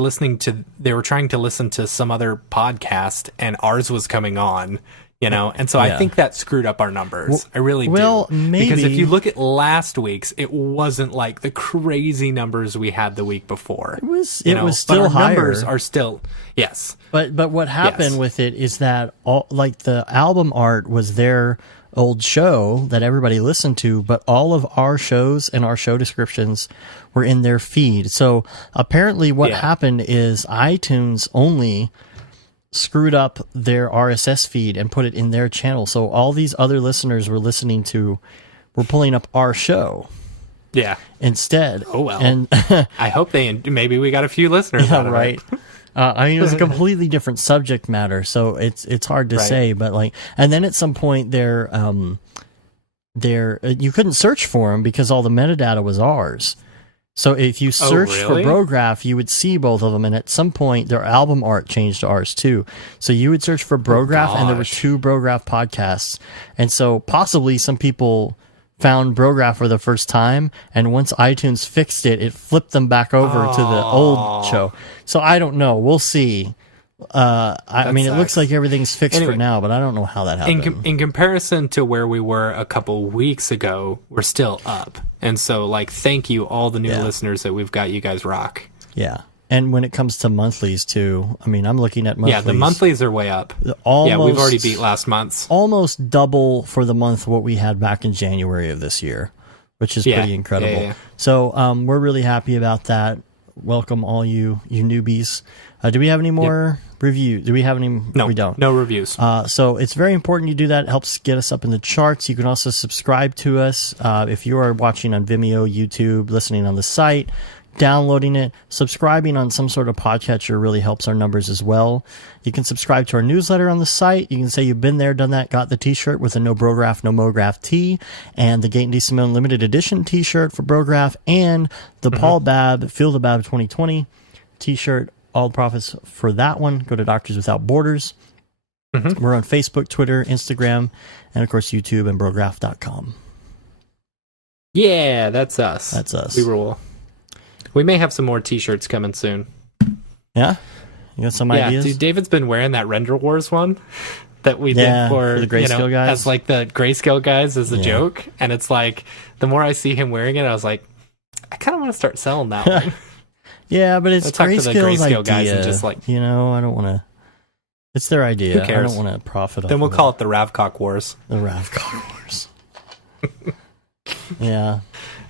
trying to listen to some other podcast and ours was coming on, and so I think that screwed up our numbers. I really do. Well, maybe. Because if you look at last week's, it wasn't like the crazy numbers we had the week before. It was still but our higher. numbers are still, yes. But what happened with it is that the album art was their old show that everybody listened to, but all of our shows and our show descriptions were in their feed. So apparently what happened is iTunes only screwed up their RSS feed and put it in their channel. So all these other listeners were pulling up our show. Yeah. Instead. Oh, well. And I hope maybe we got a few listeners out of right. it. It was a completely different subject matter, so it's hard to say, but and then at some point you couldn't search for them because all the metadata was ours. So if you searched for Brograph, you would see both of them, and at some point their album art changed to ours too. So you would search for Brograph, and there were 2 Brograph podcasts, and so possibly some people found Brograph for the first time, and once iTunes fixed it, it flipped them back over to the old show. So I don't know. We'll see. I mean, it looks like everything's fixed for now, but I don't know how that happened. In comparison to where we were a couple weeks ago, we're still up. And so, thank you, all the new listeners that we've got. You guys rock. Yeah. And when it comes to monthlies, too, I mean, I'm looking at monthlies. Yeah, the monthlies are way up. We've already beat last month's. Almost double for the month what we had back in January of this year, which is pretty incredible. Yeah. So we're really happy about that. welcome all you newbies. Do we have any more reviews? Do we have any? No, we don't. No reviews. So it's very important you do that. It helps get us up in the charts. You can also subscribe to us if you are watching on Vimeo, YouTube, listening on the site, downloading it, subscribing on some sort of podcatcher really helps our numbers as well. You can subscribe to our newsletter on the site. You can say you've been there, done that, got the t-shirt with a No Brograph, No Mograph tee, and the Gate and D. Simone limited edition t-shirt for Brograph, and the Paul Babb Feel the Babb 2020 t-shirt. All the profits for that one go to Doctors Without Borders. We're on Facebook, Twitter, Instagram, and of course YouTube and Brograph.com. Yeah, that's us. That's us. We rule. We may have some more t-shirts coming soon. Yeah? You got some ideas? Yeah, dude, David's been wearing that Render Wars one that we did for the Grayscale guys. as like the Grayscale guys as a joke. And it's like, the more I see him wearing it, I was like, I kind of want to start selling that one. Yeah, but it's Grayscale's idea. Guys and just like, I don't want to. It's their idea. Who cares? I don't want to profit off Then we'll of call it the Ravcock Wars. The Ravcock Wars. Yeah.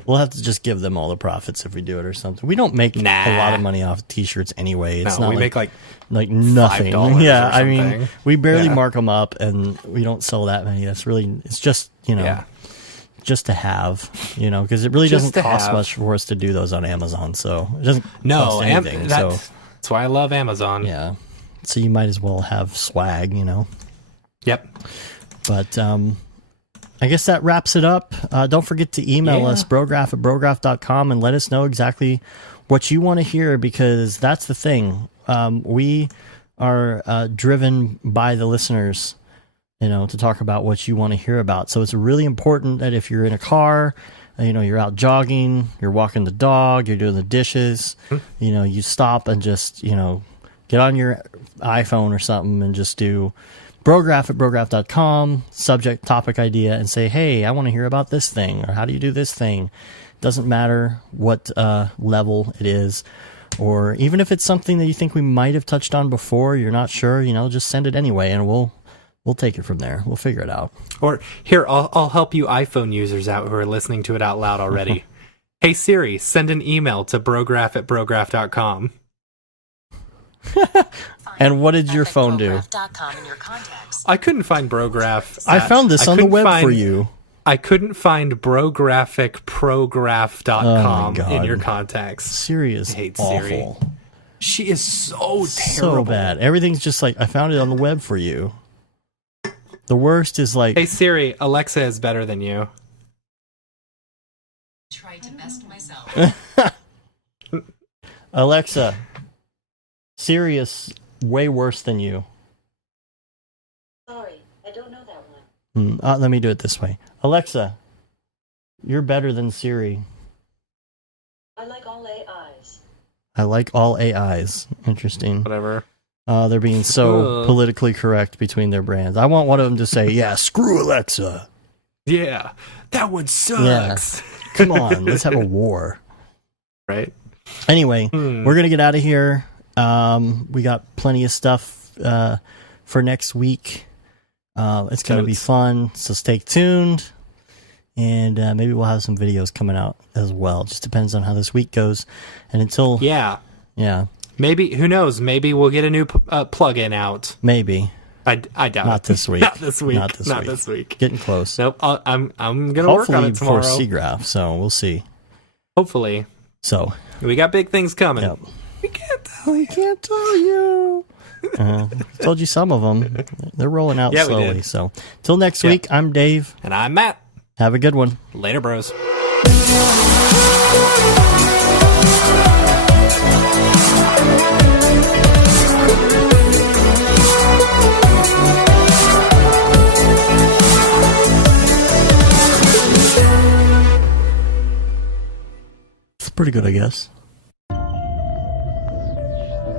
We'll have to just give them all the profits if we do it or something. We don't make a lot of money off t-shirts anyway. It's not we make like nothing. $5 Yeah, or I mean, something. we barely mark them up, and we don't sell that many. That's really, it's just, just to have, because it really doesn't cost much for us to do those on Amazon. So it doesn't cost anything. That's why I love Amazon. Yeah. So you might as well have swag, Yep. But I guess that wraps it up. Don't forget to email us, brograph@brograph.com, and let us know exactly what you want to hear, because that's the thing. We are driven by the listeners, to talk about what you want to hear about. So it's really important that if you're in a car, you're out jogging, you're walking the dog, you're doing the dishes, you stop and just, get on your iPhone or something and just do Brograph@brograph.com, subject, topic, idea, and say, hey, I want to hear about this thing, or how do you do this thing? Doesn't matter what level it is, or even if it's something that you think we might have touched on before, you're not sure, just send it anyway, and we'll take it from there. We'll figure it out. Or here, I'll help you iPhone users out who are listening to it out loud already. Hey Siri, send an email to brograph@brograph.com. And what did your phone do? I couldn't find Brograph. I found this on the web for you. I couldn't find brographic.com in your contacts. Siri is awful. Siri. She is so terrible. So bad. Everything's just like, I found it on the web for you. The worst is like, hey Siri, Alexa is better than you. Tried to best myself. Alexa, Siri is way worse than you. Sorry, I don't know that one. Let me do it this way. Alexa, you're better than Siri. I like all AIs. I like all AIs. Interesting. Whatever. They're being so politically correct between their brands. I want one of them to say, yeah, screw Alexa. Yeah, that one sucks. Yeah. Come on, let's have a war. Right? Anyway, we're going to get out of here. We got plenty of stuff for next week. It's going to be fun, so stay tuned. And maybe we'll have some videos coming out as well. Just depends on how this week goes. And until... Yeah. Maybe, who knows, maybe we'll get a new plugin out. Maybe. I doubt it. Not this week. Not this week. Getting close. Nope, I'm going to work on it tomorrow. Hopefully for Cgraph, so we'll see. Hopefully. So. We got big things coming. Yep. We can't tell you. Told you some of them. They're rolling out slowly. So, till next week, I'm Dave. And I'm Matt. Have a good one. Later, bros. It's pretty good, I guess.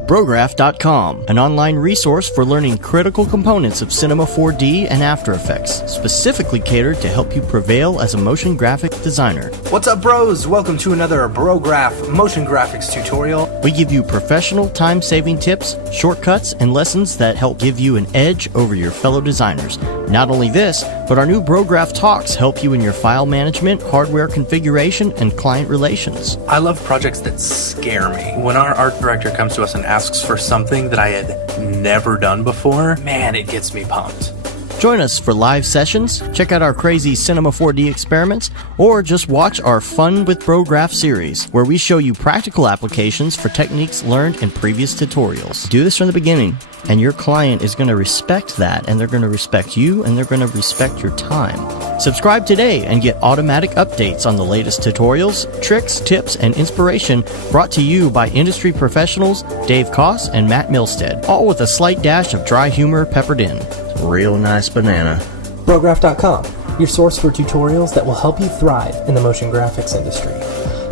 Brograph.com, an online resource for learning critical components of Cinema 4D and After Effects, specifically catered to help you prevail as a motion graphic designer. What's up, bros? Welcome to another Brograph motion graphics tutorial. We give you professional time-saving tips, shortcuts, and lessons that help give you an edge over your fellow designers. Not only this, but our new Brograph Talks help you in your file management, hardware configuration, and client relations. I love projects that scare me. When our art director comes to us and asks for something that I had never done before, man, it gets me pumped. Join us for live sessions, check out our crazy Cinema 4D experiments, or just watch our Fun with Brograph series, where we show you practical applications for techniques learned in previous tutorials. Do this from the beginning, and your client is going to respect that, and they're going to respect you, and they're going to respect your time. Subscribe today and get automatic updates on the latest tutorials, tricks, tips, and inspiration brought to you by industry professionals Dave Koss and Matt Milstead, all with a slight dash of dry humor peppered in. Real nice banana. Brograph.com, your source for tutorials that will help you thrive in the motion graphics industry.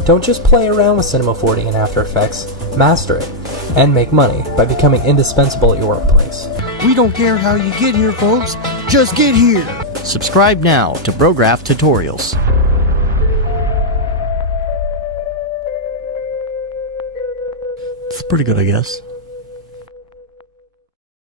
Don't just play around with Cinema 4D and After Effects, master it, and make money by becoming indispensable at your workplace. We don't care how you get here, folks. Just get here. Subscribe now to Brograph Tutorials. It's pretty good, I guess.